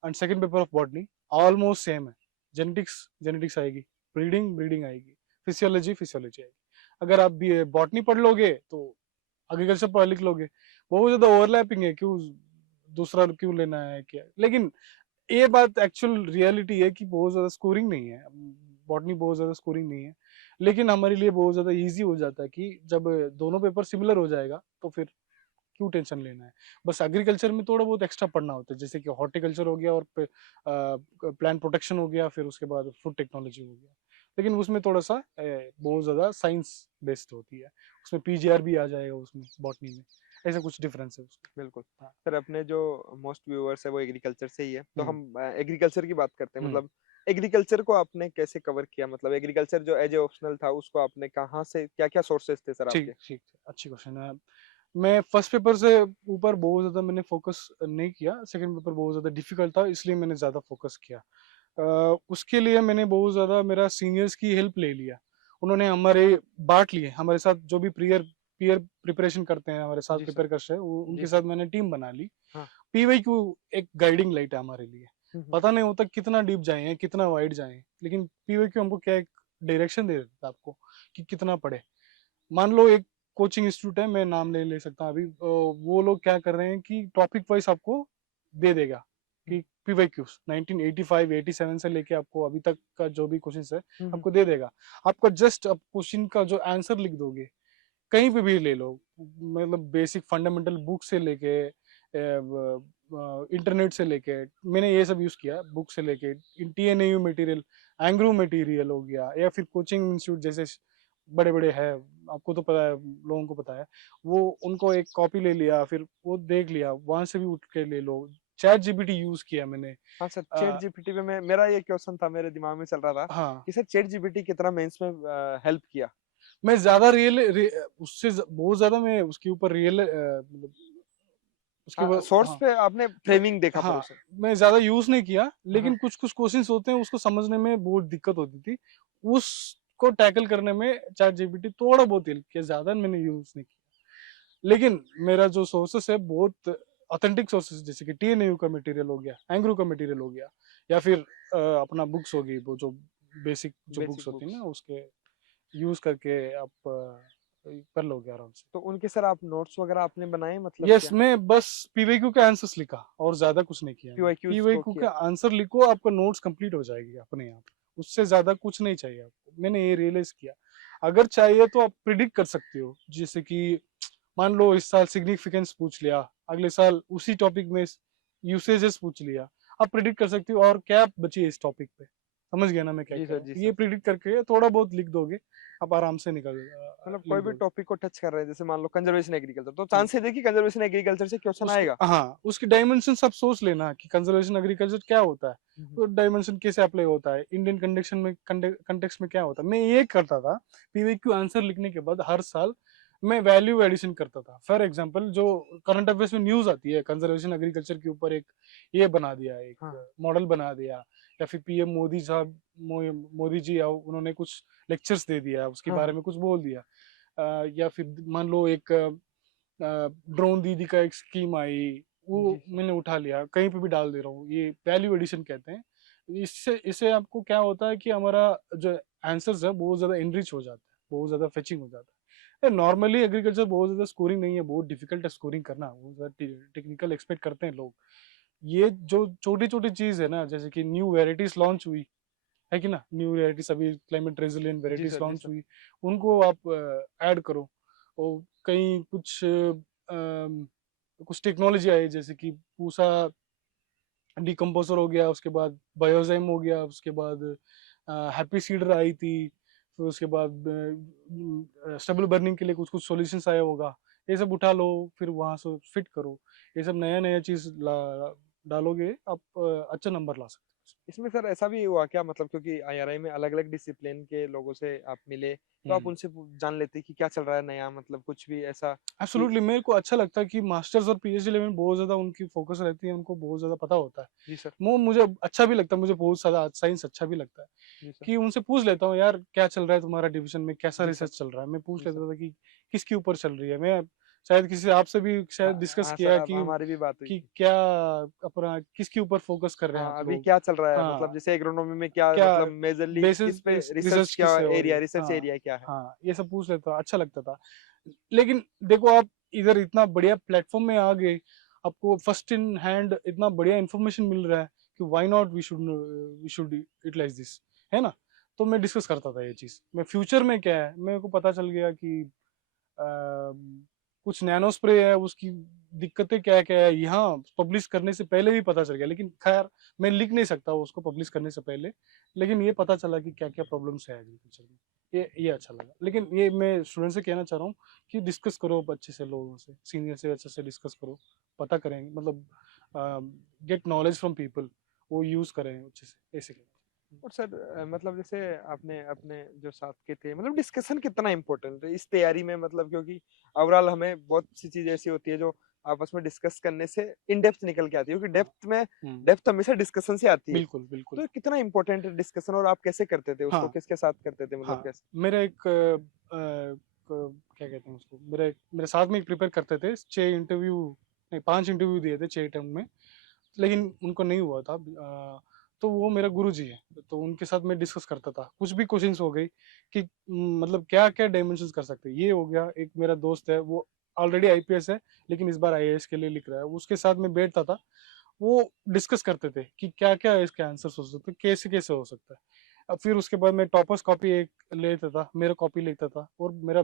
and second paper of botany almost same है। जेनेटिक्स जेनेटिक्स आएगी, ब्रीडिंग आएगी, फिजियोलॉजी आएगी। अगर आप भी बॉटनी पढ़ लोगे तो एग्रीकल्चर पढ़ लिख लोगे, बहुत ज्यादा ओवरलैपिंग है, क्यों दूसरा क्यों लेना है क्या। लेकिन ये बात एक्चुअल रियलिटी है कि बहुत ज्यादा स्कोरिंग नहीं है, बॉटनी बहुत ज्यादा स्कोरिंग नहीं है, लेकिन हमारे लिए बहुत ज्यादा इजी हो जाता है कि जब दोनों पेपर सिमिलर हो जाएगा तो फिर क्यों टेंशन लेना है। बस एग्रीकल्चर में थोड़ा बहुत एक्स्ट्रा पढ़ना होता है, जैसे कि हॉर्टिकल्चर हो गया और प्लांट प्रोटेक्शन हो गया, फिर उसके बाद फूड टेक्नोलॉजी हो गया। लेकिन उसमें थोड़ा सा बहुत ज्यादा साइंस बेस्ड होती है, उसमें पीजीआर भी आ जाएगा उसमें बॉटनी में, ऐसा कुछ डिफरेंस है उसमें। बिल्कुल। हाँ। सर अपने जो मोस्ट व्यूअर्स है वो एग्रीकल्चर से ही है, तो हम्म। हम एग्रीकल्चर की बात करते हैं। हम्म। मतलब एग्रीकल्चर को आपने कैसे कवर किया, मतलब एग्रीकल्चर जो एज ए ऑप्शनल था उसको आपने कहाँ से, क्या क्या सोर्सेस थे सर ठीक आपके? ठीक, अच्छी क्वेश्चन है। मैं फर्स्ट पेपर से ऊपर बहुत ज्यादा मैंने फोकस नहीं किया, सेकंड पेपर बहुत ज्यादा डिफिकल्ट था इसलिए मैंने ज्यादा फोकस किया। उसके लिए मैंने बहुत ज्यादा मेरा सीनियर्स की हेल्प ले लिया, उन्होंने हमारे बांट लिए, हमारे साथ जो भी पीयर पीयर प्रिपरेशन करते हैं हमारे साथ जी सर। प्रिपेयर करते हैं जी उनके सर। साथ मैंने टीम बना ली। हाँ। पीवाईक्यू एक गाइडिंग लाइट है हमारे लिए, हम्म। पता नहीं होता कितना डीप जाए कितना वाइड जाए, लेकिन पीवाईक्यू हमको क्या एक डायरेक्शन दे देता है आपको कि कितना पढ़े। मान लो एक कोचिंग इंस्टीट्यूट है, मैं नाम ले ले सकता हूँ अभी, वो लोग क्या कर रहे हैं कि टॉपिक वाइज आपको दे देगा कि पीवाईक्यूज 1985 87 से लेके आपको अभी तक का जो भी क्वेश्चन है हम्म। आपको दे देगा। आपको जस्ट अब क्वेश्चन का जो आंसर लिख दोगे, कहीं पे भी ले लो, मतलब बेसिक फंडामेंटल बुक से लेके इंटरनेट से लेके, मैंने ये सब यूज किया बुक से लेके, टीएनएयू मटेरियल, एंग्रू मटेरियल हो गया, या फिर कोचिंग इंस्टीट्यूट जैसे बड़े बड़े हैं, आपको तो पता है, लोगों को पता है, वो उनको एक कॉपी ले लिया, फिर वो देख लिया, वहां से भी उठ के ले लो। चैट जीपीटी यूज किया मैंने। हाँ सर, चैट आ, जीपीटी पे मैं, मेरा ये क्वेश्चन था, मेरे दिमाग में चल रहा था हाँ, कि सर चैट जीपीटी कितना मेंस में हेल्प किया? मैं ज्यादा उससे बहुत ज्यादा मैं उसके ऊपर मतलब उसके हाँ, ऊपर, सोर्स हाँ, पे आपने मैं, फ्रेमिंग देखा पर हाँ, उसे। मैं ज्यादा यूज नहीं किया, हाँ। लेकिन कुछ कुछ क्वेश्चंस होते हैं उसको समझने में बहुत दिक्कत होती थी, उसको टैकल करने में चैट जीपीटी थोड़ा बहुत हेल्प किया, ज्यादा मैंने यूज नहीं किया। लेकिन मेरा जो सोर्सेस है बहुत ऑथेंटिक सोर्सेस, जैसे कि टीएनयू का मटेरियल हो गया, एंग्रू का मटेरियल हो गया, या फिर अपना बुक्स होगी, वो जो बेसिक जो बेसिक बुक्स होती है बुक्स। ना, उसके यूज करके आप कर लोगे आराम से। तो उनके सर आप नोट्स वगैरह आपने बनाए, मतलब यस, क्या? मैं बस पीवाईक्यू के आंसर्स लिखा और ज्यादा कुछ नहीं किया मैंने। पीवाईक्यूज को पीवाईक्यू के किया? आंसर लिखो, आपका नोट्स कंप्लीट हो जाएगी अपने आप, उससे ज्यादा कुछ नहीं चाहिए आपको, मैंने ये रियलाइज किया। अगर चाहिए तो आप प्रिडिक्ट कर सकते हो, जैसे कि मान लो इस साल सिग्निफिकेंस पूछ लिया, अगले साल उसी टॉपिक में यूसेजेस पूछ लिया, आप प्रिडिक्ट कर सकते हो और क्या बची है इस टॉपिक पे। समझ गया ना मैं क्या जी कह सर। रहा हूँ, जी ये सर। प्रिडिक्ट करके थोड़ा बहुत लिख दोगे, आप आराम से मतलब कोई लिख भी दोगे। टॉपिक को टच कर रहे हैं, जैसे मान लो कंजर्वेशन एग्रीकल्चर, तो हाँ, चांस है देखिए कंजर्वेशन एग्रीकल्चर से क्वेश्चन उसके, आएगा। हाँ, उसकी डायमेंशन सब सोच लेना कि कंजर्वेशन एग्रीकल्चर क्या होता है, हम्म। तो डायमेंशन कैसे अप्लाई होता है, इंडियन कंडीशन में कंटेक्स्ट में क्या होता है। मैं ये करता था, पीवीक्यू आंसर लिखने के बाद हर साल मैं वैल्यू एडिशन करता था। फॉर एग्जांपल, जो करंट अफेयर्स में न्यूज आती है कंजर्वेशन एग्रीकल्चर के ऊपर, एक ये बना दिया, हाँ। एक मॉडल बना दिया, या फिर पीएम मोदी साहब, मोदी जी उन्होंने कुछ लेक्चर्स दे दिया, उसके हाँ। बारे हाँ। में कुछ बोल दिया, या फिर मान लो एक ड्रोन दीदी का एक स्कीम आई, वो जी सर। मैंने उठा लिया, कहीं पे भी डाल दे रहा हूँ, ये वैल्यू एडिशन कहते हैं। इससे इससे आपको क्या होता है कि हमारा जो आंसर्स है बहुत ज्यादा इनरिच हो जाता है, बहुत ज्यादा फेचिंग हो जाता है। नॉर्मली एग्रीकल्चर बहुत ज्यादा स्कोरिंग नहीं है, बहुत डिफिकल्ट है स्कोरिंग करना, बहुत ज्यादा टेक्निकल एक्सपेक्ट करते हैं लोग। ये जो छोटी छोटी चीज है ना, जैसे कि न्यू वेराइटीज लॉन्च हुई है कि ना, न्यू वेराइटीज अभी क्लाइमेट रेजिलिएंट जी वेराइटीज सर। जी लॉन्च सर। हुई, उनको आप ऐड करो। और कहीं कुछ कुछ टेक्नोलॉजी आई, जैसे कि पूसा डिकम्पोजर हो गया, उसके बाद बायोजाइम हो गया, उसके बाद हैप्पी सीडर आई थी, फिर उसके बाद स्टेबल बर्निंग के लिए कुछ कुछ सॉल्यूशंस आया होगा, ये सब उठा लो, फिर वहां से फिट करो, ये सब नया नया चीज डालोगे, आप अच्छा नंबर ला सकते इसमें सर ऐसा भी हुआ क्या, मतलब क्योंकि आईआरआई में अलग अलग डिसिप्लिन के लोगों से आप मिले, हो। तो आप उनसे जान लेते कि क्या चल रहा है नया, मतलब कुछ भी ऐसा कि? एब्सोल्युटली, मेरे को अच्छा लगता है कि मास्टर्स और पीएचडी लेवल में बहुत ज्यादा उनकी फोकस रहती है, उनको बहुत ज्यादा पता होता है। जी सर। वो मुझे अच्छा भी लगता है, मुझे बहुत ज्यादा साइंस अच्छा भी लगता है, जी सर। कि उनसे पूछ लेता हूँ, यार क्या चल रहा है तुम्हारा डिवीजन में, कैसा जी सर। रिसर्च चल रहा है, मैं पूछ जी सर। लेता था कि किसके ऊपर चल रही है। मैं शायद किसी आपसे भी शायद हाँ डिस्कस हाँ सर, किया अब हमारी भी बात हुई कि थी। क्या अपना किसके ऊपर फोकस कर रहे हैं हाँ, आप अभी लोग। क्या चल रहा है, मतलब हाँ, जैसे एग्रोनॉमी में क्या, क्या मतलब मेजरली बेसिस किस पे रिसर्च, रिसर्च क्या किससे हो रही एरिया, है। रिसर्च हाँ, एरिया क्या है। हाँ, ये सब पूछ लेता, अच्छा लगता था। लेकिन देखो आप इधर इतना बढ़िया प्लेटफॉर्म में आ गए, आपको फर्स्ट इन हैंड इतना बढ़िया इंफॉर्मेशन मिल रहा है कि why not we should utilize this, है ना। तो मैं डिस्कस करता था ये चीज, मैं फ्यूचर में क्या है मेरे को पता चल गया कि कुछ नैनो स्प्रे है, उसकी दिक्कतें क्या क्या है यहाँ पब्लिश करने से पहले भी पता चल गया। लेकिन खैर मैं लिख नहीं सकता उसको पब्लिश करने से पहले, लेकिन ये पता चला कि क्या क्या प्रॉब्लम्स है एग्रीकल्चर में। ये अच्छा लगा। लेकिन ये मैं स्टूडेंट से कहना चाह रहा हूँ कि डिस्कस करो अब अच्छे से, लोगों से, सीनियर से अच्छे से डिस्कस करो, पता करें, मतलब गेट नॉलेज फ्रॉम पीपल, वो यूज करें अच्छे से, ऐसे। और सर मतलब जैसे आपने अपने जो साथ के थे, मतलब डिस्कशन कितना इम्पोर्टेंट है इस तैयारी में, मतलब क्योंकि ओवरऑल हमें बहुत सी चीजें ऐसी होती है जो आपस में डिस्कस करने से इन डेप्थ निकल के आती है, क्योंकि हाँ। डेप्थ में, हम्म, डेप्थ हमेशा डिस्कशन से आती है। बिल्कुल बिल्कुल। तो कितना इम्पोर्टेंट है डिस्कशन, और आप कैसे करते थे उसको, हाँ, किसके साथ करते थे, मतलब हाँ, कैसे। मेरा एक क्या कहते हैं उसको, मेरे साथ में प्रिपेयर करते थे, 6 इंटरव्यू, नहीं 5 इंटरव्यू दिए थे 6 टर्म में, लेकिन उनको नहीं हुआ था। तो वो मेरा गुरुजी है, तो उनके साथ मैं डिस्कस करता था, कुछ भी क्वेश्चंस हो गई कि मतलब क्या क्या डायमेंशंस कर सकते हैं। ये हो गया, एक मेरा दोस्त है वो ऑलरेडी आईपीएस है, लेकिन इस बार आईएएस के लिए लिख रहा है, उसके साथ मैं बैठता था, वो डिस्कस करते थे कि क्या क्या इसके आंसर्स हो सकते हैं, कैसे कैसे हो सकता है। अब फिर उसके बाद मैं टॉपर्स कॉपी एक लेता था, मेरा कॉपी लेता था और मेरा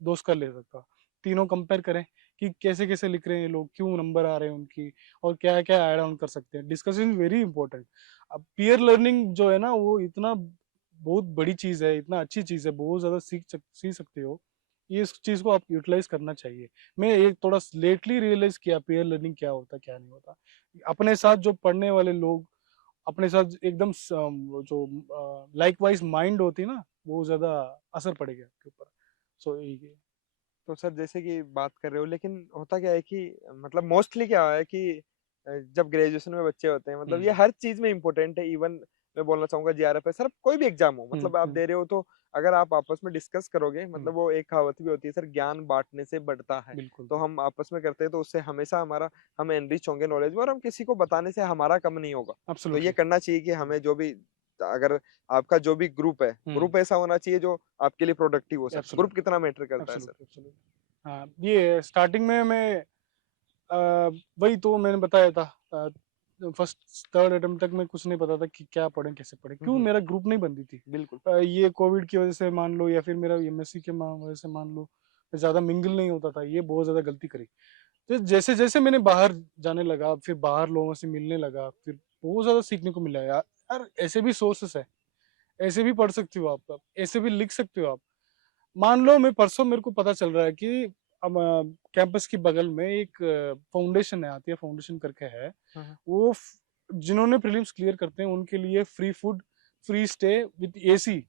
दोस्त का लेता था, तीनों कंपेयर करें कि कैसे कैसे लिख रहे हैं ये लोग, क्यों नंबर आ रहे हैं उनकी, और क्या क्या ऐड ऑन कर सकते हैं। Discussion is very important. अब पीयर लर्निंग जो है ना, वो इतना बहुत बड़ी चीज है, इतना अच्छी चीज है, बहुत ज्यादा सीख सकते हो। ये इस चीज को आप यूटिलाइज करना चाहिए। मैं एक थोड़ा लेटली रियलाइज किया पीयर लर्निंग क्या होता है क्या नहीं होता। अपने साथ जो पढ़ने वाले लोग, अपने साथ एकदम जो लाइक वाइज माइंड होती है ना, वो ज्यादा असर पड़ेगा आपके ऊपर। सो ये। तो सर जैसे कि बात कर रहे हो, लेकिन होता क्या है कि मतलब मोस्टली क्या है कि जब ग्रेजुएशन में बच्चे होते हैं, मतलब ये हम्म, हर चीज में इंपॉर्टेंट है। इवन मैं बोलना चाहूंगा जीआरएफ है सर, कोई भी एग्जाम हो, मतलब आप हम्म, दे रहे हो, तो अगर आप आपस में डिस्कस करोगे, हम्म, मतलब वो एक कहावत भी होती है सर, ज्ञान बांटने से बढ़ता है। बिल्कुल तो बिल्कुल। हम आपस में करते हैं तो उससे हमेशा हमारा, हम एनरिच होंगे नॉलेज में, और हम किसी को बताने से हमारा कम नहीं होगा। तो ये एब्सोल्युटली। करना चाहिए कि हमें जो भी, अगर आपका जो भी ग्रुप है, हम्म, ग्रुप ऐसा होना चाहिए जो आपके लिए प्रोडक्टिव हो सर। ग्रुप एब्सोल्युटली, कितना मैटर करता है सर। Absolutely, absolutely. हाँ, ये स्टार्टिंग में मैं वही तो मैंने बताया था, फर्स्ट थर्ड अटेम्प्ट तक मैं कुछ नहीं पता था कि क्या पढ़ें कैसे पढ़ें, क्यों हम्म, मेरा ग्रुप नहीं बनती थी। बिल्कुल। ये कोविड की वजह से मान लो, या फिर मेरा एमएससी के वजह से मान लो, मैं ज्यादा मिंगल नहीं होता था, ये बहुत ज्यादा गलती करी। तो जैसे जैसे मैंने बाहर जाने लगा, फिर बाहर लोगों से मिलने लगा, फिर बहुत ज्यादा सीखने को मिला यार। यार ऐसे भी सोर्सेस है, ऐसे भी पढ़ सकते हो आप, ऐसे भी लिख सकते हो आप। मान लो मैं परसों मेरे को पता चल रहा है कि अब कैंपस की बगल में एक फाउंडेशन है, आती है फाउंडेशन करके है, हाँ हाँ। वो जिन्होंने प्रीलिम्स क्लियर करते हैं उनके लिए free food, free stay with AC,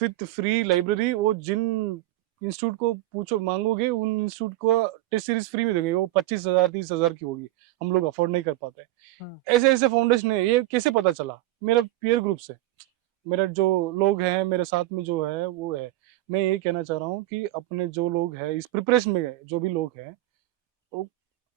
with free library. वो जिन इंस्टीट्यूट को पूछो मांगोगे, उन इंस्टीट्यूट को टेस्ट सीरीज फ्री में देंगे, वो 25,000 30,000 की होगी, हम लोग अफोर्ड नहीं कर पाते। हाँ। ऐसे ऐसे फाउंडेशन है, ये कैसे पता चला? मेरा पीयर ग्रुप से, मेरा जो लोग हैं मेरे साथ में जो है वो है। मैं ये कहना चाह रहा हूँ कि अपने जो लोग हैं इस प्रिपरेशन में जो भी लोग हैं, वो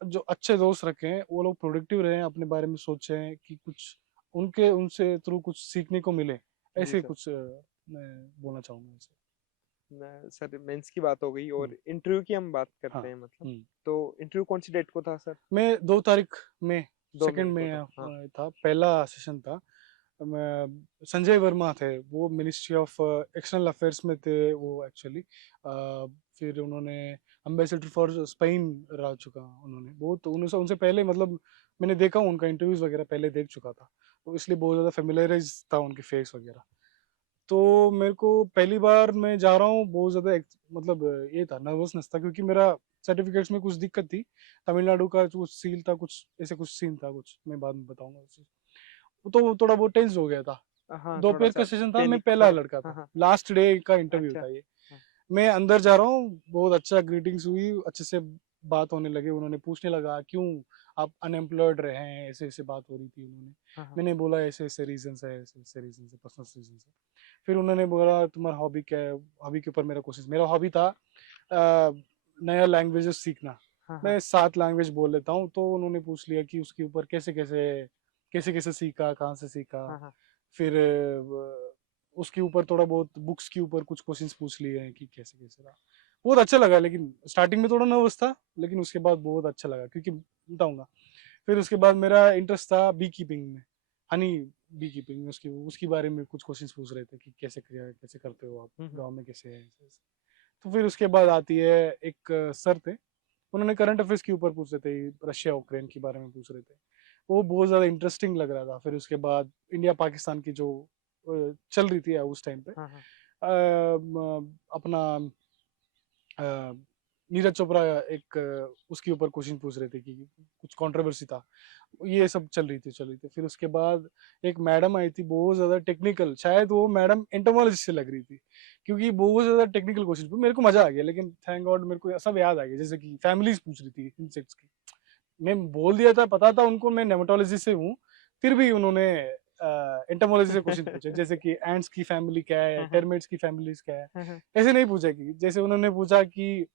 जो अच्छे दोस्त रखें, वो लोग प्रोडक्टिव रहें, अपने बारे में सोचें कि कुछ उनके उनसे थ्रू कुछ सीखने को मिले। जी ऐसे सर। कुछ मैं बोलना चाहूंगा इसे। सर मेंस की बात हो गई, हम्म, और इंटरव्यू की हम बात हाँ। करते हैं, मतलब हम्म, तो इंटरव्यू कौन सी डेट को था सर। मैं 2 तारीख में, 2 मई सेकंड को में था, हाँ। था, पहला सेशन था। संजय वर्मा थे, वो मिनिस्ट्री ऑफ एक्सटर्नल अफेयर्स में थे वो एक्चुअली। फिर उन्होंने एम्बेसडर फॉर स्पेन रह चुका, उन्होंने बहुत उनसे उनसे पहले, मतलब मैंने देखा उनका इंटरव्यूज वगैरह पहले देख चुका था, तो इसलिए बहुत ज़्यादा फेमिलराइज था उनके फेस वगैरह। तो मेरे को पहली बार मैं जा रहा हूँ, बहुत ज़्यादा मतलब ये था, नर्वसनेस था, क्योंकि मेरा सर्टिफिकेट्स में कुछ दिक्कत थी, तमिलनाडु का कुछ सील था, कुछ ऐसे कुछ सीन था कुछ, मैं बाद में बताऊंगा उस चीज़। तो थोड़ा बहुत टेंस हो गया था। हाँ, थोड़ा दोपहर का सा सेशन था, मैं पैनिक पहला थोड़ा, लड़का हाँ था, हाँ। लास्ट डे का इंटरव्यू अच्छा। था ये। हाँ। मैं अंदर जा रहा हूँ, बहुत अच्छा ग्रीटिंग्स हुई, अच्छे से बात होने लगे, उन्होंने पूछने लगा क्यों आप अनएम्प्लॉयड रहे हैं, ऐसे ऐसे बात हो रही थी उन्होंने। हाँ हाँ। मैंने बोला ऐसे ऐसे रीजन है, ऐसे ऐसे रीजन है, पर्सनल रीजन है। फिर उन्होंने बोला तुम्हारा हॉबी क्या है, हॉबी के ऊपर मेरा क्वेश्चन, मेरा हॉबी था नया लैंग्वेजेस सीखना। हाँ, हाँ, मैं 7 लैंग्वेज बोल लेता हूँ, तो उन्होंने पूछ लिया कि उसके ऊपर कैसे-कैसे सीखा, कहाँ से सीखा? हाँ, हाँ, फिर उसके ऊपर थोड़ा बहुत बुक्स के ऊपर कुछ क्वेश्चंस पूछ लिए हैं कि कैसे-कैसे रहा। बहुत अच्छा लगा, लेकिन स्टार्टिंग में थोड़ा नर्वस था, लेकिन उसके बाद बहुत अच्छा लगा, क्योंकि बताऊँगा। फिर उसके बाद मेरा इंटरेस्ट था बी कीपिंग में, हनी बी कीपिंग में, उसके उसके बारे में कुछ क्वेश्चंस पूछ रहे थे कि कैसे करते हो आप, हुँ, हुँ, गाँव में कैसे है, ऐसे-ऐसे। तो फिर उसके बाद आती है, एक सर थे, उन्होंने करंट अफेयर्स के ऊपर पूछ रहे थे, रशिया यूक्रेन के बारे में पूछ रहे थे। वो बहुत ज़्यादा इंटरेस्टिंग लग रहा था। फिर उसके बाद इंडिया पाकिस्तान की जो चल रही थी उस टाइम पे, हाँ, हाँ, अपना नीरज चोपड़ा एक उसके ऊपर क्वेश्चन पूछ रहे थे कि कुछ कंट्रोवर्सी था, ये सब चल रही थी। फिर उसके बाद एक मैडम आई थी, बहुत ज्यादा टेक्निकल, शायद वो मैडम एंटोमोलॉजिस्ट से लग रही थी, क्योंकि बहुत ज्यादा टेक्निकल क्वेश्चन, मेरे को मजा आ गया, लेकिन थैंक गॉड मेरे को सब याद आ गया, जैसे कि फैमिलीज पूछ रही थी इंसेक्ट्स की। मैं बोल दिया था, पता था उनको मैं नेमेटोलॉजी से हूँ, फिर भी उन्होंने एंटोमोलॉजी से क्वेश्चन पूछे, जैसे कि एंट्स की फैमिली क्या है, हाँ, हाँ, टर्मिट्स की फैमिलीज क्या है। हाँ, हाँ, ऐसे नहीं पूछा, कि जैसे उन्होंने पूछा कि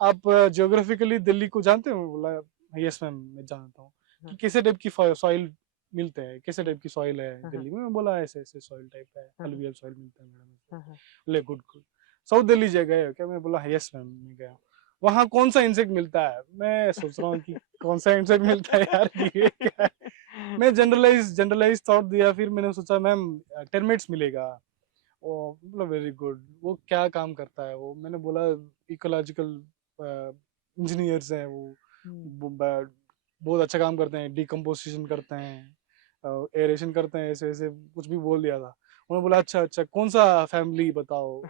आप ज्योग्राफिकली दिल्ली को जानते हो? बोला यस मैम, मैं जानता हूँ। कि हाँ, कैसे टाइप की सॉइल मिलते हैं, कैसे टाइप की सॉइल है हाँ, हाँ, दिल्ली में? मैं बोला ऐसे ऐसे सॉइल टाइप है, हाँ, अलुवियल सॉइल मिलता है मैडम। हाँ, हाँ, बोले गुड गुड। साउथ दिल्ली गए हो क्या? मैं बोला यस मैम, मैं गया हूँ। वहाँ कौन सा इंसेक्ट मिलता है? मैं सोच रहा हूँ कि कौन सा इंसेक्ट मिलता है यार, ये क्या है? मैं जनरलाइज थॉट दिया, फिर मैंने सोचा मैम टर्मिट्स मिलेगा। ओ मतलब वेरी गुड, वो क्या काम करता है वो? मैंने बोला इकोलॉजिकल इंजीनियर्स हैं हम्म, वो बहुत अच्छा काम करते हैं, डिकम्पोजिशन करते हैं, एरेशन करते हैं, ऐसे ऐसे कुछ भी बोल दिया था। उन्होंने बोला अच्छा अच्छा, कौन सा फैमिली बताओ।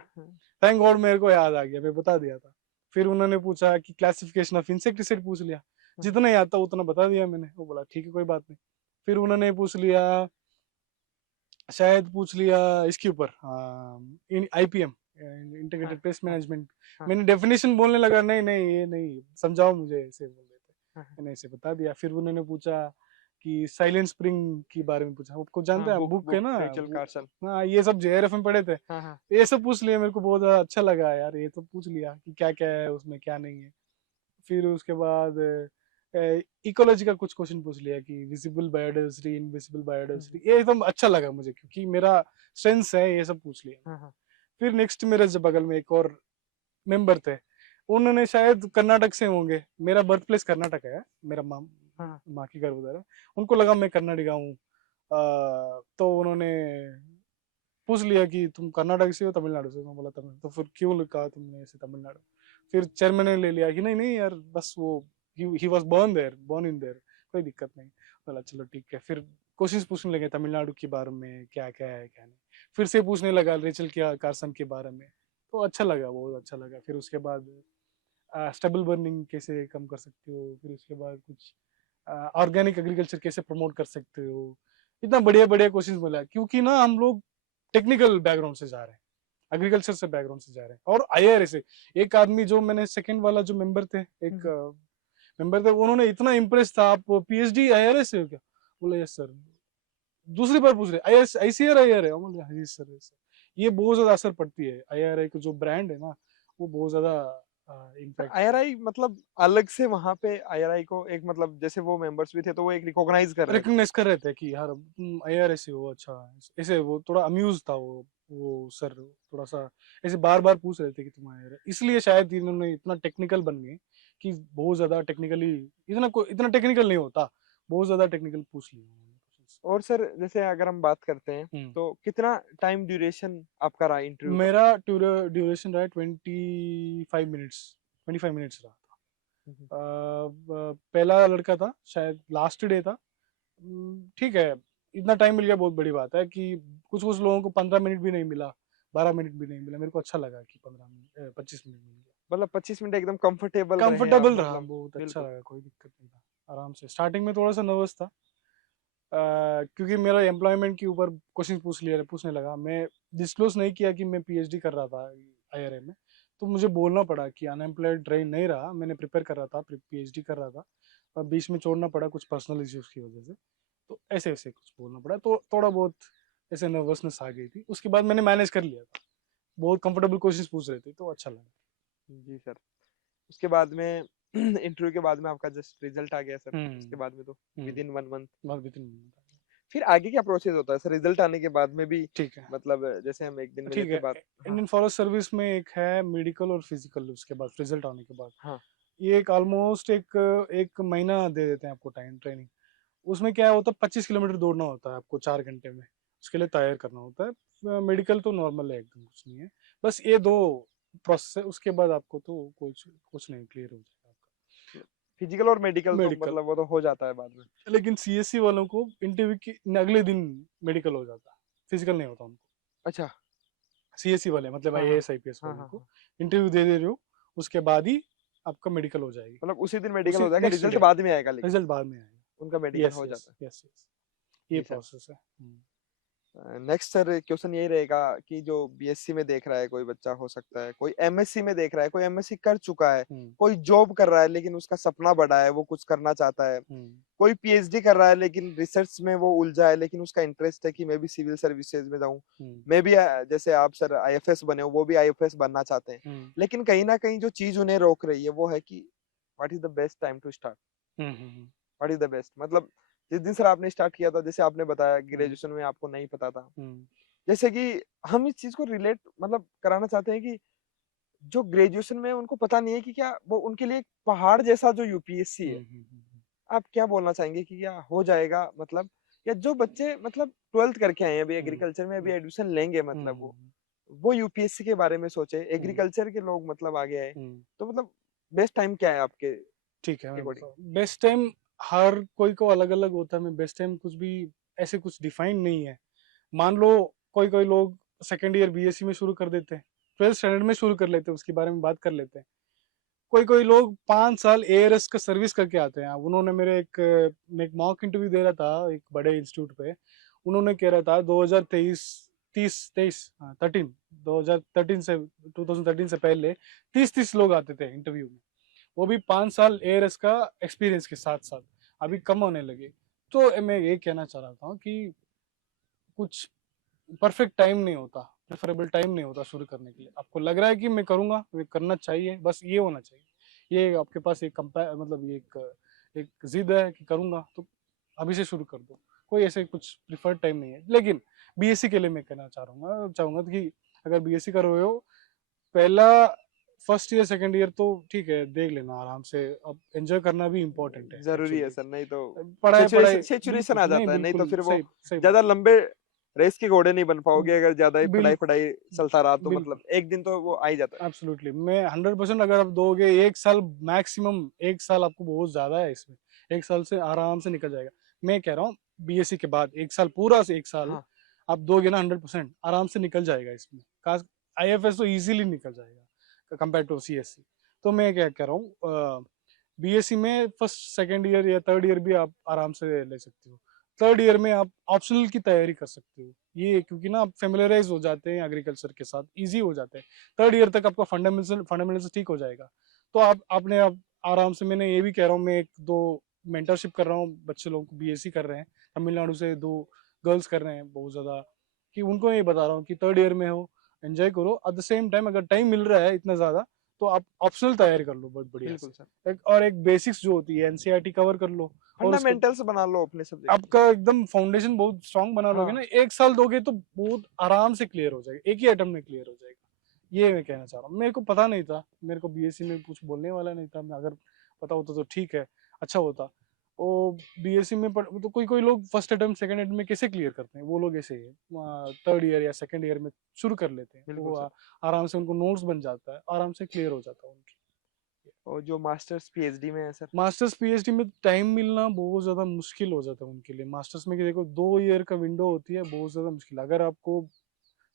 थैंक गॉड मेरे को याद आ गया, मैं बता दिया था। फिर उन्होंने पूछा कि क्लासिफिकेशन ऑफ इंसेक्टिसाइड पूछ लिया, जितना याद था उतना बता दिया मैंने। वो बोला ठीक है कोई बात नहीं। फिर उन्होंने पूछ लिया, शायद पूछ लिया इसके ऊपर, आईपीएम, हाँ, इंटीग्रेटेड पेस्ट हाँ, मैनेजमेंट। हाँ, मैंने डेफिनेशन बोलने लगा, नहीं नहीं ये नहीं, समझाओ मुझे, ऐसे बोल रहे थे। हाँ, हाँ, मैंने ऐसे बता दिया। फिर उन्होंने पूछा कि साइलेंट स्प्रिंग के बारे में पूछा, आपको जानते हाँ, हैं, बुक बुक है बुक ना रेचल कार्सन। हाँ, ये सब जेआरएफ में पढ़े थे। हाँ, हाँ, ये सब पूछ लिया, मेरे को बहुत ज्यादा अच्छा लगा यार, ये तो पूछ लिया कि क्या क्या है उसमें, क्या नहीं है। फिर उसके बाद इकोलॉजी का कुछ क्वेश्चन पूछ लिया कि विजिबल बायोडाइवर्सिटी, इनविजिबल हम्म, बायोडाइवर्सिटी, ये एकदम अच्छा लगा मुझे, क्योंकि मेरा स्ट्रेंथ है, ये सब पूछ लिया। हाँ, हाँ, फिर नेक्स्ट मेरे जो बगल में एक और मेंबर थे, उन्होंने शायद कर्नाटक से होंगे, मेरा बर्थ प्लेस कर्नाटक है, मेरा माँ हाँ, माँ की घर उधर है। उनको लगा मैं कर्नाटका हूँ, तो उन्होंने पूछ लिया कि तुम कर्नाटक से हो तमिलनाडु से? मैं बोला तमिल। तो फिर क्यों कहा तुमने ऐसे तमिलनाडु? फिर चेयरमैन ने ले लिया कि नहीं नहीं यार, बस वो ही वाज बोर्न इन देयर, कोई दिक्कत नहीं। बोला चलो ठीक है। फिर क्वेश्चंस पूछने लगे तमिलनाडु के बारे में, क्या क्या है क्या नहीं। फिर से पूछने लगा रेचल के कार्सन के बारे में। तो अच्छा लगा, बहुत अच्छा लगा। फिर उसके बाद स्टेबल बर्निंग कैसे कम कर सकते हो, फिर उसके बाद कुछ ऑर्गेनिक एग्रीकल्चर कैसे प्रमोट कर सकते हो। इतना बढ़िया बढ़िया क्वेश्चंस बोला, क्योंकि ना हम लोग टेक्निकल बैकग्राउंड से जा रहे हैं, एग्रीकल्चर से बैकग्राउंड से जा रहे हैं, और आईआरए से। एक आदमी जो मैंने सेकंड वाला जो मेंबर थे, एक हम्म, मेंबर थे, उन्होंने इतना इम्प्रेस था, आप पीएचडी आईआरए से हो क्या? बोले यस सर। दूसरी बार पूछ रहे आईएस आईसीआर आईआरए? बोले हाँ जी सर यस सर। ये बहुत ज्यादा असर पड़ती है, आईआरए का जो ब्रांड है ना, वो बहुत ज्यादा सर इम्पैक्ट। आईआरआई मतलब अलग से वहां पे आईआरआई को एक मतलब जैसे वो मेंबर्स भी थे तो वो एक रिकॉग्नाइज कर रहे थे। रिकग्नाइज कर रहे थे कि यार तुम आईआरए से हो, अच्छा। ऐसे वो थोड़ा अम्यूज था, वो सर थोड़ा सा ऐसे बार बार पूछ रहे थे कि तुम आईआरए, इसलिए शायद इन्होंने इतना टेक्निकल बन गए, कि बहुत ज्यादा टेक्निकली, इतना टेक्निकल नहीं होता, बहुत ज्यादा टेक्निकल पूछ लिया उन्होंने questions। और सर जैसे अगर हम बात करते हैं हम्म। तो कितना टाइम ड्यूरेशन आपका रहा इंटरव्यू का? मेरा ड्यूरेशन रहा 25 मिनट्स, 25 मिनट्स रहा था। हम्म, पहला लड़का था, शायद लास्ट डे था। ठीक है, इतना टाइम मिल गया बहुत बड़ी बात है, कि कुछ कुछ लोगों को 15 मिनट भी नहीं मिला, 12 मिनट भी नहीं मिला। मेरे को अच्छा लगा कि 15 मिनट 25 मिनट मिल गया। मतलब 25 मिनट एकदम कंफर्टेबल रहे आप कंफर्टेबल रहा, मतलब। बहुत अच्छा बिल्कुल। लगा, कोई दिक्कत नहीं था। आराम से, स्टार्टिंग में थोड़ा सा नर्वस था, क्योंकि मेरा एम्प्लॉयमेंट के ऊपर क्वेश्चन पूछने लगा। मैं डिस्क्लोज नहीं किया कि मैं पीएचडी कर रहा था आईआरए में, तो मुझे बोलना पड़ा कि अनएम्प्लॉयड रही नहीं रहा, मैंने प्रिपेयर कर रहा था, पीएचडी कर रहा था, और बीच में छोड़ना पड़ा कुछ पर्सनल इश्यूज की वजह से। तो ऐसे ऐसे कुछ बोलना पड़ा, तो थोड़ा बहुत ऐसे नर्वसनेस आ गई थी। उसके बाद मैंने मैनेज कर लिया था, बहुत कंफर्टेबल क्वेश्चंस पूछ रहे थे, तो अच्छा लगा। जी सर। उसके बाद में इंटरव्यू के बाद में आपका जस्ट रिजल्ट आ गया सर, उसके हम्म बाद में तो विद इन 1 मंथ। बस विदिन। फिर आगे क्या प्रोसेस होता है सर रिजल्ट आने के बाद में भी? ठीक है, मतलब जैसे हम एक दिन मिले ठीक थे है। बात। हाँ इंडियन फॉरेस्ट सर्विस में एक है मेडिकल और फिजिकल, उसके बाद रिजल्ट आने के बाद हाँ। ये एक ऑलमोस्ट एक एक महीना दे देते हैं आपको टाइम ट्रेनिंग। उसमें क्या होता है, 25 किलोमीटर दौड़ना होता है आपको 4 घंटे में, उसके लिए तैयार करना होता है। मेडिकल तो नॉर्मल है, एकदम कुछ नहीं है, बस ये दो प्रोसेस है, उसके बाद आपको तो कुछ कुछ नहीं, क्लियर हो जाएगा आपका फिजिकल और मेडिकल तो मेडिकल। मतलब वो तो हो जाता है बाद में। लेकिन सीएससी वालों को इंटरव्यू के अगले दिन मेडिकल हो जाता है, फिजिकल नहीं होता उनको। अच्छा। सीएससी वाले मतलब हाँ हाँ आईएएस आईपीएस हाँ वालों हाँ को हाँ। इंटरव्यू दे रहे हो, उसके बाद ही आपका मेडिकल हो जाएगी। मतलब उसी दिन मेडिकल उसी हो जाएगा, नेक्स्ट रिजल्ट डे बाद में आएगा लेकिन रिजल्ट बाद में आएगा। उनका मेडिकल यस हो यस जाता यस यस, है। ये जी सर। प्रोसेस है। नेक्स्ट सर क्वेश्चन यही रहेगा कि जो बीएससी में देख रहा है कोई बच्चा, हो सकता है कोई एमएससी में देख रहा है, कोई एमएससी कर चुका है, हम्म कोई जॉब कर रहा है लेकिन उसका सपना बड़ा है, वो कुछ करना चाहता है, हम्म कोई पीएचडी कर रहा है लेकिन रिसर्च में वो उलझा है, लेकिन उसका इंटरेस्ट है कि मैं भी सिविल सर्विसेज में जाऊं, हम्म मैं भी जैसे आप सर आईएफएस बने हो, वो भी आईएफएस बनना चाहते हैं, हम्म लेकिन कहीं ना कहीं जो चीज उन्हें रोक रही है वो है कि what is the best time to start, hmm what is the best, मतलब जिस दिन सर आपने स्टार्ट किया था, जैसे आपने बताया हम्म ग्रेजुएशन में आपको नहीं पता था, हम्म जैसे कि हम इस चीज को रिलेट मतलब कराना चाहते हैं कि जो ग्रेजुएशन में उनको पता नहीं है कि क्या वो उनके लिए एक पहाड़ जैसा जो यूपीएससी है, हम्म। आप क्या बोलना चाहेंगे कि क्या हो जाएगा मतलब, या जो बच्चे मतलब 12th करके आए हैं अभी हम्म एग्रीकल्चर में, अभी हम्म एडमिशन लेंगे, मतलब हम्म वो यूपीएससी के बारे में सोचे, हम्म एग्रीकल्चर के लोग मतलब आगे आए, हम्म। तो मतलब बेस्ट टाइम क्या है आपके ठीक है, मैं अकॉर्डिंग? बताऊँ बेस्ट टाइम। हर कोई को अलग अलग होता है, मैं बेस्ट टाइम कुछ भी ऐसे कुछ डिफाइन नहीं है। मान लो कोई कोई लोग सेकेंड ईयर बीएससी में शुरू कर देते हैं, 12th स्टैंडर्ड में शुरू कर लेते हैं, उसके बारे में बात कर लेते हैं। कोई कोई लोग 5 साल एआरएस का सर्विस करके आते हैं। उन्होंने मेरे एक मैं एक मॉक इंटरव्यू दे रहा था एक बड़े इंस्टीट्यूट पे, उन्होंने कह रहा था 2023 30 23 13 2013 से 2013 से पहले 30 लोग आते थे इंटरव्यू में, वो भी 5 साल एआरएस का एक्सपीरियंस के साथ साथ। अभी कम होने लगे। तो मैं ये कहना चाह रहा था कि कुछ परफेक्ट टाइम नहीं होता, प्रेफरेबल टाइम नहीं होता शुरू करने के लिए। आपको लग रहा है कि मैं करूंगा, मैं करना चाहिए, बस ये होना चाहिए, ये आपके पास एक मतलब ये एक जिद है कि करूंगा, तो अभी से शुरू कर दो। कोई ऐसे कुछ प्रिफर्ड टाइम नहीं है। लेकिन बीएससी के लिए मैं कहना चाहूंगा कि अगर बीएससी कर रहे हो, पहला फर्स्ट ईयर सेकंड ईयर तो ठीक है, देख लेना आराम से। अब एंजॉय करना भी इम्पोर्टेंट है जरूरी है एक्चुअली। सर, नहीं तो पढ़ाई सेचुरेशन पढ़ाई सेचुरेशन बिल्कुल आ नहीं, जाता है, नहीं तो बिल्कुल फिर वो सही सही ज्यादा बात लंबे रेस के घोड़े नहीं बन पाओगे, है। अगर ज्यादा ही पढ़ाई बिल्कुल पढ़ाई चलता रहा तो मतलब बिल्कुल एक दिन तो वो आ ही जाता एब्सोल्युटली, मैं 100% अगर आप दोगे 1 साल, मैक्सिमम 1 साल आपको बहुत ज्यादा है इसमें, 1 साल से आराम से निकल जाएगा। मैं कह रहा हूँ बीएससी के बाद 1 साल, पूरा से 1 साल है। आप दोगे ना, 100% आराम से निकल जाएगा इसमें। खास आईएफएस तो इजीली निकल जाएगा कंपेयर टू सीएससी। तो मैं क्या कह रहा हूँ, बीएससी में फर्स्ट सेकेंड ईयर या थर्ड ईयर भी आप आराम से ले सकते हो। थर्ड ईयर में आप ऑप्शनल की तैयारी कर सकते हो, ये क्योंकि ना आप फेमिलराइज हो जाते हैं एग्रीकल्चर के साथ, इजी हो जाते हैं। थर्ड ईयर तक आपका फंडामेंटल्स ठीक हो जाएगा। तो आप आराम से, मैंने ये भी कह रहा हूँ, मैं एक दो मेंटरशिप कर रहा हूँ बच्चे लोगों को, बीएससी कर रहे हैं तमिलनाडु से, 2 गर्ल्स कर रहे हैं बहुत ज़्यादा, कि उनको ये बता रहा हूँ कि थर्ड ईयर में हो, एंजॉय करो, एट द सेम टाइम अगर टाइम मिल रहा है इतना ज़्यादा, तो आप ऑप्शनल तैयारी कर लो बहुत बढ़िया बिल्कुल सर। से। और एक बेसिक्स जो होती है एनसीईआरटी कवर कर लो, और उसके फंडामेंटल्स बना लो अपने सब्जेक्ट की। आपका एकदम फाउंडेशन बहुत स्ट्रांग बना लोगे हाँ। ना, 1 साल दोगे तो बहुत आराम से क्लियर हो जाएगा, एक ही अटेम्प्ट में क्लियर हो जाएगा। ये मैं कहना चाह रहा हूँ। मेरे को पता नहीं था, मेरे को बीएससी में कुछ बोलने वाला नहीं था, मैं अगर पता होता तो ठीक है, अच्छा होता। वो बीएससी में तो कोई कोई लोग फर्स्ट अटेम्प्ट सेकंड अटेम्प्ट में कैसे क्लियर करते हैं, वो लोग ऐसे थर्ड ईयर या सेकंड ईयर में शुरू कर लेते हैं, बिल्कुल वो सर। आराम से उनको नोट्स बन जाता है, आराम से क्लियर हो जाता है उनकी। और जो मास्टर्स पीएचडी में है सर? मास्टर्स पीएचडी में टाइम मिलना बहुत ज्यादा मुश्किल हो जाता है उनके लिए। मास्टर्स में कि देखो 2 ईयर का विंडो होती है, बहुत ज्यादा मुश्किल। अगर आपको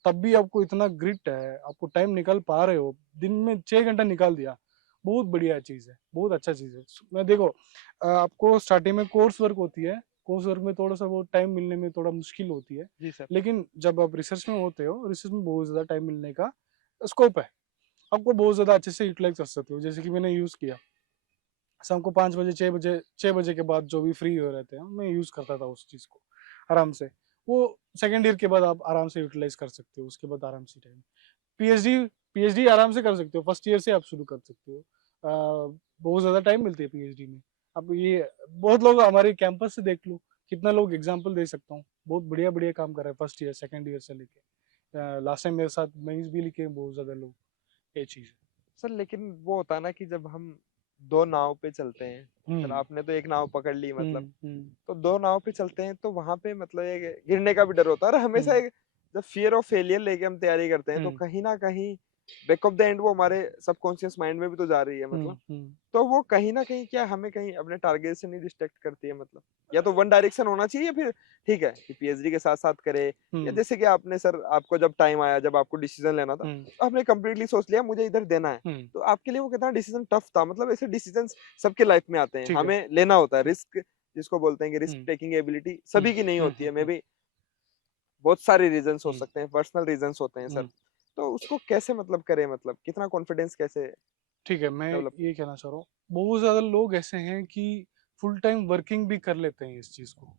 तब भी आपको इतना ग्रिट है, आपको टाइम निकाल पा रहे हो, दिन में 6 घंटा निकाल दिया, बहुत बढ़िया चीज है, बहुत अच्छा चीज है। मैं देखो, आपको स्टार्टिंग में कोर्स वर्क होती है, कोर्स वर्क में थोड़ा सा बहुत टाइम मिलने में थोड़ा मुश्किल होती है। जी सर। लेकिन जब आप रिसर्च में होते हो, रिसर्च में बहुत ज्यादा टाइम मिलने का स्कोप है, आपको बहुत ज्यादा अच्छे से यूटिलाइज कर सकते हो। जैसे कि मैंने यूज किया, शाम को 5 बजे 6 बजे के बाद जो भी फ्री हो रहते हैं, मैं यूज करता था उस चीज को आराम से। वो सेकेंड ईयर के बाद आप आराम से यूटिलाइज कर सकते हो, उसके बाद आराम से टाइम। पीएचडी पीएचडी आराम से कर सकते हो, फर्स्ट ईयर से आप शुरू कर सकते हो। बहुत ज़्यादा टाइम मिलती है पीएचडी में। अब ये बहुत लोग हमारे कैंपस से देख लो, कितना लोग एग्जांपल दे सकता हूँ, बहुत बढ़िया-बढ़िया काम कर रहे हैं फर्स्ट ईयर, सेकंड ईयर से लेके। लास्ट टाइम मेरे साथ मेंस भी लिखे हैं बहुत ज़्यादा लोग, ये चीज़ है। सर लेकिन वो होता है ना कि जब हम दो नाव पे चलते हैं, सर हुँ, आपने तो एक नाव पकड़ ली मतलब, हुँ, हुँ, तो दो नाव पे चलते हैं तो वहां पे मतलब एक गिरने का भी डर होता है और हमेशा हुँ, एक जब फियर ऑफ फेलियर लेके हम तैयारी करते हैं तो हुँ, कहीं ना कहीं बैक ऑफ द एंड वो हमारे सबकॉन्शियस माइंड में भी तो जा रही है मतलब। हुँ, हुँ, तो वो कहीं ना कहीं क्या हमें कहीं अपने टारगेट से नहीं डिस्ट्रैक्ट करती है मतलब, या तो वन डायरेक्शन होना चाहिए या फिर ठीक है कि पीएचडी के साथ साथ करे, या हुँ, जैसे कि आपने सर आपको जब टाइम आया जब आपको डिसीजन लेना था हुँ, तो आपने कंप्लीटली सोच लिया मुझे इधर देना है, हुँ, तो आपके लिए वो कितना डिसीजन टफ था मतलब? ऐसे डिसीजन सबके लाइफ में आते हैं, ठीक है। हमें लेना होता है रिस्क, जिसको बोलते हैं कि रिस्क हुँ, टेकिंग एबिलिटी हुँ, सभी की नहीं हुँ, होती हुँ, है, मे हुँ, बी बहुत सारे रीजंस हो हुँ, सकते हैं, पर्सनल रीजंस होते हैं सर। हुँ, तो उसको कैसे मतलब करें, मतलब कितना कॉन्फिडेंस कैसे ठीक है, मैं डेवलप? ये कहना चाह रहा हूँ, बहुत ज़्यादा लोग ऐसे हैं कि फुल टाइम वर्किंग भी कर लेते हैं इस चीज़ को।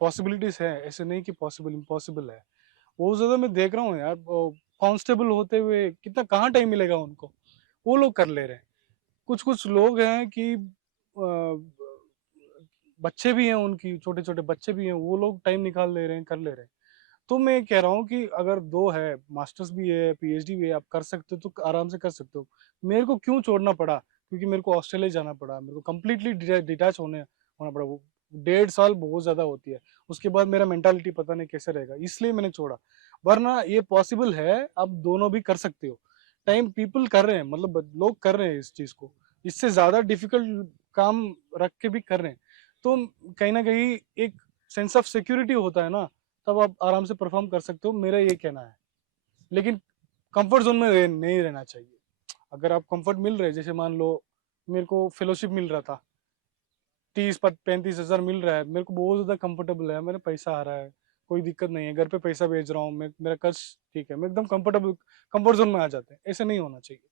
पॉसिबिलिटीज़ है, ऐसे नहीं कि पॉसिबल इम्पॉसिबल है। बहुत ज़्यादा मैं देख रहा हूँ यार, कांस्टेबल होते हुए कितना कहाँ टाइम मिलेगा उनको, वो लोग कर ले रहे हैं। कुछ-कुछ लोग हैं कि बच्चे भी हैं उनकी, छोटे-छोटे बच्चे भी हैं, वो लोग टाइम निकाल ले रहे हैं, कर ले रहे हैं। तो मैं कह रहा हूँ कि अगर 2 है, मास्टर्स भी है, पीएचडी भी है, आप कर सकते हो तो आराम से कर सकते हो। मेरे को क्यों छोड़ना पड़ा? क्योंकि मेरे को ऑस्ट्रेलिया जाना पड़ा, मेरे को कंप्लीटली डिटैच होना पड़ा। वो 1.5 साल बहुत ज़्यादा होती है। उसके बाद मेरा मेंटालिटी पता नहीं कैसे रहेगा, इसलिए मैंने छोड़ा। वरना ये पॉसिबल है, आप दोनों भी कर सकते हो। टाइम पीपल कर रहे हैं, मतलब लोग कर रहे हैं इस चीज़ को। इससे ज़्यादा डिफिकल्ट काम रख के भी कर रहे हैं। तो कहीं न कहीं एक सेंस ऑफ सिक्योरिटी होता है ना, तब आप आराम से परफॉर्म कर सकते हो, मेरा ये कहना है। लेकिन कंफर्ट जोन में नहीं रहना चाहिए। अगर आप कंफर्ट मिल रहे हैं, जैसे मान लो मेरे को फेलोशिप मिल रहा था, 30-35 हज़ार मिल रहा है, मेरे को बहुत ज़्यादा कंफर्टेबल है, मेरा पैसा आ रहा है, कोई दिक्कत नहीं है, घर पे पैसा भेज रहा हूँ, मेरा खर्च ठीक है, मैं एकदम कंफर्टेबल कंफर्ट जोन में आ जाते हैं, ऐसे नहीं होना चाहिए।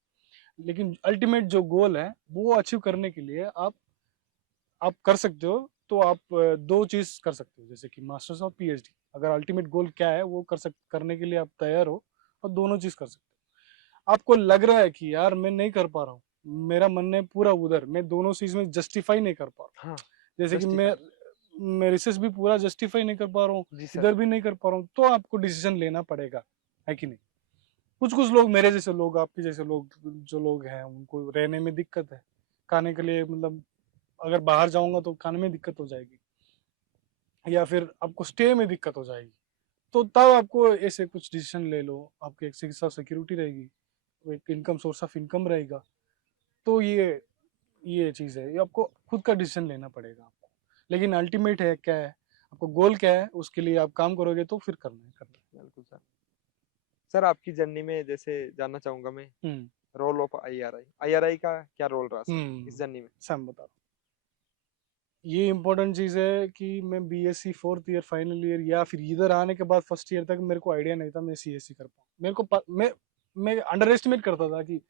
लेकिन अल्टीमेट जो गोल है, वो अचीव करने के लिए आप कर सकते हो, तो आप 2 चीज़ कर सकते हो, जैसे कि मास्टर्स और पीएचडी। अगर अल्टीमेट गोल क्या है, वो करने के लिए आप तैयार हो, और दोनों चीज़ कर सकते हो। आपको लग रहा है कि यार मैं नहीं कर पा रहा हूँ, मेरा मन है पूरा उधर, मैं दोनों चीज़ में जस्टिफाई नहीं कर पा रहा हाँ, हूँ। जैसे कि जस्टिफाई। मैं रिसर्च भी पूरा जस्टिफाई नहीं कर पा रहा हूँ, जी सर। इधर भी नहीं कर पा रहा हूँ, तो आपको डिसीजन लेना पड़ेगा, है कि नहीं? कुछ-कुछ लोग मेरे जैसे लोग, आपके जैसे लोग, जो लोग हैं, उनको रहने में दिक्कत है, खाने के लिए मतलब अगर बाहर जाऊँगा तो खाने में दिक्कत हो जाएगी, या फिर आपको स्टे में दिक्कत हो जाएगी। तो तब आपको ऐसे कुछ डिसीज़न ले लो, आपकी एक सेंस ऑफ सिक्योरिटी रहेगी, वो एक इनकम सोर्स ऑफ इनकम रहेगा। तो ये चीज़ है, ये आपको खुद का डिसीज़न लेना पड़ेगा आपको। लेकिन अल्टीमेट है क्या है, आपको गोल क्या है, उसके लिए आप काम करोगे तो फिर करना है। बिल्कुल सर। सर आपकी जर्नी में जैसे जानना चाहूंगा मैं हुँ, रोल ऑफ आईआरआई, आईआरआई का क्या रोल रहा सर इस हुँ, जर्नी में? सैम बता रहा हूँ। ये इम्पोर्टेंट चीज़ है कि मैं BSc 4th year final year या फिर इधर आने के बाद फर्स्ट ईयर तक मेरे को आइडिया नहीं था मैं सीएससी कर पाऊँ। मेरे को मैं अंडर एस्टिमेट करता था कि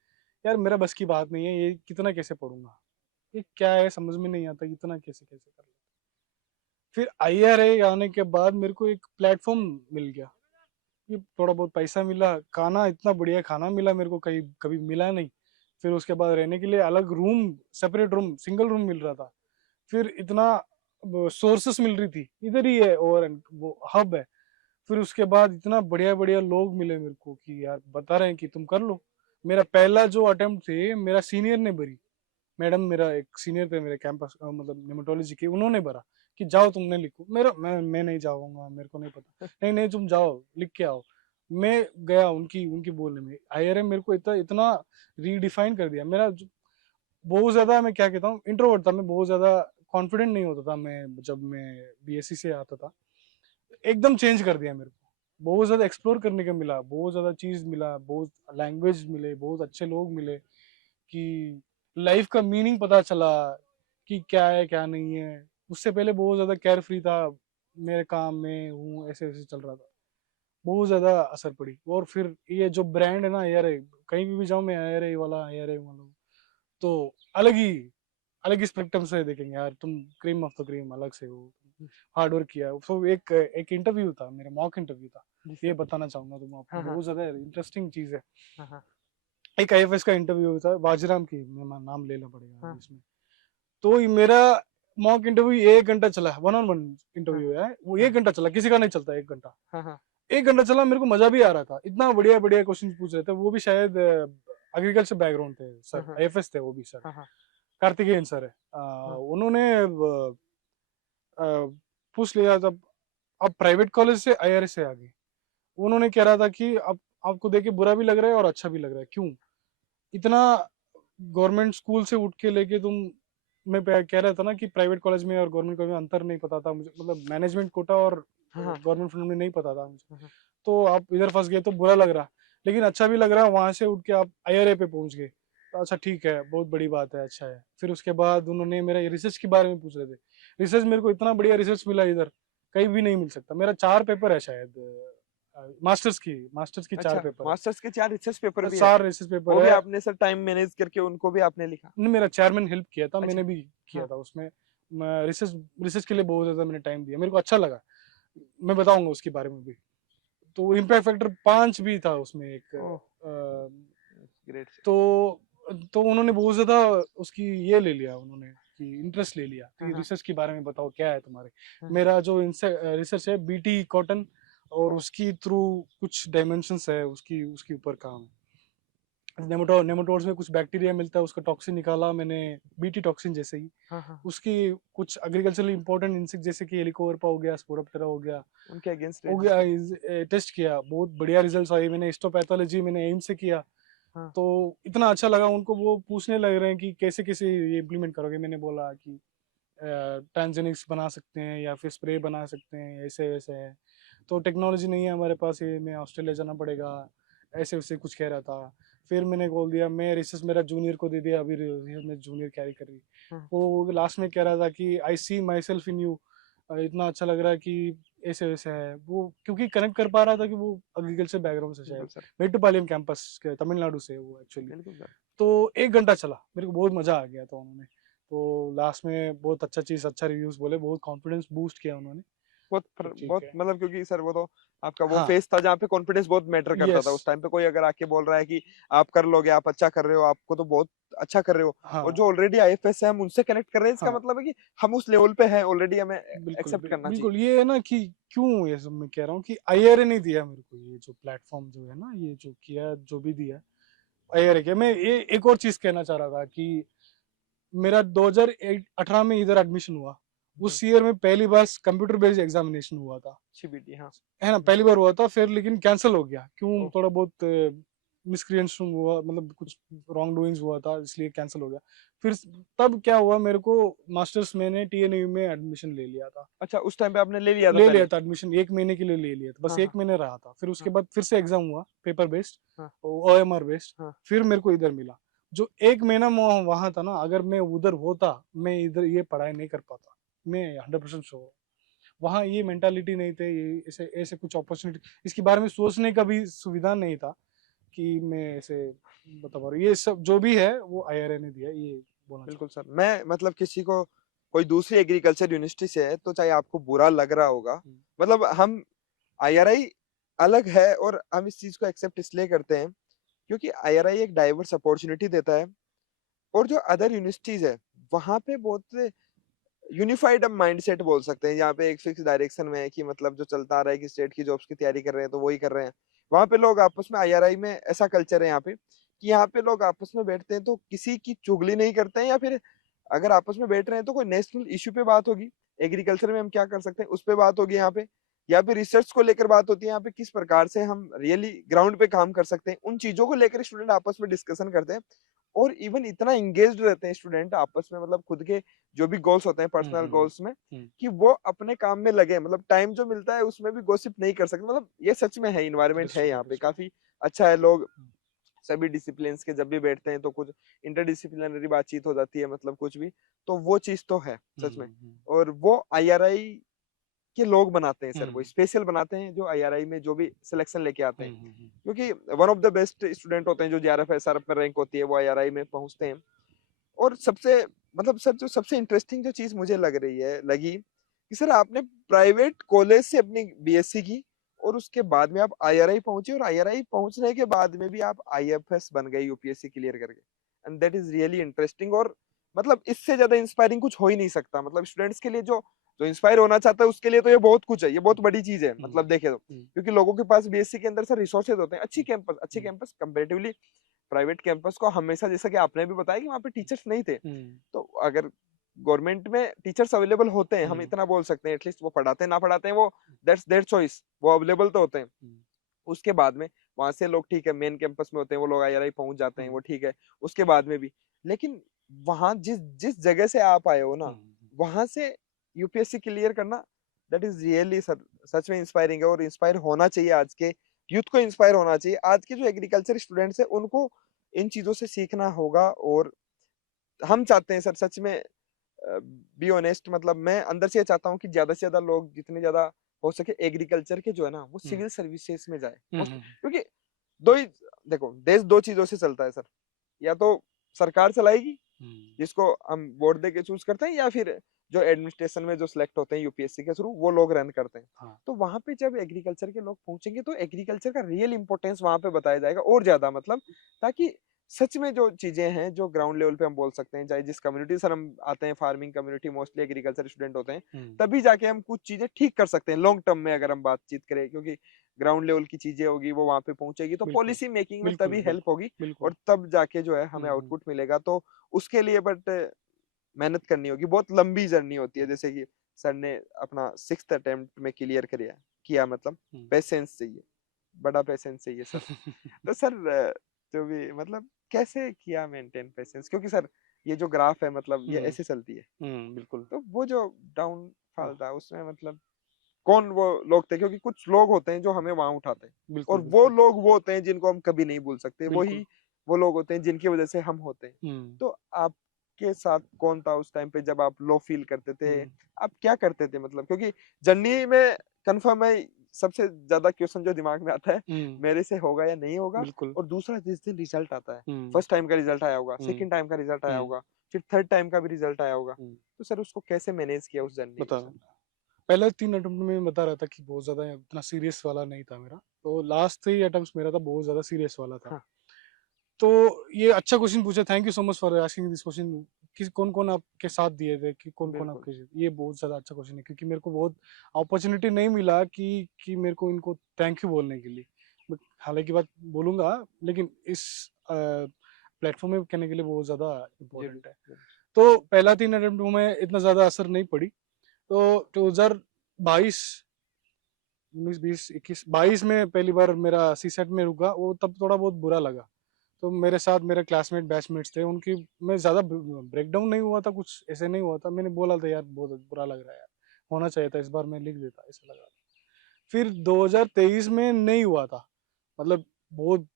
यार मेरा बस की बात नहीं है, ये कितना कैसे पढ़ूँगा? ये क्या है समझ में नहीं आता, इतना कैसे-कैसे कर लूँ? फिर आईआरए आने के बाद मेरे को एक प्लेटफ़ॉर्म मिल गया, कि थोड़ा बहुत पैसा मिला, खाना इतना बढ़िया खाना मिला मेरे को कहीं कभी मिला नहीं। फिर उसके बाद रहने के लिए अलग room, separate room, single room मिल रहा था। फिर इतना सोर्सेस मिल रही थी, इधर ही है और वो हब है। फिर उसके बाद इतना बढ़िया-बढ़िया लोग मिले मेरे को कि यार बता रहे हैं कि तुम कर लो। मेरा पहला जो अटेम्प्ट थे, मेरा सीनियर ने भरी। मैडम, मेरा एक सीनियर थे मेरे कैंपस मतलब न्यूमेटोलॉजी के, उन्होंने भरा कि जाओ तुमने लिखो। मैं नहीं जाऊँगा, मेरे को नहीं पता। नहीं, नहीं तुम जाओ, लिख के आओ। मैं गया उनकी उनकी बोलने में। आईआरएम मेरे को इतना इतना रीडिफाइन कर दिया। मेरा जो बहुत ज़्यादा, मैं क्या कहता हूँ, इंट्रोवर्ट था मैं, बहुत ज़्यादा कॉन्फिडेंट नहीं होता था मैं जब मैं बीएससी से आता था। एकदम चेंज कर दिया मेरे को। बहुत ज़्यादा एक्सप्लोर करने का मिला, बहुत ज़्यादा चीज़ मिला, बहुत लैंग्वेज मिले, बहुत अच्छे लोग मिले, कि लाइफ का मीनिंग पता चला कि क्या है, क्या नहीं है। उससे पहले बहुत ज़्यादा केयर फ्री था, मेरे काम में हूँ, ऐसे-ऐसे चल रहा था। बहुत ज़्यादा असर पड़ी, और फिर ये जो ब्रांड है ना एआरए, कहीं भी जाऊँ मैं एआरए वाला हूँ, तो अलग ही स्पेक्ट्रम से देखेंगे यार, तुम क्रीम ऑफ द क्रीम अलग से हो, हार्ड वर्क किया है। तो एक एक इंटरव्यू था, मेरा मॉक इंटरव्यू था, जी ये सर। बताना चाहूँगा तुम आपको, हाँ हाँ। बहुत ज़्यादा इंटरेस्टिंग चीज़ है। हाँ हाँ। एक आईएफएस का इंटरव्यू था, वाजीराम की, मैं नाम लेना पड़ेगा हाँ इसमें। तो ये मेरा मॉक इंटरव्यू 1 घंटा चला, 1-on-1 हाँ इंटरव्यू है वो, हाँ 1 घंटा चला, किसी का नहीं चलता 1 घंटा। हाँ हाँ 1 घंटा चला, मेरे को मजा भी आ रहा था, इतना बढ़िया बढ़िया क्वेश्चन पूछ रहे थे, वो भी शायद एग्रीकल्चर बैकग्राउंड थे हाँ सर, हाँ आईएफएस थे वो भी सर, हाँ हाँ कार्तिकेयन सर है। हाँ उन्होंने अ, पूछ लिया तब, अब प्राइवेट कॉलेज से आईआरएस से आ गई। उन्होंने कह रहा था कि अब आपको देख के बुरा भी लग रहा है और अच्छा भी लग रहा है, क्यों इतना गवर्नमेंट स्कूल से उठ के लेके तुम, मैं कह रहा था ना कि प्राइवेट कॉलेज में और गवर्नमेंट कॉलेज में अंतर नहीं पता था मुझे, मतलब मैनेजमेंट कोटा और हाँ हाँ गवर्नमेंट फंड में नहीं पता था मुझे। हाँ तो आप इधर फंस गए तो बुरा लग रहा, लेकिन अच्छा भी लग रहा है, वहां से उठ के आप आईआरए पे पहुंच गए तो अच्छा ठीक है, बहुत बड़ी बात है, अच्छा है। फिर उसके बाद उन्होंने मेरा रिसर्च के बारे में पूछ रहे थे, रिसर्च मेरे को इतना बढ़िया रिसर्च मिला इधर, कहीं भी नहीं मिल सकता। मेरा 4 पेपर है शायद, मास्टर्स की चार अच्छा, पेपर मास्टर्स के 4 रिसर्च पेपर है, भी है? 4 रिसर्च पेपर वो भी है। आपने सर टाइम मैनेज करके उनको भी आपने लिखा? नहीं, मेरा चेयरमैन हेल्प किया था, अच्छा। मैंने भी किया हाँ था उसमें। रिसर्च रिसर्च के लिए बहुत ज्यादा मैंने टाइम दिया, मेरे को अच्छा लगा, मैं बताऊंगा उसके बारे में भी। तो इम्पैक्ट फैक्टर 5 भी था उसमें एक, ओह अ, ग्रेट सर। तो उन्होंने बहुत ज्यादा उसकी ये ले लिया उन्होंने, कि इंटरेस्ट ले लिया हाँ कि हाँ रिसर्च के बारे में बताओ क्या है तुम्हारे। हाँ मेरा जो रिसर्च है बीटी कॉटन, और ओह उसकी थ्रू कुछ डायमेंशंस है उसकी, उसके ऊपर काम है। नेमाटोड्स में कुछ बैक्टीरिया मिलता है, उसका टॉक्सिन निकाला मैंने, बीटी टॉक्सिन जैसे ही। हाँ हाँ उसकी कुछ एग्रीकल्चरली इंपॉर्टेंट इंसेक्ट जैसे कि हेलिकोवर्पा हो गया, स्पोरोप्टेरा उनके अगेंस्ट हो गया, रजिस्टर। टेस्ट किया, बहुत बढ़िया रिजल्ट्स आए। मैंने हिस्टोपैथोलॉजी मैंने एम्स से किया, हाँ तो इतना अच्छा लगा उनको, वो पूछने लग रहे हैं कि कैसे कैसे ये इम्प्लीमेंट करोगे। मैंने बोला कि ट्रांसजेनिक्स बना सकते हैं या फिर स्प्रे बना सकते हैं, ऐसे वैसे है, तो टेक्नोलॉजी नहीं है हमारे पास, ये मैं ऑस्ट्रेलिया जाना पड़ेगा, ऐसे वैसे कुछ कह रहा था। फिर मैंने बोल दिया, मैं रिसर्च मेरा जूनियर को दे दिया, अभी रिसर्च में जूनियर कैरी कर रही। हाँ वो लास्ट में कह रहा था कि आई सी माई सेल्फ इन यू, इतना अच्छा लग रहा है कि ऐसे वैसे है वो, क्योंकि कनेक्ट कर पा रहा था कि वो एग्रीकल्चर बैकग्राउंड से बिल्कुल शायद, सर। मेट्रोपॉलिटन कैंपस के तमिलनाडु से वो एक्चुअली। बिल्कुल सर। तो 1 घंटा चला, मेरे को बहुत मजा आ गया था उन्होंने, तो लास्ट में बहुत अच्छा चीज, अच्छा रिव्यूज बोले, बहुत कॉन्फिडेंस बूस्ट किया उन्होंने। तो ठीक बहुत है। मतलब क्योंकि सर वो तो आपका वो हाँ। फेस था जहाँ पे कॉन्फिडेंस बहुत मैटर करता था। यस। उस टाइम पे कोई अगर आके बोल रहा है कि आप कर लोगे, आप अच्छा कर रहे हो, आपको तो बहुत अच्छा कर रहे हो, और हाँ जो ऑलरेडी आईएफएस है हम उनसे कनेक्ट कर रहे हैं, इसका हाँ, मतलब है कि हम उस लेवल पे हैं ऑलरेडी, हमें बिल्कुल एक्सेप्ट करना चाहिए। बिल्कुल, ये है ना कि क्यों ये सब मैं कह रहा हूँ कि आईआरए ने दिया मेरे को, ये जो प्लेटफॉर्म जो है ना, ये जो किया, जो भी दिया आईआरए के। मैं ये एक और चीज कहना चाह रहा था कि मेरा 2018 में इधर एडमिशन हुआ, हम्म, उस ईयर में पहली बार कंप्यूटर बेस्ड एग्जामिनेशन हुआ था, सीबीटी हाँ। है ना, पहली बार हुआ था। फिर लेकिन कैंसिल हो गया, क्यों, ओ थोड़ा बहुत मिसक्रिएशन हुआ, मतलब कुछ रॉन्ग डूइंग्स हुआ था, इसलिए कैंसिल हो गया। फिर तब क्या हुआ, मेरे को मास्टर्स मैंने टीएनयू में एडमिशन ले लिया था, अच्छा, उस टाइम पे आपने ले लिया था ले लिया पहले? था एडमिशन, 1 महीने के लिए ले लिया था, बस हाँ हाँ 1 महीने रहा था। फिर उसके हाँ बाद फिर से एग्जाम हुआ, पेपर बेस्ड, हाँ ओएमआर बेस्ड। हाँ फिर मेरे को इधर मिला, जो 1 महीना वहां था ना, अगर मैं उधर होता, मैं इधर ये पढ़ाई नहीं कर पाता, मैं 100% श्योर। वहाँ ये मेंटालिटी नहीं थे, ये ऐसे ऐसे कुछ अपॉर्चुनिटी, इसके बारे में सोचने का भी सुविधा नहीं था कि मैं ऐसे बता पा रहा हूँ। ये सब जो भी है वो आईआरए ने दिया, ये बोलना बिल्कुल चाहता सर। मैं मतलब किसी को कोई दूसरी एग्रीकल्चर यूनिवर्सिटी से है तो चाहे आपको बुरा लग रहा होगा, हूँ। मतलब हम आईआरआई अलग है, और हम इस चीज को एक्सेप्ट इसलिए करते हैं क्योंकि आईआरआई एक डाइवर्स अपॉर्चुनिटी देता है, और जो अदर यूनिवर्सिटीज है वहां पे बहुत यूनिफाइड हम माइंडसेट बोल सकते हैं, जहाँ पे एक फिक्स डायरेक्शन में है कि मतलब जो चलता आ रहा है कि स्टेट की जॉब्स की तैयारी कर रहे हैं तो वही कर रहे हैं। वहां पे लोग आपस में, आईआरआई में ऐसा कल्चर है यहाँ पे कि यहाँ पे लोग आपस में बैठते हैं तो किसी की चुगली नहीं करते हैं, या फिर अगर आपस में बैठ रहे हैं तो कोई नेशनल इश्यू पे बात होगी, एग्रीकल्चर में हम क्या कर सकते हैं उस पे बात होगी यहाँ पे, या फिर रिसर्च को लेकर बात होती है यहाँ पे, किस प्रकार से हम रियली ग्राउंड पे काम कर सकते हैं, उन चीजों को लेकर स्टूडेंट आपस में डिस्कशन करते हैं। और इवन इतना इंगेज्ड रहते हैं स्टूडेंट आपस में, मतलब खुद के जो भी गोल्स होते हैं पर्सनल गोल्स में, हम्म। कि वो अपने काम में लगे, मतलब टाइम जो मिलता है उसमें भी गॉसिप नहीं कर सकते। मतलब ये सच में है, इन्वायरमेंट दैट्स है ट्रू, यहाँ पे दैट्स ट्रू। काफी अच्छा है। लोग सभी डिसिप्लिन्स के जब भी बैठते हैं तो कुछ इंटरडिसिप्लिनरी बातचीत हो जाती है, मतलब कुछ भी, तो वो चीज तो है सच में। और वो आईआरआई के लोग बनाते हैं सर, वो स्पेशल बनाते हैं जो आईआरआई में जो भी सिलेक्शन लेके आते हैं, क्योंकि one of the best student होते हैं जो जेआरएफ एसआरएफ में रैंक होती है वो आईआरआई में पहुंचते हैं। और सबसे मतलब सर जो सबसे इंटरेस्टिंग जो चीज मुझे लगी कि सर आपने प्राइवेट कॉलेज से अपनी बीएससी की और उसके बाद में आप आईआरआई पहुंचे और आईआरआई पहुंचने के बाद में भी आप आईएफएस बन गए यूपीएससी क्लियर करके। And that is really interesting. और मतलब इससे ज्यादा इंस्पायरिंग कुछ हो ही नहीं सकता। मतलब स्टूडेंट्स के लिए जो जो इंस्पायर होना चाहता है उसके लिए तो ये बहुत कुछ है, ये बहुत बड़ी चीज है हम्म, मतलब देखे तो। हम्म, क्योंकि लोगों के पास बीएससी के अंदर सर रिसोर्सेज होते हैं, अच्छे हम्म, कैंपस कंपेरेटिवली प्राइवेट कैंपस को हमेशा, जैसा कि आपने भी बताया कि वहाँ पे टीचर्स नहीं थे। हम्म, तो अगर गवर्नमेंट में टीचर्स अवेलेबल होते हैं, हम हम्म, इतना बोल सकते हैं, एटलीस्ट वो पढ़ाते हैं ना पढ़ाते हैं वो दैट्स देयर चॉइस, वो अवेलेबल तो होते हैं। हम्म, उसके बाद में वहां से लोग ठीक है मेन कैंपस में होते हैं, वो लोग आईआरआई पहुंच जाते हैं, हम्म, वो ठीक है। उसके बाद में भी लेकिन वहां जिस जिस जगह से आप आए हो ना, हम्म, वहां से यूपीएससी क्लियर करना, दैट इज रियली सर सच में इंस्पायरिंग है। और इंस्पायर होना चाहिए, आज के यूथ को इंस्पायर होना चाहिए। आज के जो एग्रीकल्चर स्टूडेंट्स है उनको इन चीजों से सीखना होगा। और हम चाहते हैं सर सच में, बी ऑनेस्ट, मतलब मैं अंदर से ये चाहता हूँ कि ज्यादा से ज्यादा लोग जितने ज्यादा हो सके एग्रीकल्चर के जो है ना वो हम्म, सिविल सर्विसेज में जाए हम्म, मोस्टली। क्योंकि दो ही, देखो देश दो चीजों से चलता है सर, या तो सरकार चलाएगी हम्म, जिसको हम वोट दे के चूज करते हैं, या फिर जो एडमिनिस्ट्रेशन में जो सिलेक्ट होते हैं यूपीएससी के थ्रू वो लोग रन करते हैं। हाँ, तो वहां पे जब एग्रीकल्चर के लोग पहुंचेंगे तो एग्रीकल्चर का रियल इंपॉर्टेंस वहां पे बताया जाएगा और ज्यादा, मतलब ताकि सच में जो चीजें हैं जो ग्राउंड लेवल पे हम बोल सकते हैं, चाहे जिस कम्युनिटी से हम आते हैं, farming community mostly agriculture student होते हैं, हम्म, तभी जाके हम कुछ चीजें ठीक कर सकते हैं लॉन्ग टर्म में अगर हम बातचीत करें। क्योंकि ग्राउंड लेवल की चीजें होगी वो वहां पे पहुंचेगी तो बिल्कुल, पॉलिसी मेकिंग में बिल्कुल, तभी हेल्प बिल्कुल, होगी, बिल्कुल, और तब जाके जो है हमें हम्म, आउटपुट मिलेगा। तो उसके लिए बट मेहनत करनी होगी, बहुत लंबी जर्नी होती है। हम्म, जैसे कि सर ने अपना 6th अटेम्प्ट में क्लियर किया मतलब हम्म, पेशेंस चाहिए, बड़ा पेशेंस चाहिए सर। तो सर जो भी मतलब कैसे किया मेंटेन पेशेंस, क्योंकि सर ये जो ग्राफ है मतलब ये हम्म, ऐसे चलती है, बिल्कुल, तो वो जो डाउनफॉल हाँ, था उसमें मतलब कौन वो लोग थे, क्योंकि कुछ लोग होते हैं जो हमें वहां उठाते हैं, और बिल्कुल, वो बिल्कुल, लोग वो होते हैं जिनको हम कभी नहीं भूल सकते, बिल्कुल, वही वो लोग होते हैं जिनकी वजह से हम होते हैं। हम्म, तो आपके साथ कौन था उस टाइम पे जब आप लो फील करते थे, हम्म, आप क्या करते थे मतलब? क्योंकि जर्नी में कंफर्म है सबसे ज्यादा क्वेश्चन जो दिमाग में आता है, हम्म, मेरे से होगा या नहीं होगा। बिल्कुल, और दूसरा, जिस दिन रिजल्ट आता है, हम्म, फर्स्ट टाइम का रिजल्ट आया होगा, हम्म, सेकंड टाइम का रिजल्ट आया हम्म, होगा, फिर थर्ड टाइम का भी रिजल्ट आया होगा, हम्म, तो सर उसको कैसे मैनेज किया उस जर्नी को बता सर? पहले 3 अटेम्प्ट में बता रहा था कि बहुत ज़्यादा इतना सीरियस वाला नहीं था मेरा, तो लास्ट 3 अटेम्प्ट्स मेरा था बहुत ज़्यादा सीरियस वाला था। हाँ, तो ये अच्छा क्वेश्चन पूछा, thank you so much for asking this question. कि कौन-कौन आपके साथ दिए थे, कि कौन-कौन बिल्कुल। आपके, ये बहुत ज़्यादा अच्छा क्वेश्चन है क्योंकि मेरे को बहुत अपॉर्च्युनिटी नहीं मिला कि मेरे को इनको थैंक यू बोलने के लिए। बट हालाँकि बात बोलूँगा, लेकिन इस प्लेटफ़ॉर्म में कहने के लिए बहुत ज़्यादा जी इम्पोर्टेंट है। बिल्कुल। तो पहला 3 अटेम्प्ट में इतना ज़्यादा असर नहीं पड़ी। तो 2022, 19, 20, 21, 22 में पहली बार मेरा सीसेट में रुका, वो तब थोड़ा बहुत बुरा लगा। तो मेरे साथ मेरे क्लासमेट बैचमेट्स थे, उनकी मैं ज़्यादा ब्रेकडाउन नहीं हुआ था, कुछ ऐसे नहीं हुआ था। मैंने बोला था यार बहुत बुरा लग रहा है यार, होना चाहिए था इस बार मैं लिख देता, ऐसा लगा। फिर 2023 में नहीं हुआ था, मतलब बहुत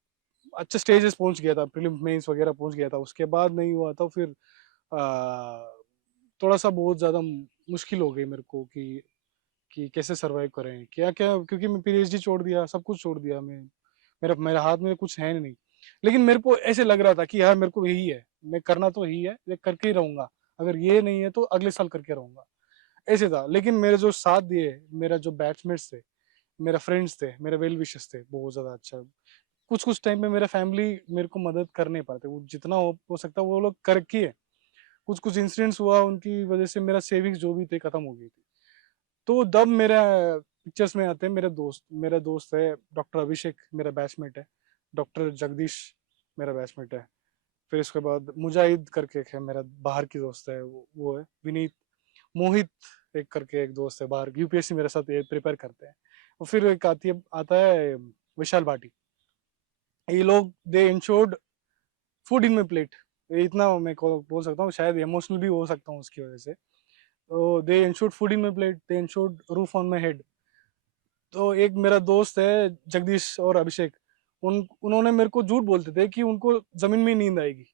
अच्छे स्टेजेस पहुंच गया था, प्रीलिम्स मेंस वगैरह पहुंच गया था, उसके बाद नहीं हुआ था। फिर थोड़ा सा बहुत ज़्यादा मुश्किल हो गई मेरे को कि कैसे सरवाइव करें क्या क्या, क्योंकि मैं पीएचडी छोड़ दिया, सब कुछ छोड़ दिया मैं, मेरा मेरा हाथ में कुछ है नहीं। लेकिन मेरे को ऐसे लग रहा था कि यार मेरे को यही है, मैं करना तो यही है, ये करके ही रहूंगा, अगर ये नहीं है तो अगले साल करके रहूंगा, ऐसे था। लेकिन मेरे जो साथ दिए, मेरा जो बैचमेट्स थे, मेरा फ्रेंड्स थे, मेरे वेल विशेस थे, बहुत ज्यादा अच्छा। कुछ कुछ टाइम में मेरा फैमिली मेरे को मदद कर नहीं पाते, वो जितना हो सकता वो लोग कर किए। कुछ कुछ इंसिडेंट्स हुआ, उनकी वजह से मेरा सेविंग्स जो भी थे खत्म हो गई थी। तो तब मेरा पिक्चर्स में आते हैं मेरा दोस्त है डॉक्टर अभिषेक, मेरा बैचमेट है। डॉक्टर जगदीश मेरा बैचमेट है। फिर इसके बाद मुजाहिद करके एक है मेरा, बाहर की दोस्त है, वो है विनीत। मोहित एक करके एक दोस्त है बाहर, यूपीएससी मेरे साथ ये प्रिपेयर करते हैं। और फिर एक आता है विशाल भाटी। ये लोग they ensured food in my plate, इतना मैं बोल सकता हूँ, शायद इमोशनल भी हो सकता हूँ उसकी वजह से। तो they ensured food in my plate, they ensured roof on my head. तो एक मेरा दोस्त है जगदीश और अभिषेक, उन्होंने मेरे को झूठ बोलते थे कि उनको जमीन में ही नींद आएगी।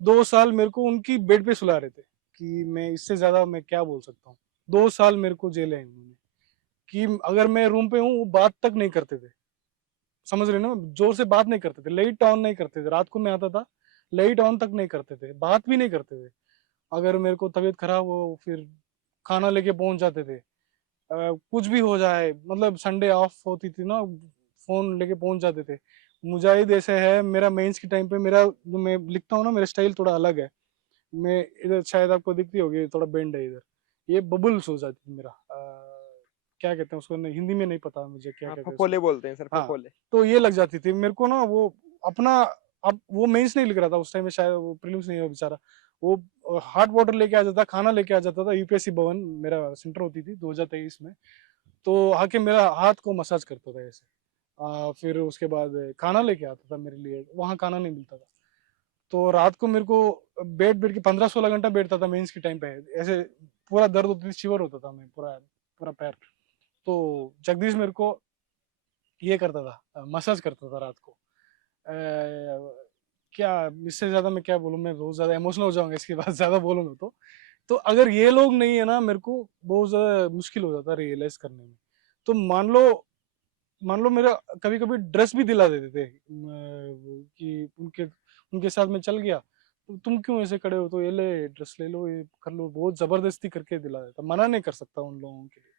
2 साल मेरे को उनकी बेड पे सुला रहे थे, कि मैं इससे ज्यादा मैं क्या बोल सकता हूँ। 2 साल मेरे को जेल है उन्होंने, कि अगर मैं रूम पे हूँ वो बात तक नहीं करते थे, समझ रहे ना, जोर से बात नहीं करते थे, लाइट ऑन नहीं करते थे, रात को मैं आता था, लाइट ऑन तक नहीं करते थे, बात भी नहीं करते थे। अगर मेरे को तबीयत खराब हो फिर खाना लेके पहुंच जाते थे। कुछ भी हो जाए, मतलब संडे ऑफ होती थी ना, फोन लेके पहुंच जाते थे। मुजाहिद ऐसे है, मेरा मेंस के टाइम पे मेरा जो मैं लिखता हूँ ना, मेरा स्टाइल थोड़ा अलग है। मैं इधर शायद आपको दिखती होगी, थोड़ा बेंड है इधर, ये बबल्स हो जाती है मेरा। क्या कहते हैं उसको, नहीं, हिंदी में नहीं पता मुझे क्या हाँ, कहते हैं उसको। फफोले बोलते हैं सर, हाँ, फफोले। तो ये लग जाती थी मेरे को ना, वो अपना, अब वो मेंस नहीं लिख रहा था उस टाइम में, शायद वो प्रीलिम्स नहीं हुआ बेचारा, वो हॉट वाटर लेके आ जाता, खाना लेके आ जाता था, यूपीएससी भवन मेरा सेंटर होती थी 2023 में। तो आके मेरा हाथ को मसाज करता था ऐसे। फिर उसके बाद खाना लेके आता था मेरे लिए, वहाँ खाना नहीं मिलता था। तो रात को मेरे को बैठ बैठ के 15-16 घंटा बैठता था मेंस के टाइम पे, ऐसे पूरा दर्द होती थी, शिवर होता था मैं पूरा, पूरा पैर। तो जगदीश मेरे को ये करता था, मसाज करता था रात को। क्या, इससे ज्यादा मैं क्या बोलूँ, मैं बहुत ज्यादा इमोशनल हो जाऊंगा इसके बाद ज्यादा बोलूंगा तो अगर ये लोग नहीं है ना, मेरे को बहुत ज्यादा मुश्किल हो जाता रियलाइज करने में। तो मान लो मेरा कभी कभी ड्रेस भी दिला देते थे, कि उनके उनके साथ मैं चल गया, तो तुम क्यों ऐसे खड़े हो, तो ये ले ड्रेस ले लो, ये कर लो, बहुत जबरदस्ती करके दिला देता, मना नहीं कर सकता उन लोगों के लिए।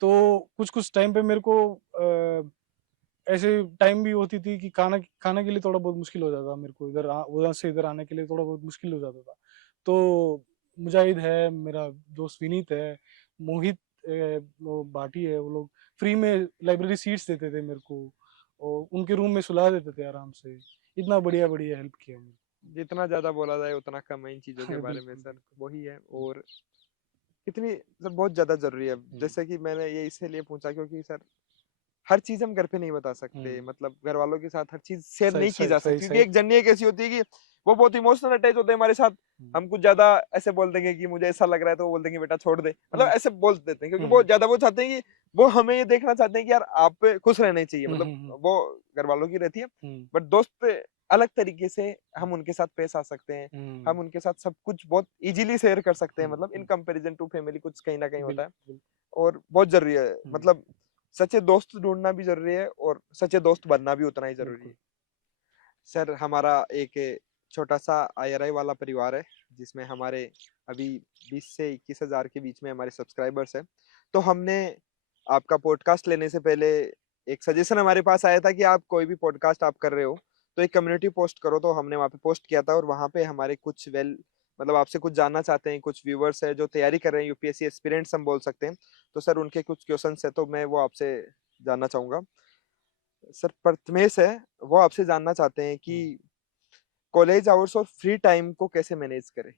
तो कुछ कुछ टाइम पे मेरे को ऐसे टाइम भी होती थी कि खाना खाने के लिए थोड़ा बहुत मुश्किल हो जाता था मेरे को, उधर से इधर आने के लिए थोड़ा बहुत मुश्किल हो जाता था। तो मुजाहिद है, मेरा दोस्त विनीत है, मोहित, वो बाटी है, वो लोग फ्री में लाइब्रेरी सीट्स देते थे मेरे को, और उनके रूम में सुला देते थे आराम से। इतना बढ़िया बढ़िया हेल्प किया मुझे। जितना ज्यादा बोला जाए उतना कम है इन चीजों के बारे में बिल्कुल सर, बिल्कुल। वही है। हम्म, और कितनी सर बहुत ज्यादा जरूरी है। हम्म, जैसे कि मैंने ये इसलिए पूछा क्योंकि सर हर चीज हम घर पे नहीं बता सकते, हम्म। मतलब घर वालों के साथ हर चीज शेयर सही नहीं की सही जा सही सकती, क्योंकि सही। एक जर्नी एक ऐसी होती है कि वो बहुत इमोशनल अटैच होते हैं हमारे साथ। हम्म, हम कुछ ज्यादा ऐसे बोल देंगे कि मुझे ऐसा लग रहा है, तो वो बोल देंगे बेटा छोड़ दे, मतलब हम्म, ऐसे बोल देते हैं, क्योंकि वो हम्म, ज्यादा वो चाहते हैं कि वो हमें ये देखना चाहते हैं कि यार आप खुश रहने चाहिए, हम्म, मतलब वो घर वालों की रहती है। हम्म, बट दोस्त अलग तरीके से हम उनके साथ पेश आ सकते हैं, हम्म, हम उनके साथ सब कुछ बहुत इजीली शेयर कर सकते हैं, हम्म, मतलब इन कंपैरिजन टू फैमिली कुछ कहीं ना कहीं होता है। बिल्कुल। और बहुत जरूरी है, हम्म, मतलब सच्चे दोस्त ढूंढना भी जरूरी है और सच्चे दोस्त बनना भी उतना ही जरूरी बिल्कुल। है। सर हमारा एक छोटा सा आईआरआई वाला परिवार है, जिसमें हमारे अभी 20 से 21 हज़ार के बीच में हमारे सब्सक्राइबर्स हैं। तो हमने आपका पॉडकास्ट लेने से पहले एक सजेशन हमारे पास आया था कि आप कोई भी पॉडकास्ट आप कर रहे हो तो एक कम्युनिटी पोस्ट करो, तो हमने वहाँ पे पोस्ट किया था, और वहाँ पे हमारे कुछ मतलब आपसे कुछ जानना चाहते हैं, कुछ व्यूवर्स है जो तैयारी कर रहे हैं, यूपीएससी एस्पिरेंट्स हम बोल सकते हैं। तो सर उनके कुछ क्वेश्चंस है, तो मैं वो आपसे जानना चाहूंगा। सर प्रथमेश है, वो आपसे जानना चाहते हैं कि हम्म, कॉलेज आवर्स और फ्री टाइम को कैसे मैनेज करें।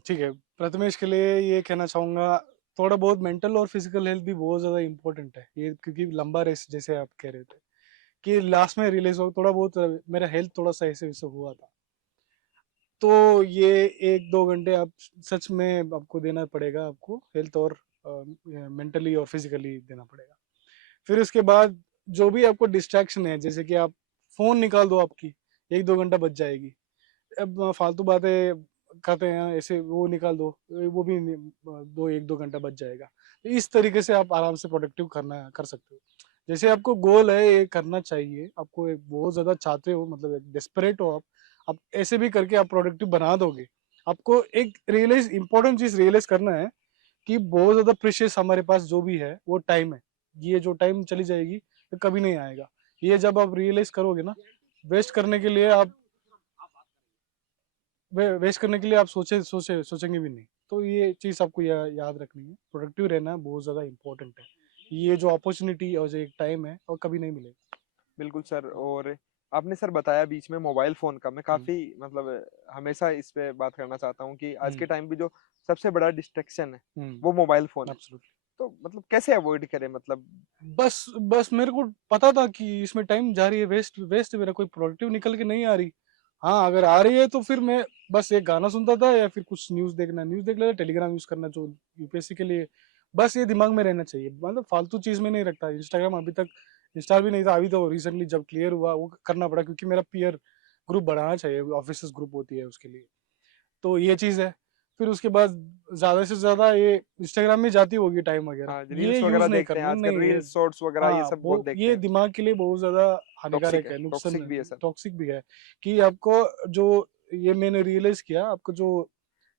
ठीक है। प्रथमेश के लिए ये कहना चाहूंगा, थोड़ा बहुत मेंटल और फिजिकल हेल्थ भी बहुत ज्यादा इंपॉर्टेंट है ये, क्योंकि लंबा रेस जैसे आप कह रहे थे कि लास्ट में रिलीज हो, थोड़ा बहुत मेरा हेल्थ थोड़ा सा ऐसे वैसे हुआ था। तो ये 1-2 घंटे आप सच में आपको देना पड़ेगा, आपको हेल्थ और मेंटली और फिजिकली देना पड़ेगा। फिर उसके बाद जो भी आपको डिस्ट्रैक्शन है, जैसे कि आप फोन निकाल दो, आपकी 1-2 घंटा बच जाएगी। अब फालतू बातें करते हैं ऐसे, वो निकाल दो, वो भी 1-2 घंटा बच जाएगा। तो इस तरीके से आप आराम से प्रोडक्टिव कर सकते हो। जैसे आपको गोल है ये करना चाहिए, आपको एक बहुत ज्यादा चाहते हो, मतलब एक डेस्परेट हो आप ऐसे भी करके आप प्रोडक्टिव बना दोगे। आपको एक रियलाइज, इंपॉर्टेंट चीज रियलाइज करना है कि बहुत ज्यादा प्रेशियस हमारे पास जो भी है वो टाइम है। ये जो टाइम चली जाएगी तो कभी नहीं आएगा। ये जब आप रियलाइज करोगे ना, वेस्ट करने के लिए आप वेस्ट करने के लिए आप सोचेंगे भी नहीं। तो ये चीज आपको याद रखनी है, प्रोडक्टिव रहना बहुत ज्यादा इंपॉर्टेंट है। ये जो अपॉर्चुनिटी और जो एक टाइम है और कभी नहीं मिलेगा। बिल्कुल सर। और आपने सर बताया बीच में मोबाइल फोन का, मैं हम्म, काफी मतलब हमेशा इस पे बात करना चाहता हूँ कि आज हम्म, के टाइम पे जो सबसे बड़ा डिस्ट्रैक्शन है वो हम्म, मोबाइल फोन है। एब्सोल्युटली। तो मतलब कैसे अवॉइड करें, मतलब। बस बस मेरे को पता था कि इसमें टाइम जा रही है, वेस्ट वेस्ट, मेरा कोई प्रोडक्टिव निकल के नहीं आ रही। हाँ, अगर आ रही है तो फिर मैं बस एक गाना सुनता था, या फिर कुछ न्यूज देख लेता, टेलीग्राम यूज करना जो यूपीएससी के लिए। बस ये दिमाग में रहना चाहिए, मतलब फालतू चीज में नहीं रखता। इंस्टाग्राम अभी तक इंस्टॉल भी नहीं था, अभी तो रिसेंटली जब क्लियर हुआ वो करना पड़ा, क्योंकि मेरा पीयर ग्रुप बढ़ाना चाहिए, ऑफिस ग्रुप होती है उसके लिए। तो ये चीज है। फिर उसके बाद ज्यादा से ज्यादा ये इंस्टाग्राम में जाती होगी टाइम वगैरह, हाँ, ये रील्स यूज वगैरह नहीं देखते हैं करना, आजकल, नहीं ये। रील्स शॉर्ट्स वगैरह ये हाँ, सब वो बहुत देखते ये हैं। दिमाग के लिए बहुत ज्यादा टॉक्सिक हानिकारक है, है, नुकसान, टॉक्सिक भी है सर। टॉक्सिक भी है। कि आपको जो, ये मैंने रियलाइज किया, आपको जो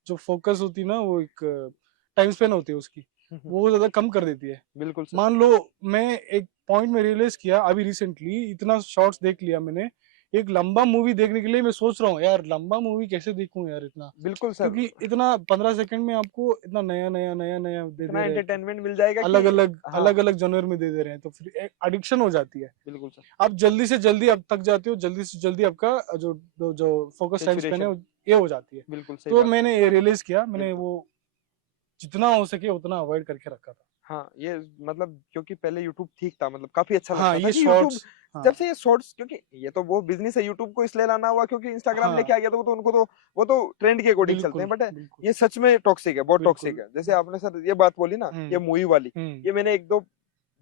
जो फोकस होती है ना, वो एक टाइम स्पेन होती है उसकी, वो ज्यादा कम कर देती है। बिल्कुल सर। मान लो मैं एक पॉइंट में रियलाइज किया अभी रिसेंटली, इतना शॉर्ट्स देख लिया मैंने, एक लंबा मूवी देखने के लिए मैं सोच रहा हूँ यार लंबा मूवी कैसे देखूं यार इतना, बिल्कुल सर, क्योंकि इतना 15 सेकंड में आपको इतना नया नया नया नया दे इतना दे रहे हैं, एंटरटेनमेंट मिल जाएगा कि अलग अलग हाँ, अलग अलग जनर में दे दे रहे हैं, तो फिर एडिक्शन हो जाती है। बिल्कुल सर। आप जल्दी से जल्दी आप थक जाते हो, जल्दी से जल्दी आपका जो जो, जो फोकस टाइम स्पेन है सैचुरेशन, ये हो जाती है। बिल्कुल सही तो बात है। मैंने ये रियलाइज किया, मैंने बिल्कुल। वो जितना हो सके उतना अवॉइड करके रखा था। हाँ, ये मतलब क्योंकि पहले यूट्यूब ठीक था, मतलब काफ़ी अच्छा हाँ लगता था ये कि यूट्यूब शॉर्ट्स। हाँ जब से ये शॉर्ट्स, क्योंकि ये तो वो बिज़नेस है, यूट्यूब को इसलिए लाना हुआ क्योंकि इंस्टाग्राम लेके हाँ आ गया, तो वो तो उनको तो वो तो ट्रेंड के अकॉर्डिंग चलते बिल्कुल हैं, बट बिल्कुल ये सच में टॉक्सिक है, बहुत टॉक्सिक बिल्कुल। है। जैसे आपने सर ये बात बोली ना, ये हम्म मूवी वाली, हम्म ये मैंने 1-2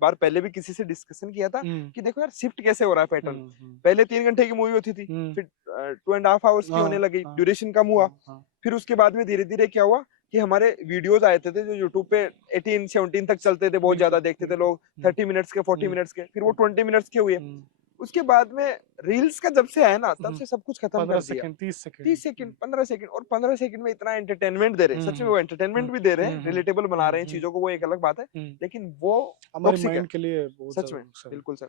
बार पहले भी किसी से डिस्कशन किया था हम्म कि देखो यार शिफ्ट कैसे हो रहा है पैटर्न। हम्म। पहले 3 घंटे की मूवी होती थी, हम्म, फिर 2 एंड हाफ आवर्स की हाँ होने लगी, हाँ ड्यूरेशन कम हुआ। हाँ हाँ। फिर उसके बाद में धीरे-धीरे क्या हुआ कि हमारे वीडियोज़ आए थे जो यूट्यूब पे 18-17 तक चलते थे, बहुत ज़्यादा बिल्कुल देखते थे बिल्कुल। लोग, 30 मिनट्स के, 40 हम्म मिनट्स के, फिर वो हम्म 20 मिनट्स के हुए। हम्म उसके बाद में रील्स का जब से आया ना, तब हम्म। से सब कुछ खत्म पंद्रह कर दिया। Second 30 second. 30 सेकंड, 15 सेकंड, और 15 सेकंड में इतना एंटरटेनमेंट दे रहे हैं, सच में हम्म वो एंटरटेनमेंट भी दे रहे हैं, रिलेटेबल बना रहे हैं हम्म। चीज़ों को, वो एक अलग बात है, हम्म। लेकिन वो हमारे टॉक्सिक है, माइंड के लिए बहुत सच ज्यादा में। नुकसान है। बिल्कुल सर।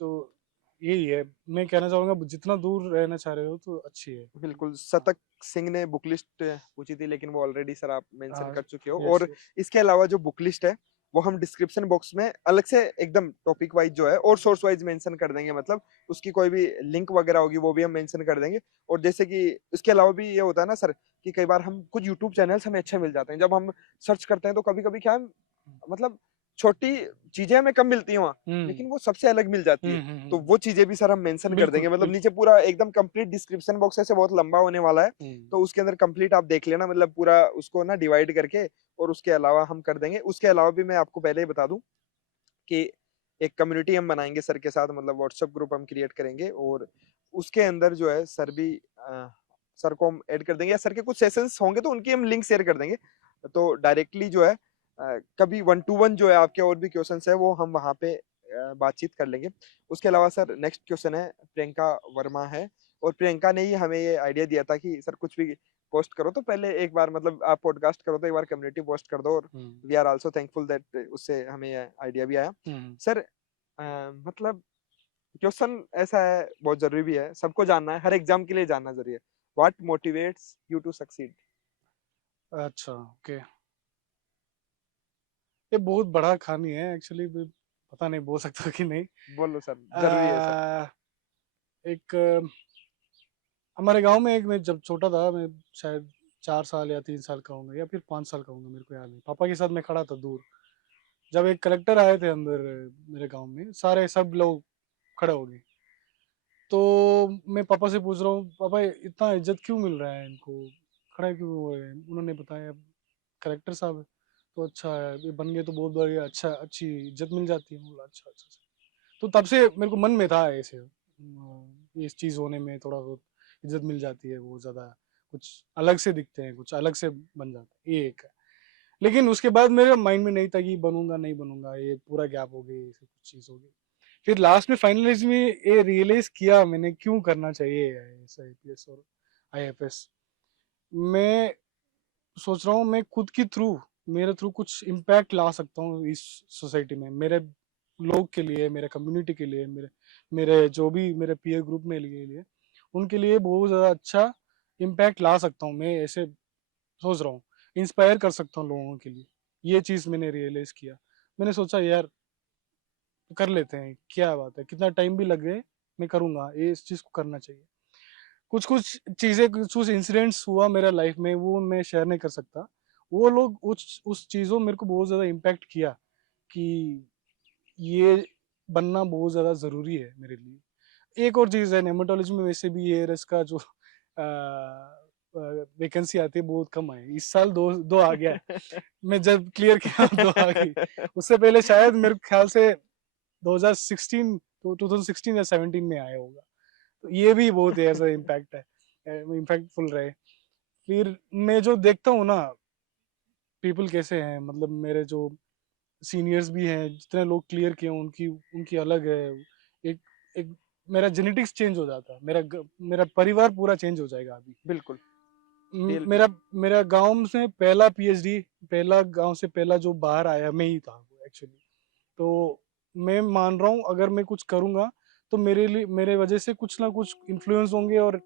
तो यही है, मैं कहना चाहूंगा जितना दूर रहना चाह रहे हो तो अच्छी है। बिल्कुल, हाँ शतक सिंह ने बुक लिस्ट पूछी थी, लेकिन वो ऑलरेडी सर आप मेंशन हाँ। कर चुके हो। यस और यस। इसके अलावा जो बुक लिस्ट है, वो हम डिस्क्रिप्शन बॉक्स में अलग से एकदम टॉपिक वाइज जो है और सोर्स वाइज मेंशन कर देंगे, मतलब उसकी कोई भी लिंक वगैरह होगी वो भी हम मेंशन कर देंगे। और जैसे कि इसके अलावा भी ये होता है ना सर कि कई बार हम कुछ यूट्यूब चैनल्स हमें अच्छे मिल जाते हैं, जब हम सर्च करते हैं तो कभी कभी क्या है, मतलब छोटी चीजें हमें कम मिलती हैं वहाँ, हम्म लेकिन वो सबसे अलग मिल जाती है। तो हम्म। वो चीजें भी सर हम मेंशन कर बिल्कुल देंगे, मतलब नीचे बिल्कुल। पूरा एकदम कंप्लीट डिस्क्रिप्शन बॉक्स ऐसे बहुत लंबा होने वाला है, हम्म तो उसके अंदर कंप्लीट आप देख लेना, मतलब पूरा उसको ना डिवाइड करके, और उसके अलावा हम कर देंगे। उसके अलावा भी मैं आपको पहले ही बता दूं कि एक कम्युनिटी हम बनाएंगे सर के साथ, मतलब व्हाट्सएप ग्रुप हम क्रिएट करेंगे, और उसके अंदर जो है सर भी सर को हम ऐड कर देंगे, या सर के कुछ सेशंस होंगे तो उनकी हम लिंक शेयर कर देंगे। तो डायरेक्टली जो है कभी 1-to-1 जो है आपके और भी क्वेश्चंस है वो हम वहाँ पे बातचीत कर लेंगे। उसके अलावा सर नेक्स्ट क्वेश्चन है, प्रियंका वर्मा है, और प्रियंका ने ही हमें ये आइडिया दिया था कि सर कुछ भी पोस्ट करो तो पहले एक बार, मतलब आप पॉडकास्ट करो तो एक बार कम्युनिटी पोस्ट कर दो, और hmm we are also thankful that उससे हमें आइडिया भी आया। हम्म। सर मतलब क्वेश्चन ऐसा है, बहुत जरूरी भी है, सबको जानना है, हर एग्जाम के लिए जानना जरूरी है। What motivates you to succeed? अच्छा ओके, ये बहुत बड़ा कहानी है एक्चुअली, पता नहीं बोल सकता कि नहीं। बोलो सर, जरूरी है सर। आ, एक हमारे गांव में एक, मैं जब छोटा था, मैं शायद 4 साल या 3 साल का होंगे या फिर 5 साल का होंगे, मेरे को याद नहीं, पापा के साथ मैं खड़ा था दूर, जब एक कलेक्टर आए थे अंदर मेरे गांव में, सारे सब लोग खड़े हो गए। तो मैं पापा से पूछ रहा हूँ, पापा इतना इज्जत क्यों मिल रहा है इनको, खड़े क्यों हो रहे हैं? उन्होंने बताया कलेक्टर साहब है। तो अच्छा है, ये बन गए तो बहुत बढ़िया, अच्छा अच्छी इज्जत मिल जाती है। बोला अच्छा अच्छा अच्छा। तो तब से मेरे को मन में था ऐसे इस चीज होने में थोड़ा बहुत इज्जत मिल जाती है, वो ज्यादा कुछ अलग से दिखते हैं, कुछ अलग से बन जाते हैं, ये एक है। लेकिन उसके बाद मेरे माइंड में नहीं था कि बनूंगा नहीं बनूंगा, ये पूरा गैप हो गई, ऐसे कुछ चीज हो गई। फिर लास्ट में फाइनलाइज में ये रियलाइज किया मैंने क्यों करना चाहिए आईएएस आईपीएस और आईएफएस। मैं सोच रहा हूँ मैं खुद के थ्रू, मेरे थ्रू कुछ इम्पैक्ट ला सकता हूँ इस सोसाइटी में, मेरे लोग के लिए, मेरे कम्युनिटी के लिए, मेरे मेरे जो भी मेरे पीयर ग्रुप में लिए उनके लिए बहुत ज़्यादा अच्छा इम्पैक्ट ला सकता हूँ। मैं ऐसे सोच रहा हूँ, इंस्पायर कर सकता हूँ लोगों के लिए। ये चीज़ मैंने रियलाइज़ किया। मैंने सोचा यार कर लेते हैं, क्या बात है, कितना टाइम भी लगे मैं करूँगा, ये इस चीज़ को करना चाहिए। कुछ कुछ चीज़ें, कुछ कुछ इंसिडेंट्स हुआ मेरा लाइफ में, वो मैं शेयर नहीं कर सकता। वो लोग उस चीज़ों मेरे को बहुत ज़्यादा इम्पैक्ट किया कि ये बनना बहुत ज़्यादा ज़रूरी है मेरे लिए। एक और चीज़ है, नेमेटोलॉजी में वैसे भी एयरस का जो वैकेंसी आती है बहुत कम है। इस साल दो दो आ गया है, मैं जब क्लियर किया दो आ गई। उससे पहले शायद मेरे ख्याल से 2016 तो 2016 या 17 में आया होगा। तो ये भी बहुत ऐसा इम्पैक्ट है, इम्पैक्टफुल रहे। फिर मैं जो देखता हूँ ना पीपल कैसे हैं, मतलब मेरे जो सीनियर्स भी हैं, जितने लोग क्लियर किए हैं, उनकी उनकी अलग है। एक एक मेरा जेनेटिक्स चेंज हो जाता है, मेरा परिवार पूरा चेंज हो जाएगा अभी। बिल्कुल। DLP मेरा मेरा गांव से पहला पीएचडी, पहला गांव से पहला जो बाहर आया मैं ही था एक्चुअली। तो मैं मान रहा हूँ अगर मैं कुछ करूँगा तो मेरे लिए, मेरे वजह से कुछ ना कुछ इन्फ्लुएंस होंगे और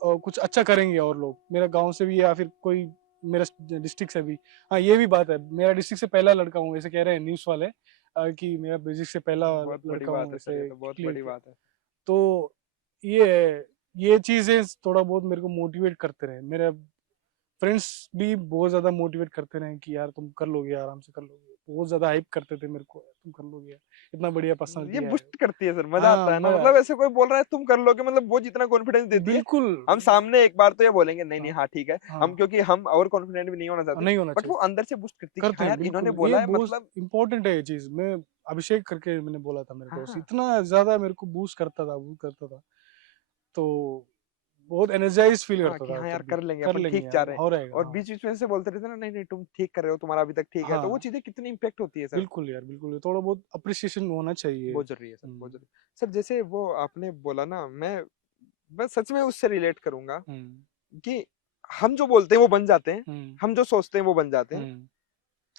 कुछ अच्छा करेंगे और लोग मेरा गांव से भी या फिर कोई मेरा डिस्ट्रिक्ट से भी। हाँ ये भी बात है, मेरा डिस्ट्रिक्ट से पहला लड़का हूँ ऐसे कह रहे हैं न्यूज़ वाले, कि मेरा डिस्ट्रिक्ट से पहला बहुत बड़ी लड़का बात हूँ है सर, ये ऐसे तो बहुत क्लियर बड़ी किया। बात है। तो ये है, ये चीजें थोड़ा बहुत मेरे को मोटिवेट करते रहे। मेरे फ्रेंड्स भी बहुत ज्यादा मोटिवेट करते रहे कि यार तुम कर लोगे, आराम से कर लोगे। बहुत ज्यादा हाइप करते थे मेरे को, तुम कर लोगे, इतना बढ़िया ये पर्सनालिटी है। बूस्ट करती है सर, मजा हाँ आता है ना, मैं, मतलब ऐसे कोई बोल रहा है तुम कर लोगे, मतलब वो जितना कॉन्फिडेंस देती है। बिल्कुल। हम सामने एक बार तो ये बोलेंगे नहीं नहीं हाँ हाँ ठीक है, हम हाँ, क्योंकि हम ओवर कॉन्फिडेंट भी नहीं होना चाहते, नहीं होना बट वो चाहिए। अंदर से बूस्ट करती है कि करते हाँ हैं यार इन्होंने बिल्कुल, ये बोला है बहुत मतलब। इंपॉर्टेंट है ये चीज। मैं अभिषेक करके मैंने बोला था मेरे हाँ दोस्त, हाँ इतना ज्यादा मेरे को बूस्ट करता था, बूस्ट करता था। तो बहुत एनर्जाइज फील हाँ करता कि था हाँ यार तब भी। कर लेंगे कर अपन, लेंगे ठीक जा यार, रहे हैं। हो रहेगा। और हाँ बीच बीच में से बोलते रहते ना नहीं नहीं तुम ठीक कर रहे हो, तुम्हारा अभी तक ठीक है, तो वो हाँ, चीजें कितनी इम्पेक्ट होती है सर। बिल्कुल यार, बिल्कुल थोड़ा बहुत अप्रिसिएशन होना चाहिए। बहुत जरूरी है सर, बहुत जरूरी। सर जैसे वो आपने बोला ना, मैं सच में उससे रिलेट करूंगा हम्म कि हम जो बोलते हैं वो बन जाते हैं, हम्म हम जो सोचते हैं वो बन जाते हैं, हम्म, ये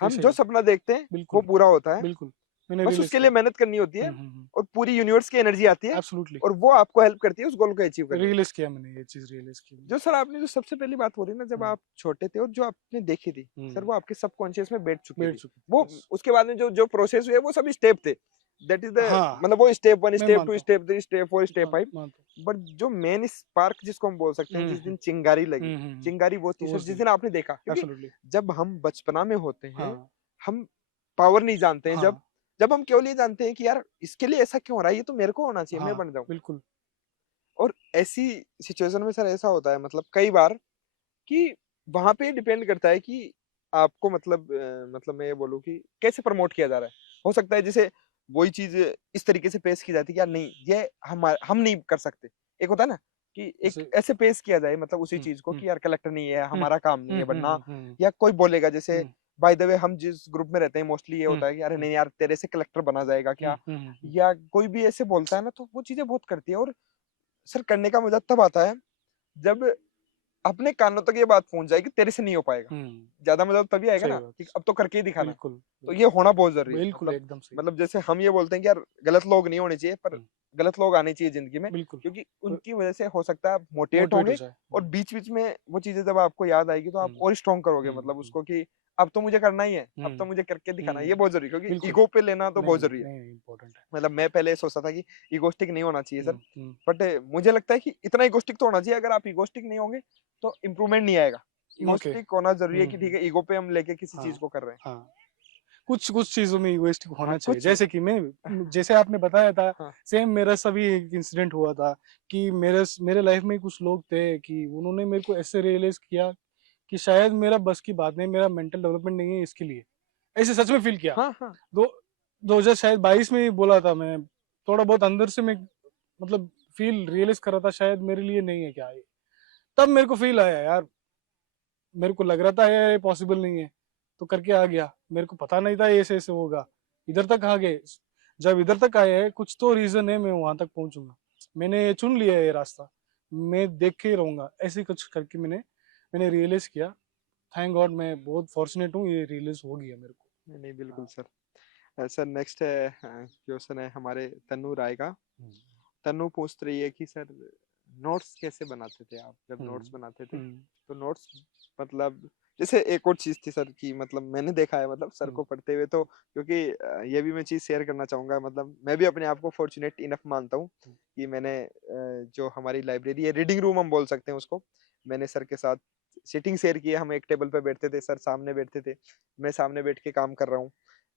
हम सही जो है। सपना देखते हैं वो बिल्कुल पूरा होता है। बिल्कुल, मैंने बस रियलाइज उसके लिए किया। मेहनत करनी होती है, हम्म, और पूरी यूनिवर्स की एनर्जी आती है, एब्सोल्युटली, और वो आपको हेल्प करती है उस गोल को अचीव करने में। रियलाइज किया मैंने, ये चीज रियलाइज की मैंने। जो सर आपने जो सबसे पहली बात बोली ना, जब हम्म आप छोटे थे और जो आपने देखी थी, सर हम्म, वो आपके सबकॉन्शियस में बैठ चुकी बैठ थी। चुकी वो थी, यस। उसके बाद में जो जो प्रोसेस हुए वो सब स्टेप थे, दैट इज द, हाँ, मतलब वो स्टेप वन मैं स्टेप टू मानता हूँ, step three step four step five. मानता बट जो मेन स्पार्क जिसको हम बोल सकते हैं, हूँ। जिस दिन चिंगारी लगी, हम्म, चिंगारी वो थी तो सर उस जिस दिन, दिन आपने देखा, क्योंकि एब्सोल्युटली, जब हम बचपना में होते हैं, हाँ हम पावर नहीं जानते हैं। जब हाँ जब हम केवल ये जानते हैं कि यार इसके लिए ऐसा क्यों हो रहा है, ये तो मेरे को होना चाहिए, मैं हाँ, बन जाऊं। बिल्कुल। और ऐसी सिचुएशन में सर ऐसा होता है मतलब कई बार कि वहां पे डिपेंड करता है कि आपको मतलब मतलब मैं ये बोलूँ कि कैसे प्रमोट किया जा रहा है। हो सकता है जैसे वही चीज इस तरीके से पेश की जाती है कि यार नहीं ये हम नहीं कर सकते। एक होता है ना कि एक जैसे ऐसे पेश किया जाए मतलब उसी हम्म चीज को हम्म कि यार कलेक्टर नहीं है, हम्म हमारा काम नहीं है बनना। हम्म हम्म या कोई बोलेगा जैसे हम्म बाय द वे हम जिस ग्रुप में रहते हैं मोस्टली ये हम्म होता है कि अरे नहीं यार तेरे से कलेक्टर बना जाएगा क्या। हम्म, या कोई भी ऐसे बोलता है ना, तो वो चीजें बहुत करती है। और सर करने का मजा तब आता है जब अपने कानों तक ये बात पहुंच जाएगी तेरे से नहीं हो पाएगा। हम्म, ज्यादा मतलब तभी आएगा सही ना बात, कि अब तो करके ही दिखाना है। बिल्कुल तो ये बिल्कुल होना बहुत जरूरी है बिल्कुल, मतलब। एकदम सही। मतलब जैसे हम ये बोलते हैं कि यार गलत लोग नहीं होने चाहिए, पर हम्म, गलत लोग आने चाहिए जिंदगी में, बिल्कुल, क्योंकि उनकी वजह से हो सकता है आप मोटिवेट मोटिवेट हो होंगे। जाए। और बीच बीच में वो चीजें जब आपको याद आएगी तो आप हम्म और स्ट्रॉन्ग करोगे हम्म मतलब हम्म उसको कि अब तो मुझे करना ही है, अब तो हम्म मुझे करके दिखाना है। ये हम्म, बहुत जरूरी है, क्योंकि बिल्कुल। ईगो पे लेना तो नहीं बहुत नहीं जरूरी है। नहीं, इम्पोर्टेंट है। मतलब मैं पहले सोचता था कि इगोस्टिक नहीं होना चाहिए सर, बट मुझे लगता है कि इतना इगोस्टिक तो होना चाहिए। अगर आप इगोस्टिक नहीं होंगे तो इम्प्रूवमेंट नहीं आएगा। ओके, इगोस्टिक होना जरूरी है कि ठीक है ईगो पे हम लेके किसी चीज हाँ को कर रहे हैं। हाँ, कुछ कुछ चीजों में इगोइस्टिक हाँ होना चाहिए, कुछ। जैसे कि मैं, जैसे आपने बताया था, हाँ सेम मेरा सभी एक इंसिडेंट हुआ था कि मेरे लाइफ में कुछ लोग थे कि उन्होंने मेरे को ऐसे रियलाइज किया कि शायद मेरा बस की बात नहीं, मेरा मेंटल डेवलपमेंट नहीं है इसके लिए। ऐसे सच में फील किया। हाँ हाँ दो 2000 शायद 22 में ही बोला था मैं, थोड़ा बहुत अंदर से मैं मतलब फील रियलाइज कर रहा था शायद मेरे लिए नहीं है क्या ये। तब मेरे को फील आया यार, मेरे को लग रहा था ये पॉसिबल नहीं है, तो करके आ गया। मेरे को पता नहीं था ये ऐसे ऐसे होगा, इधर तक आ गए। जब इधर तक आए हैं कुछ तो रीजन है, मैं वहां तक पहुंचूंगा। मैंने ये चुन लिया है ये रास्ता, मैं देख के ही रहूंगा, ऐसे कुछ करके मैंने मैंने रियलाइज किया। थैंक गॉड, मैं बहुत फॉर्चुनेट हूँ, ये रियलाइज हो गया मेरे को। नहीं नहीं बिल्कुल हाँ, सर। सर नेक्स्ट है क्वेश्चन है हमारे तन्नू राय का। हम्म तन्नू पूछ रही है कि सर नोट्स कैसे बनाते थे आप जब नोट्स हम्म बनाते थे। हम्म तो नोट्स मतलब जैसे एक और चीज थी सर की मतलब मैंने देखा है मतलब सर हम्म को पढ़ते हुए, तो क्योंकि ये भी मैं चीज शेयर करना चाहूंगा। मतलब मैं भी अपने आप को फॉर्चुनेट इनफ मानता हूँ कि मैंने जो हमारी लाइब्रेरी है, रीडिंग रूम हम बोल सकते हैं उसको, मैंने सर के साथ सीटिंग शेयर की है। हम एक टेबल पे बैठते थे, सर सामने बैठते थे, मैं सामने बैठ के काम कर रहा हूँ।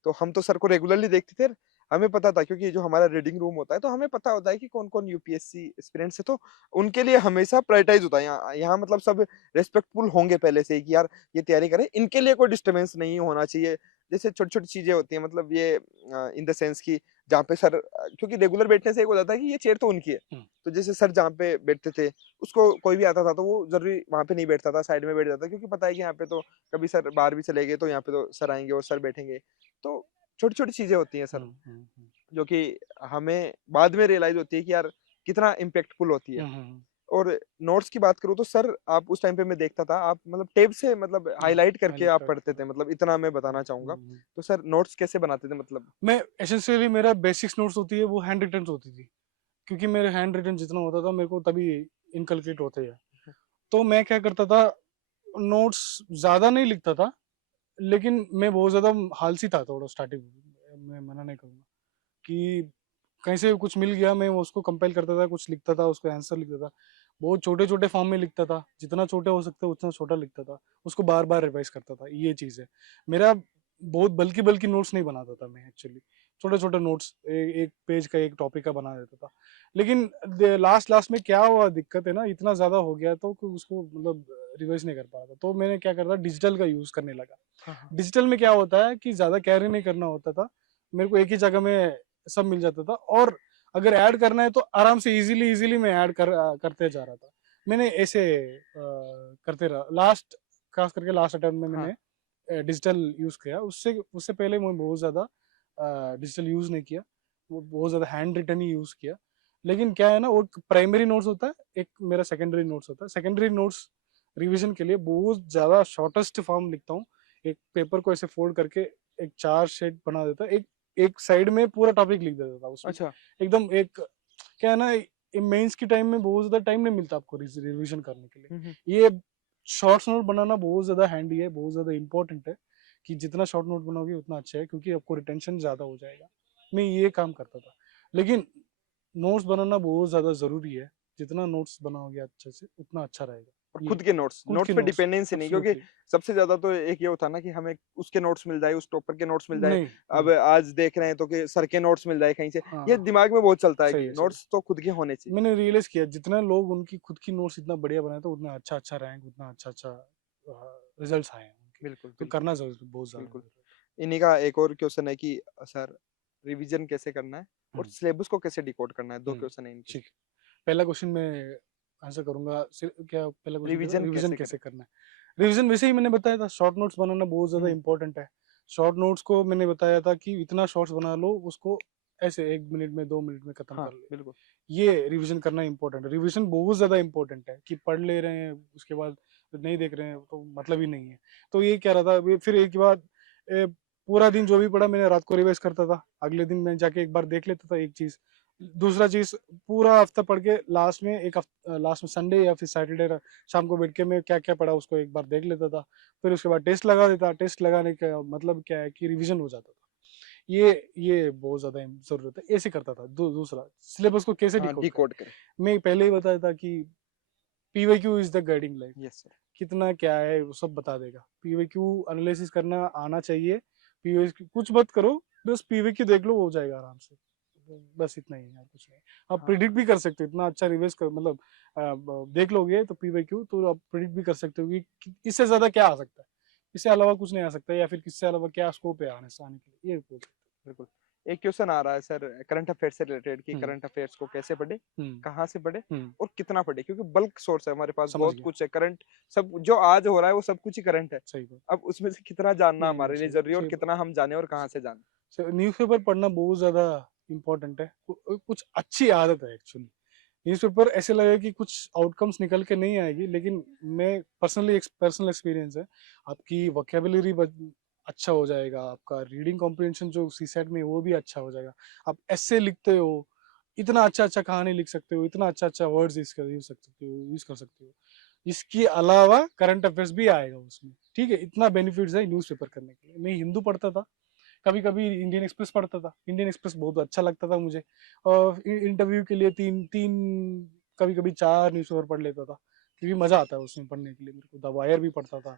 तो हम तो सर को रेगुलरली देखते थे। हमें पता था क्योंकि जो हमारा रीडिंग रूम होता है तो हमें पता होता है कि कौन कौन यूपीएससी एस्पिरेंट्स है, तो उनके लिए हमेशा प्रायोरिटाइज होता है। यहाँ मतलब सब रेस्पेक्टफुल होंगे पहले से ही कि यार ये तैयारी करें, इनके लिए कोई डिस्टरबेंस नहीं होना चाहिए। जैसे छोटी छोटी चीजें होती हैं मतलब ये इन द सेंस कि जहाँ पे सर क्योंकि रेगुलर बैठने से एक हो जाता है कि ये चेयर तो उनकी है। हम्म तो जैसे सर जहाँ पे बैठते थे उसको कोई भी आता था तो वो जरूरी वहां पे नहीं बैठता था, साइड में बैठ जाता, क्योंकि पता है कि यहाँ पे तो कभी सर बाहर भी चले गए तो यहाँ पे तो सर आएंगे और सर बैठेंगे। तो छोटी छोटी चीजें होती हैं सर, हम्म जो कि हमें बाद में रियलाइज होती है कि यार कितना इम्पेक्टफुल होती है। हम्म हम्म और नोट्स की बात करूँ तो सर आप उस टाइम पे मैं देखता था आप मतलब टेप से मतलब हाईलाइट करके हाईलाइट आप करके पढ़ते थे, मतलब इतना मैं बताना चाहूंगा। हम्म। तो सर नोट्स कैसे बनाते थे मतलब? मैं एसेंशियली मेरा बेसिक्स नोट्स होती है वो हैंड रिटन होती थी, क्योंकि मेरे हैंड रिटन जितना होता था मेरे को तभी इनकलकेट होते हैं। तो मैं क्या करता था, नोट्स ज्यादा नहीं लिखता था, लेकिन मैं बहुत ज्यादा आलसी था थोड़ा स्टार्टिंग में, मैं मना नहीं करूंगा कि कहीं से कुछ मिल गया मैं उसको कंपाइल करता था, कुछ लिखता था, उसको आंसर लिखता था, बहुत छोटे छोटे फॉर्म में लिखता था, जितना छोटे हो सकता उतना छोटा लिखता था, उसको बार बार रिवाइज करता था। ये चीज है मेरा, बहुत बल्कि बल्कि नोट्स नहीं बनाता था मैं एक्चुअली, छोटे छोटे नोट्स एक पेज का एक टॉपिक का बना देता था। लेकिन लास्ट लास्ट में क्या हुआ, दिक्कत है ना, इतना ज्यादा हो गया तो कि उसको मतलब रिवाइज नहीं कर पा रहा था, तो मैंने क्या करता, डिजिटल का यूज करने लगा। हाँ हाँ। डिजिटल में क्या होता है कि ज्यादा कैरी नहीं करना होता था, मेरे को एक ही जगह में सब मिल जाता था, और अगर ऐड करना है तो आराम से इजीली इजीली मैं करते जा रहा था। मैंने ऐसे करते रहा, लास्ट खास करके लास्ट अटेम्प्ट में हाँ। मैंने डिजिटल यूज किया। उससे उससे पहले मैं बहुत ज्यादा डिजिटल यूज नहीं किया, वो बहुत ज्यादा हैंड रिटन ही यूज किया। लेकिन क्या है ना, वो प्राइमरी नोट्स होता है, एक मेरा सेकेंडरी नोट्स होता है। सेकेंडरी नोट्स रिवीजन के लिए बहुत ज्यादा शॉर्टेस्ट फॉर्म लिखता हूँ, एक पेपर को ऐसे फोल्ड करके एक चार शेड बना देता, एक एक साइड में पूरा टॉपिक लिख देता था उसमें, अच्छा। एकदम एक, क्या है ना, मेंस के टाइम में बहुत ज्यादा टाइम नहीं मिलता आपको रिवीजन करने के हम्म। लिए। ये शॉर्ट्स नोट बनाना बहुत ज्यादा हैंडी है, बहुत ज्यादा इंपॉर्टेंट है, कि जितना शॉर्ट नोट बनाओगे उतना अच्छा है, क्योंकि आपको रिटेंशन ज्यादा हो जाएगा। मैं ये काम करता था, लेकिन नोट्स बनाना बहुत ज्यादा जरूरी है, जितना नोट्स बनाओगे अच्छे से उतना अच्छा रहेगा। और ये खुद के नोट्स, खुद नोट्स के पे नोट्स डिपेंडेंसी नहीं, क्योंकि एब्सोल्युटली सबसे ज्यादा तो एक ये होता है ना कि हमें उसके नोट्स मिल जाए, उस टॉपर के नोट्स मिल जाए। नहीं अब नहीं। आज देख रहे हैं तो कि सर के नोट्स मिल जाए कहीं से, ये हाँ दिमाग में बहुत चलता है सही कि है सही है। नोट्स तो खुद के होने चाहिए। मैंने रियलाइज किया जितना लोग उनकी खुद की नोट्स इतना बढ़िया बनाए तो उतना अच्छा अच्छा रैंक, उतना अच्छा अच्छा रिजल्ट्स आए हैं उनके। बिल्कुल तो बिल्कुल। करना जरूर, बहुत ज्यादा बिल्कुल। जरूरी इन्हीं का एक और क्वेश्चन है कि सर रिवीजन कैसे करना है है। और सिलेबस को कैसे डिकोड करना है, दो हम्म, क्वेश्चन है इनके। ठीक। पहला क्वेश्चन मैं आंसर करूंगा, क्या पहला क्वेश्चन क्या था, रिवीजन रिवीजन कैसे कैसे करना करना है। रिवीजन वैसे ही मैंने बताया था, शॉर्ट नोट्स बनाना बहुत है? ज्यादा इंपॉर्टेंट है। शॉर्ट नोट्स को मैंने बताया था कि इतना शॉर्ट्स बना लो उसको, ऐसे 1 मिनट में 2 मिनट में खत्म हाँ कर ले। बिल्कुल। ये रिवीजन करना इंपॉर्टेंट है, रिवीजन बहुत ज्यादा इंपॉर्टेंट है, कि पढ़ ले रहे हैं उसके बाद नहीं देख रहे हैं तो मतलब ही नहीं है। तो ये क्या रहा था, फिर एक बार पूरा दिन जो भी पढ़ा मैंने रात को रिवाइज करता था, अगले दिन मैं जाके एक बार देख लेता था एक चीज, दूसरा चीज पूरा हफ्ता पढ़ के लास्ट में लास्ट में संडे या फिर सैटरडे शाम को बैठ के मैं क्या क्या पढ़ा उसको एक बार देख लेता था। फिर उसके बाद टेस्ट लगा देता, टेस्ट लगाने का मतलब क्या है कि रिवीजन हो जाता था। ये बहुत ज्यादा जरूरत है, ऐसे करता था। दूसरा, सिलेबस को कैसे हाँ डिकोड करें। डिकोड करें। मैं पहले ही बताया था कि PYQ is the guiding light, yes sir. कितना क्या है वो सब बता देगा। पीवाईक्यू एनालिसिस करना आना चाहिए, पीवाईक्यू कुछ मत करो, बस पीवाईक्यू देख लो हो जाएगा आराम से। बस इतना ही है, कुछ नहीं। आप हाँ प्रिडिक्ट भी कर सकते हो, इतना अच्छा रिवाइज कर मतलब देख लोगे तो पीवाईक्यू, तो आप प्रिडिक्ट भी कर सकते हो कि इससे ज्यादा क्या आ सकता है, इससे अलावा कुछ नहीं आ सकता, या फिर किससे अलावा क्या स्कोप है आने के लिए, ये बोल सकते बिल्कुल। एक क्वेश्चन आ रहा है सर करंट अफेयर से रिलेटेड कि हो। करंट अफेयर्स को कैसे पढ़े, हम्म कहाँ से पढ़े हम्म। और कितना पढ़े, क्योंकि बल्क सोर्स है हमारे पास, समझ बहुत गया, कुछ है करंट। सब जो आज हो रहा है वो सब कुछ ही करंट है। सही बात। अब उसमें से कितना जानना नहीं नहीं, हमारे लिए सही जरूरी है और सही कितना हम जाने और कहाँ से जाने। बात। न्यूज़पेपर पढ़ना बहुत ज्यादा इंपॉर्टेंट है, कुछ अच्छी आदत है एक्चुअली। न्यूज़पेपर ऐसे लगेगा कि कुछ आउटकम्स निकल के नहीं आएगी, लेकिन मैं पर्सनली पर्सनल एक्सपीरियंस है, आपकी वोकेबुलरी अच्छा हो जाएगा, आपका रीडिंग कॉम्प्रिहेंशन जो सीसेट में है, वो भी अच्छा हो जाएगा। आप ऐसे लिखते हो, इतना अच्छा अच्छा कहानी लिख सकते हो, इतना अच्छा अच्छा वर्ड्स यूज कर सकते हो। इसके अलावा करंट अफेयर्स भी आएगा उसमें, ठीक है। इतना बेनिफिट्स है न्यूज़पेपर करने के लिए। मैं हिंदू पढ़ता था, कभी कभी इंडियन एक्सप्रेस पढ़ता था, इंडियन एक्सप्रेस बहुत अच्छा लगता था मुझे, और इंटरव्यू के लिए तीन तीन कभी कभी चार न्यूज़पेपर पढ़ लेता था, क्योंकि मजा आता है उसमें पढ़ने के लिए। मेरे को द वायर भी पढ़ता था,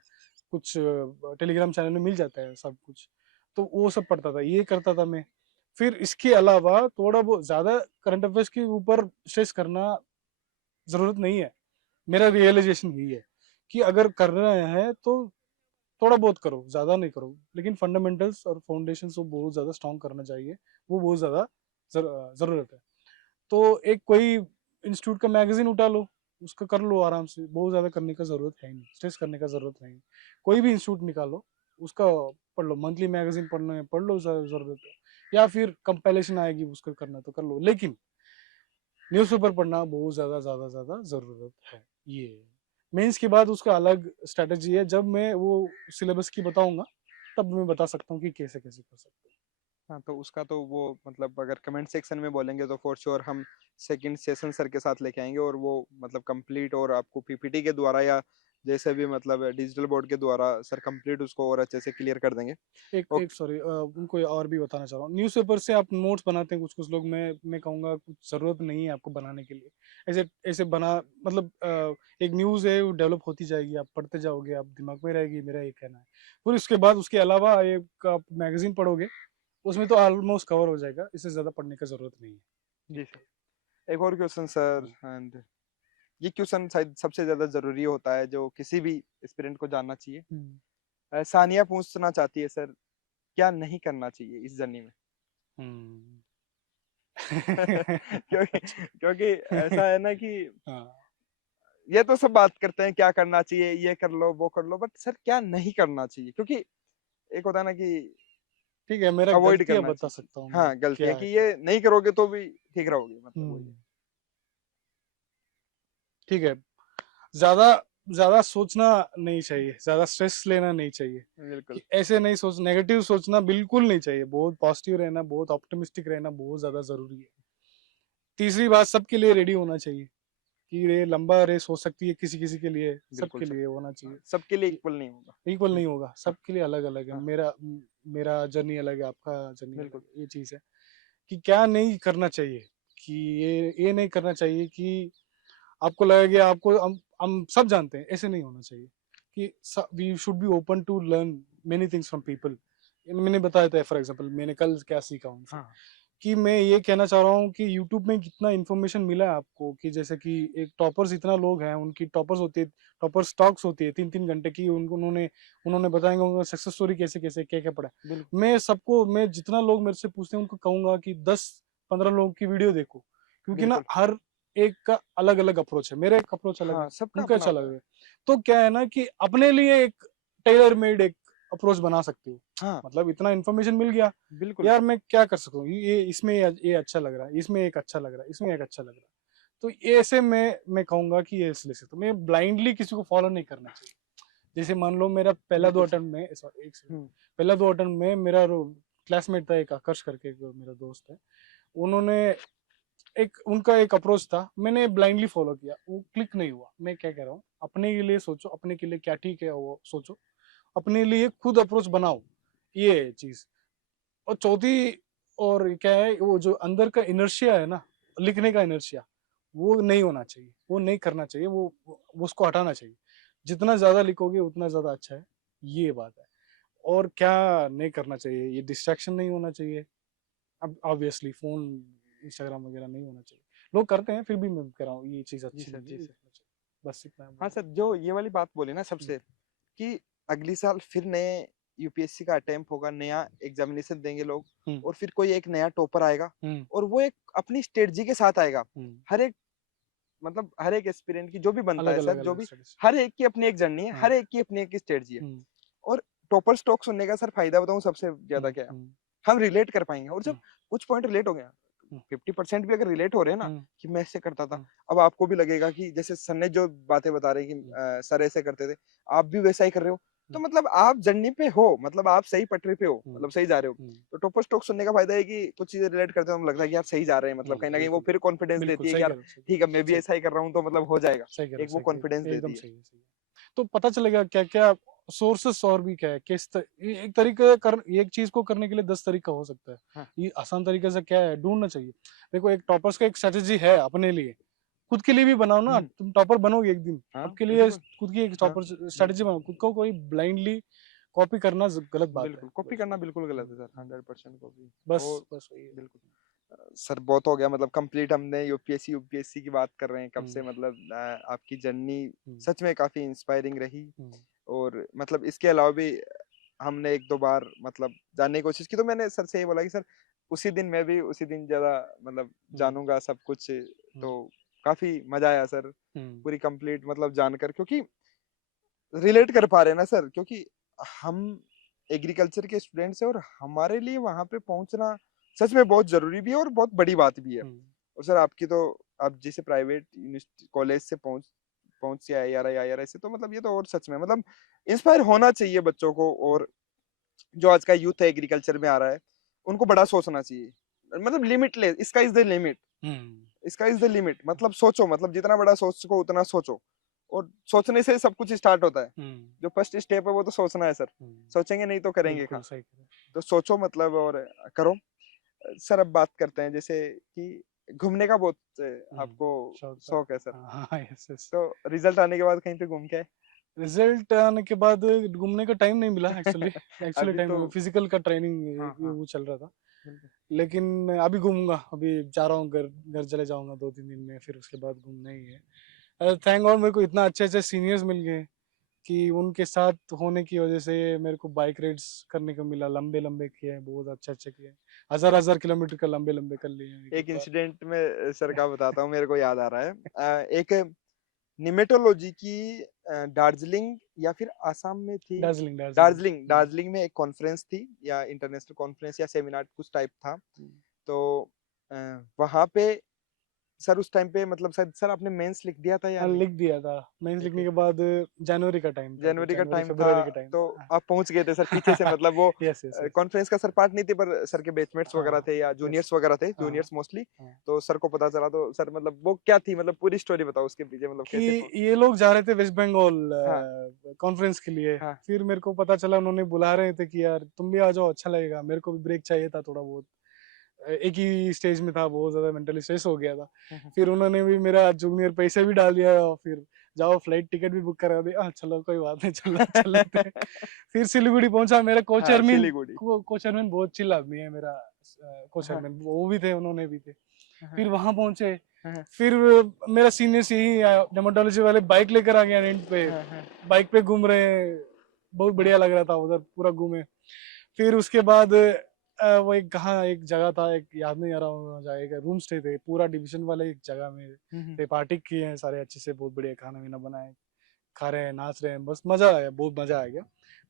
कुछ टेलीग्राम चैनल में मिल जाता है सब कुछ, तो वो सब पढ़ता था, ये करता था मैं। फिर इसके अलावा थोड़ा बहुत ज्यादा करंट अफेयर्स के ऊपर स्ट्रेस करना जरूरत नहीं है। मेरा रियलाइजेशन यही है कि अगर कर रहे हैं तो थोड़ा बहुत करो, ज्यादा नहीं करो, लेकिन फंडामेंटल्स और फाउंडेशन को बहुत ज्यादा स्ट्रॉन्ग करना चाहिए, वो बहुत ज्यादा जरूरत है। तो एक कोई इंस्टीट्यूट का मैगजीन उठा लो, उसका कर लो आराम से, बहुत ज्यादा करने का जरूरत है नहीं, स्ट्रेस करने का जरूरत नहीं। कोई भी इंस्टीट्यूट निकालो, उसका पढ़ लो, मंथली मैगजीन पढ़ना है पढ़ लो, जरूरत है, या फिर कंपाइलेशन आएगी उसका करना तो कर लो, लेकिन न्यूज़पेपर पढ़ना बहुत ज़्यादा ज़रूरत है। ये मेंस के बाद उसका अलग स्ट्रैटेजी है, जब मैं वो सिलेबस की बताऊँगा, तब मैं बता सकता हूँ कि कैसे-कैसे कर सकते हैं। हाँ, तो उसका तो वो मतलब अगर कमेंट सेक्शन में बोलेंगे तो फॉर श्योर हम सेकंड सेशन सर के साथ लेके आएंगे और वो मतलब कंप्लीट और आपको पीपीटी के द्वारा या जैसे भी मतलब डिजिटल बोर्ड के द्वारा सर कंप्लीट उसको और अच्छे से क्लियर कर देंगे। एक एक ओके। सॉरी उनको और भी बताना चाह रहा हूँ, न्यूज़पेपर से आप नोट्स बनाते हैं कुछ-कुछ लोग, मैं कहूँगा कुछ ज़रूरत नहीं है आपको बनाने के लिए। ऐसे ऐसे बना मतलब एक न्यूज़ है वो डेवलप होती जाएगी, आप पढ़ते जाओगे, आप दिमाग में रहेगी, मेरा ये कहना है। फिर उसके बाद उसके अलावा एक आप मैगज़ीन पढ़ोगे, उसमें तो ऑलमोस्ट कवर हो जाएगा, इससे ज़्यादा पढ़ने का ज़रूरत नहीं है। जी सर। एक और क्वेश्चन सर, हुँ। एंड ये क्वेश्चन शायद सबसे ज्यादा जरूरी होता है जो किसी भी एस्पिरेंट को जानना चाहिए। हुँ। सानिया पूछना चाहती है सर, क्या नहीं करना चाहिए इस जर्नी में? हुँ। क्योंकि अच्छा। क्योंकि ऐसा है ना कि हाँ, ये तो सब बात करते हैं क्या करना चाहिए, ये कर लो वो कर लो, बट सर क्या नहीं करना चाहिए? क्योंकि एक होता है ना कि ठीक है, मेरा अवॉइड गलतियाँ करना बता चाहिए। सकता हूँ मैं, हाँ, गलतियाँ क्या कि है क्या ये है। नहीं करोगे तो भी ठीक रहोगे, मतलब वही हुँ, ठीक है। ज़्यादा ज़्यादा सोचना नहीं चाहिए, ज़्यादा स्ट्रेस लेना नहीं चाहिए, है। बिल्कुल। कि ऐसे नहीं सोच नेगेटिव सोचना बिल्कुल नहीं चाहिए, बहुत पॉजिटिव रहना, बहुत ऑप्टिमिस्टिक रहना बहुत ज़्यादा ज़रूरी है। तीसरी बात, सबके लिए रेडी होना चाहिए, कि ये लंबा रेस हो सकती है किसी-किसी के लिए, बिल्कुल सबके सर। लिए होना हाँ, चाहिए। सबके लिए कि इक्वल नहीं होगा। इक्वल हम्म, नहीं होगा, हाँ। सबके लिए अलग-अलग है। हाँ। मेरा जर्नी अलग है, आपका जर्नी अलग बिल्कुल। है, ये चीज़ है। कि क्या नहीं करना चाहिए, कि ये नहीं करना चाहिए कि आपको लगेगा आपको हम सब जानते हैं, ऐसे नहीं होना चाहिए कि we should be open to learn many things from people. मैंने बताया था फॉर एग्जांपल मैंने कल क्या सीखा उनसे, हाँ। कि मैं ये कहना चाह रहा हूँ कि यूट्यूब में कितना इन्फॉर्मेशन मिला है आपको, कि जैसे कि एक टॉपर्स इतना लोग हैं, उनकी टॉपर्स होती है, टॉपर स्टॉक्स होती है 3-3 घंटे की, उनको उन्होंने उन्होंने बताएंगे उनका सक्सेस स्टोरी कैसे कैसे क्या क्या पढ़ा है। बिल्कुल। मैं जितना लोग मेरे से पूछते हैं उनको कहूंगा कि 10-15 लोगों की वीडियो देखो, क्योंकि ना बिल्कुल। हर एक का अलग अलग अप्रोच है, मेरा एक अप्रोच अलग है, हाँ, सबका उनका अपना अच्छा होता अलग है। है। तो क्या है ना कि अपने लिए एक टेलर मेड एक अप्रोच बना सकते हो। हाँ। मतलब इतना इन्फॉर्मेशन मिल गया, बिल्कुल। यार मैं क्या कर सकता हूँ, ये इसमें ये अच्छा लग रहा है, इसमें एक अच्छा लग रहा है, इसमें एक अच्छा लग रहा है। तो ये ऐसे मैं कहूंगा कि ये ले सकता हूँ, मैं ब्लाइंडली किसी को फॉलो नहीं करना चाहिए। जैसे मान लो मेरा पहला दो बिल्कुल सर। अटेम्प्ट में sorry, एक सेकंड, हम्म। पहला दो अटेम्प्ट में मेरा क्लासमेट था, एक आकर्ष करके, एक मेरा दोस्त है, उन्होंने उनका एक अप्रोच था, मैंने ब्लाइंडली फॉलो किया, वो क्लिक नहीं हुआ। मैं क्या कह रहा हूँ, अपने के लिए सोचो, अपने के लिए क्या ठीक है वो सोचो, अपने लिए खुद अप्रोच बनाओ, ये है चीज। और चौथी और क्या है, वो जो अंदर का इनर्शिया है ना, लिखने का इनर्शिया, वो नहीं होना चाहिए, वो नहीं करना चाहिए, वो उसको हटाना चाहिए। जितना ज्यादा लिखोगे उतना ज्यादा अच्छा है, ये बात है। और क्या नहीं करना चाहिए, ये डिस्ट्रैक्शन नहीं होना चाहिए। अब ऑब्वियसली फोन, इंस्टाग्राम वगैरह नहीं होना चाहिए, लोग करते हैं, फिर भी मैं कह रहा हूँ ये चीज जी अच्छी सर। नहीं है, जी ये सर। करना चाहिए। बस इतना हाँ बोलना सर, जो ये वाली बात बोली ना है। सबसे कि अगली साल फिर नए यूपीएससी का अटेम्प्ट होगा, नया एग्जामिनेशन देंगे लोग, हम्म। और फिर कोई एक नया टॉपर आएगा हम्म। और वो एक अपनी स्ट्रेटजी के साथ आएगा। हम्म। हर एक मतलब हर एक एस्पिरेंट की जो भी बनता अलग है अलग सर, जो अलग भी स्टडीज। हर एक की अपनी एक जर्नी है, हाँ। हर एक की अपनी एक स्ट्रेटजी है। हम्म। और टॉपर स्टॉक सुनने का सर फायदा बताऊं सबसे ज्यादा हम्म। क्या है, हम्म। हम रिलेट कर पाएंगे। और जब हम्म। कुछ पॉइंट रिलेट हो गया, हम्म। 50% भी अगर रिलेट हो रहे हैं ना, हम्म। कि मैं ऐसे करता था, हम्म। अब आपको भी लगेगा कि जैसे सर ने जो बातें बता रहे हैं कि सर ऐसे करते थे, आप भी वैसा ही कर रहे हो, तो हम्म। मतलब आप जर्नी पे हो, मतलब आप सही पटरी पे हो, हम्म। मतलब सही जा रहे हो। हम्म। तो टॉपर स्टॉक सुनने का फायदा है कि कुछ चीजें रिलेट करते हैं, तो हमें लगता है कि यार सही जा रहे हैं, मतलब कहीं ना कहीं वो बिल्कुल फिर कॉन्फिडेंस बिल्कुल देती है कि सही कह यार रहे हो, सही कह ठीक है, रहे मैं हो, भी ऐसा ही कर रहा हूँ, तो मतलब हो जाएगा। सही कह रहे हो, एक वो सही कह कॉन्फिडेंस रहे हो, एकदम देती है। सही है, सही है। तो पता चलेगा क्या क्या सोर्सेस और भी क्या है, एक तरीके कर एक चीज को करने के लिए 10 तरीका हो सकता है। हाँ। ये आसान तरीके से क्या है, ढूंढना चाहिए। देखो, एक टॉपर्स का एक स्ट्रेटेजी है अपने लिए, खुद के लिए भी बनाओ ना, हम्म। तुम टॉपर बनोगे एक दिन, हाँ। आपके लिए बिल्कुल। खुद की एक हाँ। टॉपर स्ट्रेटेजी बिल्कुल। बनाओ, खुद को कोई ब्लाइंडली कॉपी करना गलत बात है, बिल्कुल कॉपी बस करना वही। बिल्कुल गलत है सर, 100% कॉपी। बस और बस वही है। बिल्कुल। सर बहुत हो गया, मतलब कंप्लीट हमने यूपीएससी यूपीएससी की बात कर रहे हैं कब हम्म। से, मतलब आपकी जर्नी हम्म। सच में काफी इंस्पायरिंग रही। हम्म। और मतलब इसके अलावा भी हमने एक दो बार मतलब जानने की कोशिश की, तो मैंने सर से ये बोला कि सर उसी दिन मैं भी उसी दिन ज्यादा मतलब हम्म। जानूंगा सब कुछ। हम्म। तो काफी मजा आया सर, हम्म। पूरी कंप्लीट मतलब जानकर, क्योंकि रिलेट कर पा रहे हैं ना सर, क्योंकि हम एग्रीकल्चर के स्टूडेंट्स हैं और हमारे लिए वहां पे पहुंचना सच में बहुत जरूरी भी है और बहुत बड़ी बात भी है। हम्म। और सर आपकी तो आप जैसे प्राइवेट कॉलेज से पहुंच से IRI से, तो मतलब ये तो और सच में मतलब इंस्पायर होना चाहिए बच्चों को। और जो आज का यूथ है एग्रीकल्चर में आ रहा है, उनको बड़ा सोचना चाहिए, मतलब लिमिटलेस, इसका इज द लिमिट, इसका इज द लिमिट, मतलब सोचो, मतलब जितना बड़ा सोच सको उतना सोचो, और सोचने से सब कुछ स्टार्ट होता है। जो फर्स्ट स्टेप है वो तो सोचना है सर, सोचेंगे नहीं तो करेंगे बिल्कुल कहाँ। सही कह रहे तो सोचो मतलब और करो। सर अब बात करते हैं जैसे कि घूमने का बहुत हैं। आपको शौक था। शौक है सर, हाँ, यस यस। तो रिजल्ट आने के बाद कहीं पे घूम के आए? रिजल्ट आने के बाद घूमने का टाइम नहीं मिला एक्चुअली। एक्चुअली अभी टाइम तो फिजिकल का ट्रेनिंग हाँ हाँ वो चल रहा था। बिल्कुल। लेकिन अभी घूमूंगा, अभी जा रहा हूँ घर, घर चले जाऊंगा 2-3 दिन में, फिर उसके बाद घूमना ही है। थैंक गॉड मेरे को इतना अच्छे अच्छे सीनियर्स मिल गए कि उनके साथ होने की वजह से मेरे को बाइक राइड्स करने को मिला, लंबे लंबे किए हैं, बहुत अच्छे अच्छे किए हैं, 1000 किलोमीटर का लंबे लंबे कर लिए हैं एक एक एक बार। इंसिडेंट में सर का बताता हूँ, मेरे को याद आ रहा है। एक निमेटोलॉजी की दार्जिलिंग या फिर आसाम में थी, दार्जिलिंग दार्जिलिंग। दार्जिलिंग दार्जिलिंग में एक कॉन्फ्रेंस थी, या इंटरनेशनल कॉन्फ्रेंस या सेमिनार कुछ टाइप था। तो वहां पे सर उस टाइम पे मतलब शायद सर आपने मेंस लिख दिया था या हाँ, नहीं? लिख दिया था। मेंस लिखने ओके, के बाद जनवरी का टाइम था, कुछ जनवरी का जनवरी टाइम था, फरवरी का टाइम तो था। आप पहुंच गए थे सर पीछे से, मतलब वो यस यस यस। कॉन्फ्रेंस का सर पार्ट नहीं थे, पर सर के बैचमेट्स वगैरह हाँ थे या यस। जूनियर्स वगैरह थे, हाँ जूनियर्स मोस्टली। हाँ। तो सर को पता चला, तो सर मतलब वो क्या थी, मतलब पूरी स्टोरी बताओ उसके पीछे, मतलब कि कैसे ये लोग जा रहे थे वेस्ट बंगाल हाँ कॉन्फ्रेंस के लिए। हाँ फिर मेरे को पता चला उन्होंने बुला रहे थे कि यार तुम भी आ जाओ, अच्छा लगेगा। मेरे को भी ब्रेक चाहिए था थोड़ा बहुत, एक ही स्टेज में था, बहुत ज्यादा मेंटली स्ट्रेस हो गया था। फिर उन्होंने भी मेरा जूनियर पैसे भी डाल दिया, और फिर जाओ फ्लाइट टिकट भी बुक करा दिया। चलो कोई बात नहीं, चलो चल लेते हैं। फिर सिलीगुड़ी पहुंचा। मेरा हाँ कोचरमैन सिलीगुड़ी कोचरमैन बहुत चिल आदमी है मेरा। हाँ कोचरमैन वो भी थे, उन्होंने भी थे। हाँ फिर वहां पहुंचे। हाँ फिर मेरा सीनियर से ही डेमोटोलॉजी वाले बाइक लेकर आ गया रेंट पे। हाँ हाँ बाइक पे घूम रहे हैं, बहुत बढ़िया लग रहा था उधर, पूरा घूमे। फिर उसके बाद वो एक कहाँ एक जगह था, एक याद नहीं आ रहा हूँ, एक रूम स्टे थे, पूरा डिवीजन वाले एक जगह में थे। पार्टी किए हैं सारे अच्छे से, बहुत बढ़िया खाना वाना बनाए, खा रहे हैं, नाच रहे हैं, बस मजा आया, बहुत मजा आ गया।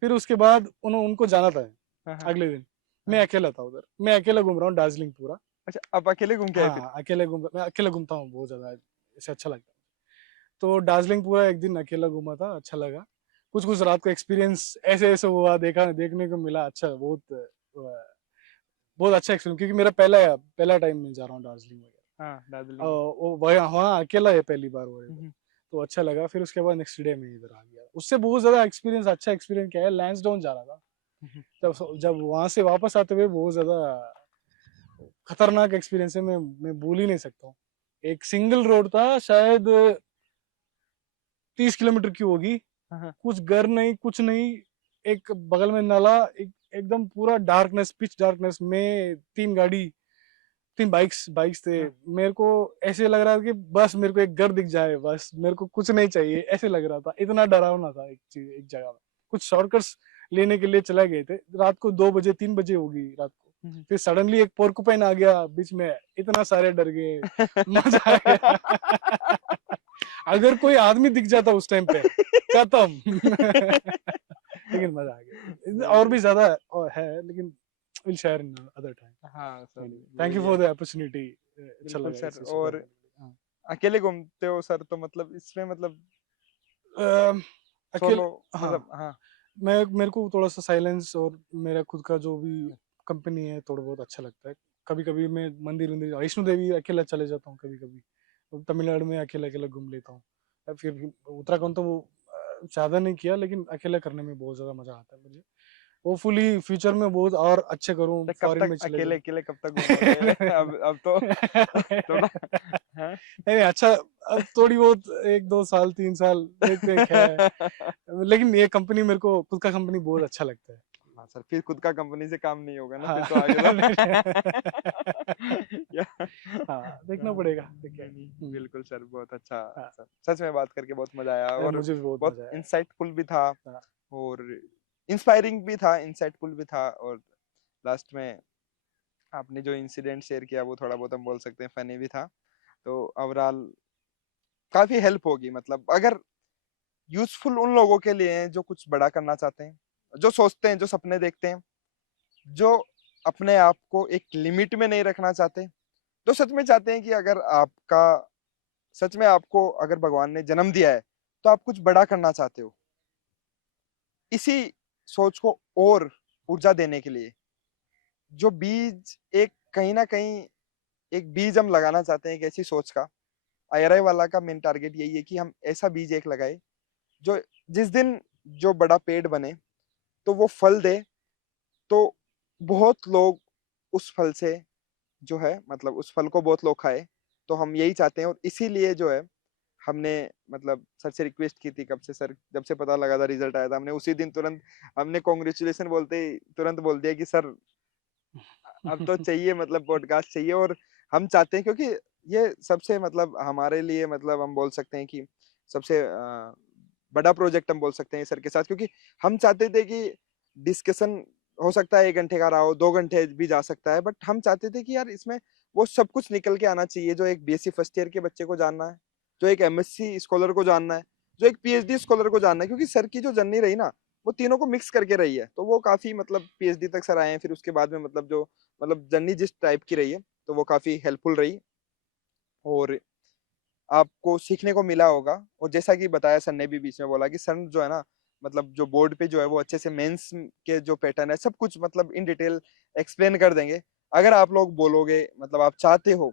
फिर उसके बाद उनको जाना था हाँ हाँ अगले दिन। मैं हाँ। अकेला था उधर, मैं अकेला घूम रहा हूँ दार्जिलिंग पूरा। अच्छा, आप अकेले घूम के आए फिर? हाँ, मैं अकेले घूमता हूँ बहुत ज्यादा, इसे अच्छा लगता है। तो दार्जिलिंग पूरा एक दिन अकेला घूमा था, अच्छा लगा। कुछ कुछ रात को एक्सपीरियंस ऐसे ऐसे हुआ, देखने को मिला, अच्छा, बहुत अच्छा एक्सपीरियंस, क्योंकि मेरा पहला पहला टाइम मैं जा रहा हूँ दार्जिलिंग वगैरह। हाँ दार्जिलिंग। वो वहाँ वहाँ अकेला है पहली बार वो इधर। हम्म, तो अच्छा लगा। फिर उसके बाद नेक्स्ट डे में इधर आ गया। उससे बहुत ज्यादा एक्सपीरियंस, अच्छा एक्सपीरियंस क्या है, लैंसडाउन जा रहा था। हम्म, जब जब वहां से वापस आते हुए बहुत ज्यादा खतरनाक एक्सपीरियंस है, मैं भूल ही नहीं सकता हूँ। एक सिंगल रोड था, शायद 30 किलोमीटर की होगी। हाँ हाँ कुछ घर नहीं, कुछ नहीं, एक बगल में नाला, एकदम पूरा डार्कनेस, पिच डार्कनेस में, तीन बाइक्स बाइक्स थे। हाँ। मेरे को ऐसे लग रहा था कि बस मेरे को एक घर दिख जाए, बस मेरे को कुछ नहीं चाहिए, ऐसे लग रहा था। इतना डरावना था एक चीज, एक जगह में। कुछ शॉर्टकट्स लेने के लिए चले गए थे, रात को 2 बजे 3 बजे होगी रात को। हम्म। फिर सडनली एक पोर्कुपाइन आ गया बीच में, इतना सारे डर गए, मजा आ गया। अगर कोई आदमी दिख जाता उस टाइम पे, खत्म। लेकिन मजा आ गया, नहीं और नहीं, भी ज्यादा है, लेकिन विल शेयर इन अदर हाँ सर टाइम। थैंक यू वही है। For the opportunity. अच्छा बिल्कुल लगा सर। इस विषय पर और बात करके। हाँ। अकेले घूमते हो सर, तो मतलब इसमें मतलब अम, सोलो अकेले, हाँ, मतलब हाँ मेरे को थोड़ा सा साइलेंस और मेरा खुद का जो भी कंपनी है थोड़ा बहुत अच्छा लगता है। कभी कभी मैं मंदिर वंदिर, वैष्णो देवी अकेला चले जाता हूँ कभी कभी। तमिलनाडु में अकेला अकेला घूम लेता हूँ। फिर उत्तराखंड तो ज्यादा नहीं किया, लेकिन अकेला करने में बहुत ज्यादा मजा आता है मुझे। होपफुली फ्यूचर में बहुत और अच्छे करूँ, तो कब फॉरेन तक में चले अकेले जाऊँ। अकेले कब तक घूमोगे? अब तो थोड़ा हाँ। नहीं अच्छा, अब थोड़ी बहुत 1-2 साल 3 साल देखते हैं क्या है। लेकिन ये कंपनी, मेरे को खुद का कंपनी बहुत अच्छा लगता है। हाँ सर, फिर खुद का कंपनी से काम नहीं होगा ना फिर हाँ। तो आगे तो या हाँ, देखना पड़ेगा, देखिए। नहीं नहीं बिल्कुल सर, बहुत अच्छा हाँ, सर, सच में बात करके बहुत मजा आया, अरे और मुझे भी बहुत बहुत मजा आया। इंसाइटफुल भी था, हाँ, और इंस्पायरिंग भी था, इंसाइटफुल भी था, और लास्ट में आपने जो इंसिडेंट शेयर किया वो थोड़ा बहुत हम बोल सकते हैं फनी भी था। तो ओवरऑल काफी हेल्प होगी, मतलब अगर यूजफुल उन लोगों के लिए हैं जो कुछ बड़ा करना चाहते हैं, जो सोचते हैं, जो सपने देखते हैं, जो अपने आप को एक लिमिट में नहीं रखना चाहते, जो सच में चाहते हैं कि अगर आपका सच में आपको अगर भगवान ने जन्म दिया है तो आप कुछ बड़ा करना चाहते हो, इसी सोच को और ऊर्जा देने के लिए जो बीज एक कहीं ना कहीं एक बीज हम लगाना चाहते हैं एक ऐसी सोच का। आईआरआई वाला का मेन टारगेट यही है कि हम ऐसा बीज एक लगाए जो जिस दिन जो बड़ा पेड़ बने तो वो फल दे, तो बहुत लोग उस फल से जो है मतलब उस फल को बहुत लोग खाए। तो हम यही चाहते हैं और इसीलिए जो है हमने मतलब सर से रिक्वेस्ट की थी कब से सर, जब से पता लगा था रिजल्ट आया था हमने उसी दिन तुरंत हमने कॉन्ग्रेचुलेशन बोलते ही तुरंत बोल दिया कि सर अब तो चाहिए मतलब पॉडकास्ट चाहिए। और हम चाहते हैं क्योंकि ये सबसे मतलब हमारे लिए मतलब हम बोल सकते हैं कि सबसे बड़ा प्रोजेक्ट हम बोल सकते हैं सर के साथ, क्योंकि हम चाहते थे कि डिस्कशन हो सकता है 1 घंटे का रहा हो 2 घंटे भी जा सकता है, बट हम चाहते थे कि यार इसमें वो सब कुछ निकल के आना चाहिए जो एक बीएससी फर्स्ट ईयर के बच्चे को जानना है, जो एक एमएससी स्कॉलर को जानना है, जो एक पीएचडी स्कॉलर को जानना है। क्योंकि सर की जो जर्नी रही ना वो तीनों को मिक्स करके रही है, तो वो काफी मतलब पीएचडी तक सर आए हैं, फिर उसके बाद में मतलब जो मतलब जर्नी जिस टाइप की रही है तो वो काफी हेल्पफुल रही और आपको सीखने को मिला होगा। और जैसा कि बताया सर ने भी बीच में बोला कि सर जो है ना मतलब जो बोर्ड पे जो है वो अच्छे से मेंस के जो पैटर्न है सब कुछ मतलब इन डिटेल एक्सप्लेन कर देंगे। अगर आप लोग बोलोगे मतलब आप चाहते हो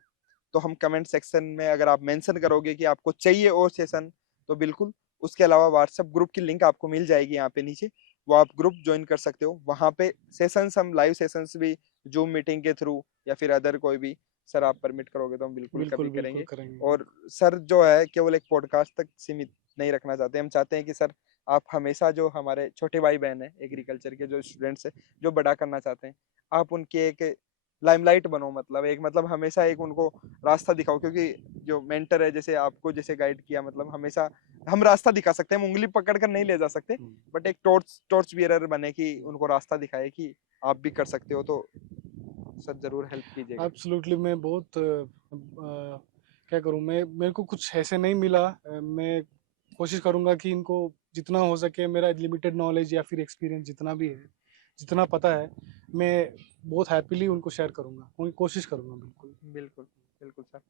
तो हम कमेंट सेक्शन में अगर आप मेंशन करोगे कि आपको चाहिए और सेशन तो बिल्कुल उसके अलावा व्हाट्सएप ग्रुप की लिंक आपको मिल जाएगी यहाँ पे नीचे, वो आप ग्रुप ज्वाइन कर सकते हो। वहां पे सेशंस हम लाइव सेशंस भी जूम मीटिंग के थ्रू या फिर अदर कोई भी सर आप परमिट करोगे तो हम बिल्कुल कभी बिल्कुल बिल्कुल करेंगे। करेंगे। और सर जो है केवल एक पॉडकास्ट तक सीमित नहीं रखना चाहते, हम चाहते हैं कि सर आप हमेशा जो हमारे छोटे भाई बहन है एग्रीकल्चर के जो स्टूडेंट्स है जो बड़ा करना चाहते हैं आप उनके एक लाइमलाइट बनो, मतलब एक मतलब हमेशा एक उनको रास्ता दिखाओ। क्योंकि जो मेंटर है जैसे आपको जैसे गाइड किया मतलब हमेशा हम रास्ता दिखा सकते हैं, हम उंगली पकड़ कर नहीं ले जा सकते, हम्म, बट एक टॉर्च टॉर्च बियरर बने कि उनको रास्ता दिखाए कि आप भी कर सकते हो। तो सर जरूर हेल्प कीजिएगा। एब्सोल्युटली मैं बहुत क्या करूं, मैं मेरे को कुछ ऐसे नहीं मिला। मैं कोशिश करूंगा कि इनको जितना हो सके मेरा लिमिटेड नॉलेज या फिर एक्सपीरियंस जितना भी है, जितना पता है, मैं बहुत हैप्पीली उनको शेयर करूंगा, उनकी कोशिश करूंगा बिल्कुल। बिल्कुल बिल्कुल सर।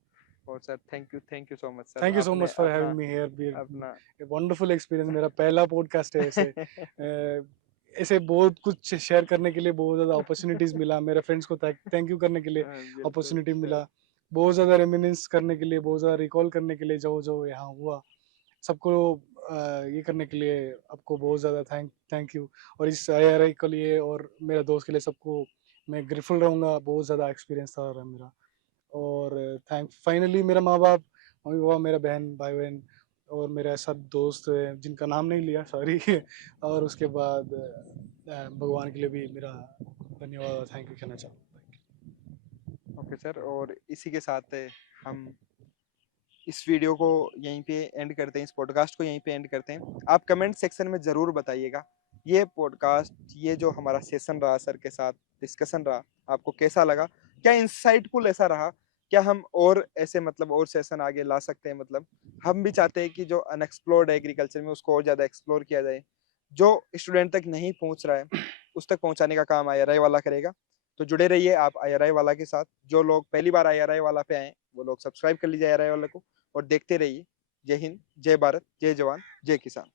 और sir thank you so much sir, thank you so आपने मच फॉर अपना हैविंग मी हियर। अपना वंडरफुल एक्सपीरियंस, मेरा पहला पॉडकास्ट है ऐसे। ऐसे बहुत कुछ शेयर करने के लिए बहुत ज़्यादा अपॉर्चुनिटीज मिला, मेरे फ्रेंड्स को थैंक यू करने के लिए बिल्कुल अपॉर्चुनिटी सर। मिला, बहुत ज़्यादा रेमिनिस करने के लिए, बहुत ज़्यादा रिकॉल करने के लिए जो जो यहाँ हुआ सबको, ये करने के लिए आपको बहुत ज़्यादा थैंक यू। और इस IRI के लिए और मेरे दोस्त के लिए सबको मैं ग्रेटफुल रहूँगा, बहुत ज़्यादा एक्सपीरियंस था मेरा। और थैंक फाइनली मेरा माँ बाप, मम्मी पापा, मेरा बहन भाई बहन और मेरे सब दोस्त हैं जिनका नाम नहीं लिया, सॉरी। और उसके बाद भगवान के लिए भी मेरा धन्यवाद और थैंक यू कहना चाहूँगा। ओके सर, और इसी के साथ हम इस वीडियो को यहीं पे एंड करते हैं, इस पॉडकास्ट को यहीं पे एंड करते हैं। आप कमेंट सेक्शन में ज़रूर बताइएगा ये पॉडकास्ट, ये जो हमारा सेशन रहा सर के साथ डिस्कशन रहा, आपको कैसा लगा, क्या इंसाइटफुल ऐसा रहा, क्या हम और ऐसे मतलब और सेशन आगे ला सकते हैं। मतलब हम भी चाहते हैं कि जो अनएक्सप्लोर्ड है एग्रीकल्चर में उसको और ज़्यादा एक्सप्लोर किया जाए, जो स्टूडेंट तक नहीं पहुँच रहा है उस तक पहुँचाने का काम IRI वाला करेगा। तो जुड़े रहिए आप IRI वाला के साथ। जो लोग पहली बार IRI वाला पे आए वो लोग सब्सक्राइब कर लीजिए IRI वाले को और देखते रहिए। जय हिंद, जय भारत, जय जवान, जय किसान।